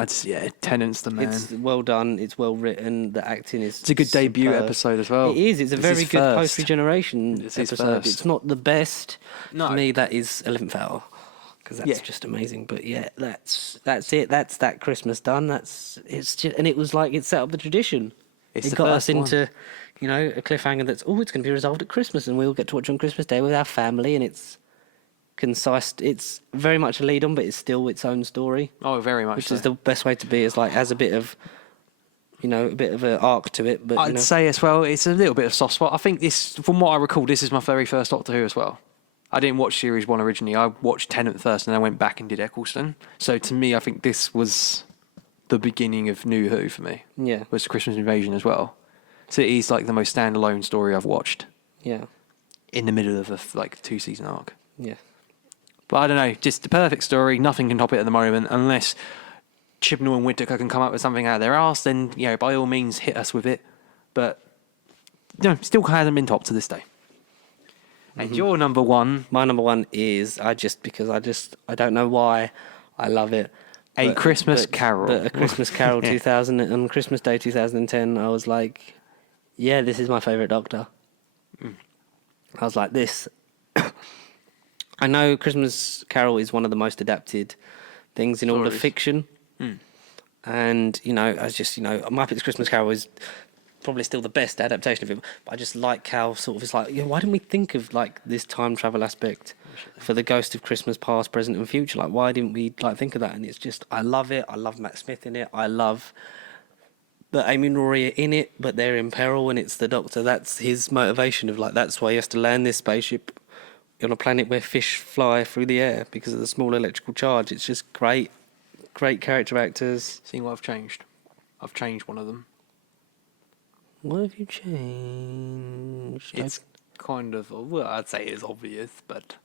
Tennant's the man. It's well done, it's well written, the acting is It's a good debut superb. episode as well. It is, it's a very good post-regeneration It's his episode. first. It's not the best. No. For me, that is 11th Hour. Because that's just amazing. But yeah, that's it. That's that Christmas done. It's just, and it was like it set up the tradition. It's it the got first us into, you know, a cliffhanger that's it's going to be resolved at Christmas, and we'll get to watch on Christmas Day with our family, and it's concise. It's very much a lead on, but it's still its own story. Oh, very much. Which so. is the best way to be. Is like has a bit of, you know, a bit of an arc to it. But I'd say as well, it's a little bit of soft spot. I think this, from what I recall, this is my very first Doctor Who as well. I didn't watch Series 1 originally. I watched Tennant first and then I went back and did Eccleston. So to me, I think this was the beginning of New Who for me. Yeah. Was Christmas Invasion as well. So it is like the most standalone story I've watched. Yeah. In the middle of a 2-season arc. Yeah. But I don't know, just the perfect story. Nothing can top it at the moment unless Chibnall and Whittaker can come up with something out of their arse, then, you know, by all means hit us with it. But, you know, still hasn't been topped to this day. And your number one... My number one is, I don't know why I love it. A Christmas Carol. But A Christmas Carol 2000, on Christmas Day 2010, I was like, yeah, this is my favourite Doctor. I was like, this... I know Christmas Carol is one of the most adapted things in all of fiction. And, you know, I just, you know, Muppets Christmas Carol is probably still the best adaptation of it. But I just like how sort of it's like, why didn't we think of like this time travel aspect for the Ghost of Christmas Past, Present and Future? Like, why didn't we like think of that? And it's just, I love it. I love Matt Smith in it. I love that Amy and Rory are in it, but they're in peril and it's the Doctor. That's his motivation of like, that's why he has to land this spaceship on a planet where fish fly through the air because of the small electrical charge. It's just great character actors. See what I've changed? I've changed one of them. What have you changed? It's kind of, well, I'd say it's obvious, but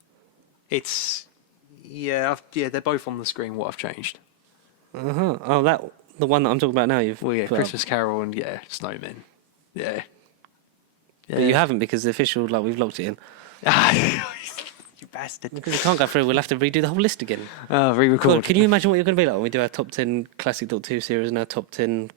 it's, they're both on the screen what I've changed. Oh, the one that I'm talking about now. You've Well, yeah, put Christmas Carol and, Snowmen. Yeah. But you haven't because the official, like, we've locked it in. You bastard. Because we can't go through, we'll have to redo the whole list again. Re-record. God, can you imagine what you're going to be like when we do our top 10 classic Doctor Who series and our top 10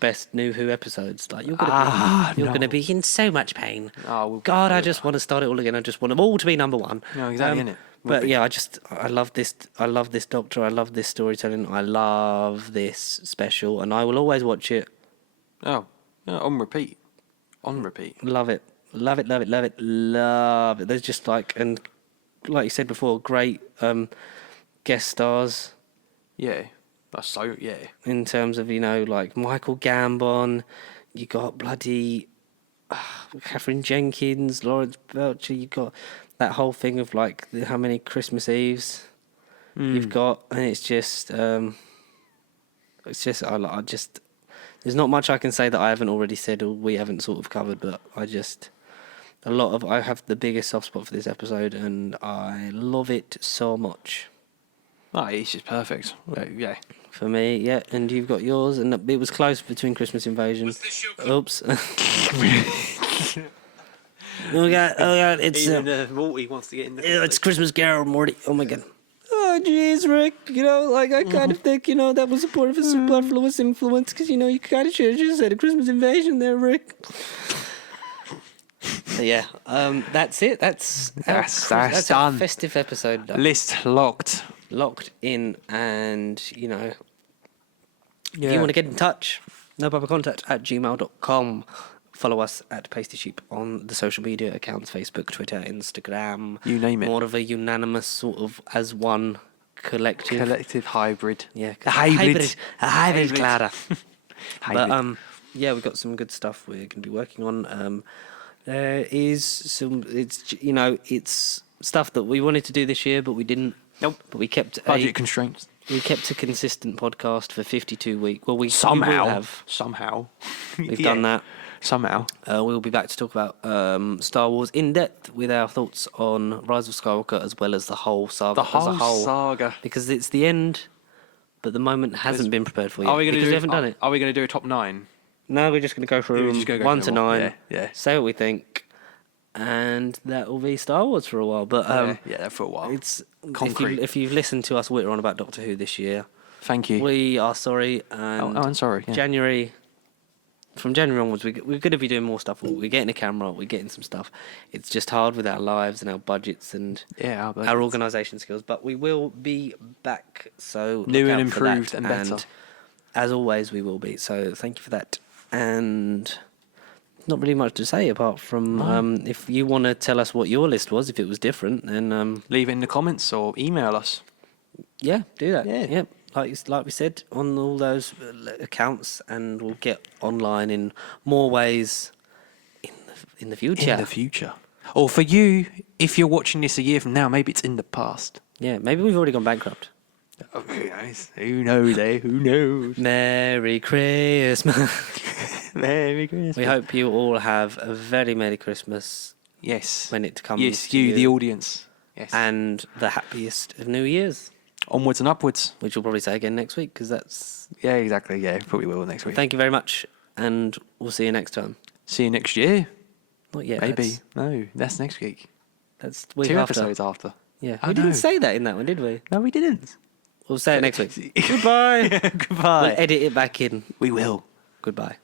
best New Who episodes? Like, you're going to be in so much pain. God, I just want to start it all again. I just want them all to be number one. No, exactly, innit? But yeah, I love this. I love this Doctor. I love this storytelling. I love this special, and I will always watch it. Oh, on repeat. On repeat. Love it. Love it, love it, love it, love it. There's just like, and like you said before, great guest stars. Yeah. That's so, yeah. In terms of, you know, like Michael Gambon, you got bloody Catherine Jenkins, Lawrence Belcher, you got that whole thing of like how many Christmas Eves you've got, and it's just, I just, there's not much I can say that I haven't already said or we haven't sort of covered, but I have the biggest soft spot for this episode and I love it so much. Oh, it's just perfect. Yeah. For me, yeah, and you've got yours, and it was close between Christmas Invasion. Oops. Oh god, it's Morty wants to get in it's Christmas Carol, Morty. Oh my god. Oh jeez, Rick. You know, like I kind of think, you know, that was a part of a superfluous influence because, you know, you kind of should have just said a Christmas Invasion there, Rick. So yeah, that's it. That's done. A festive episode. Done. List locked In, and you know, if you want to get in touch, nopubliccontact@gmail.com. Follow us at Pasty Sheep on the social media accounts, Facebook, Twitter, Instagram. You name it. More of a unanimous sort of as one collective hybrid. Yeah, A hybrid. a hybrid, Clara. Hybrid. But yeah, we've got some good stuff we're going to be working on. There is some, it's stuff that we wanted to do this year, but we didn't. Nope. But we kept Budget constraints. We kept a consistent podcast for 52 weeks. Well, we Somehow. we will have. Somehow. We've done that. Somehow. We'll be back to talk about Star Wars in depth with our thoughts on Rise of Skywalker as well as the whole saga as a whole. Saga. Because it's the end, but the moment hasn't been prepared for yet. Because we haven't done it. Are we going to do a top 9? No, we're just going to go through go 1 to through 9, Yeah. say what we think, and that will be Star Wars for a while. But yeah, for a while. it's Concrete. If you've listened to us witter on about Doctor Who this year, Thank you. we are sorry. And I'm sorry. Yeah. From January onwards, we're going to be doing more stuff. We're getting a camera, we're getting some stuff. It's just hard with our lives and our budgets and our organisation skills. But we will be back. So new look and out for that. improved and better. As always, we will be. So thank you for that. And not really much to say apart from if you want to tell us what your list was, if it was different, then leave it in the comments or email us. Yeah, do that. Yeah. Yep. Like we said, on all those accounts, and we'll get online in more ways in the future. In the future. Or for you, if you're watching this a year from now, maybe it's in the past. Yeah, maybe we've already gone bankrupt. Oh, who knows? Who knows, eh? Who knows? Merry Christmas. Merry Christmas. We hope you all have a very Merry Christmas. Yes. When it comes yes, to you, the audience. Yes. And the happiest of New Year's. Onwards and upwards. Which we'll probably say again next week, because that's... Yeah, exactly. Yeah, probably will next week. Thank you very much, and we'll see you next time. See you next year. Not yet. Maybe. No, that's next week. That's week 2 after. episodes after. Yeah. We didn't say that in that one, did we? No, we didn't. We'll say it next week. Goodbye. Goodbye. We'll edit it back in. We will. Goodbye.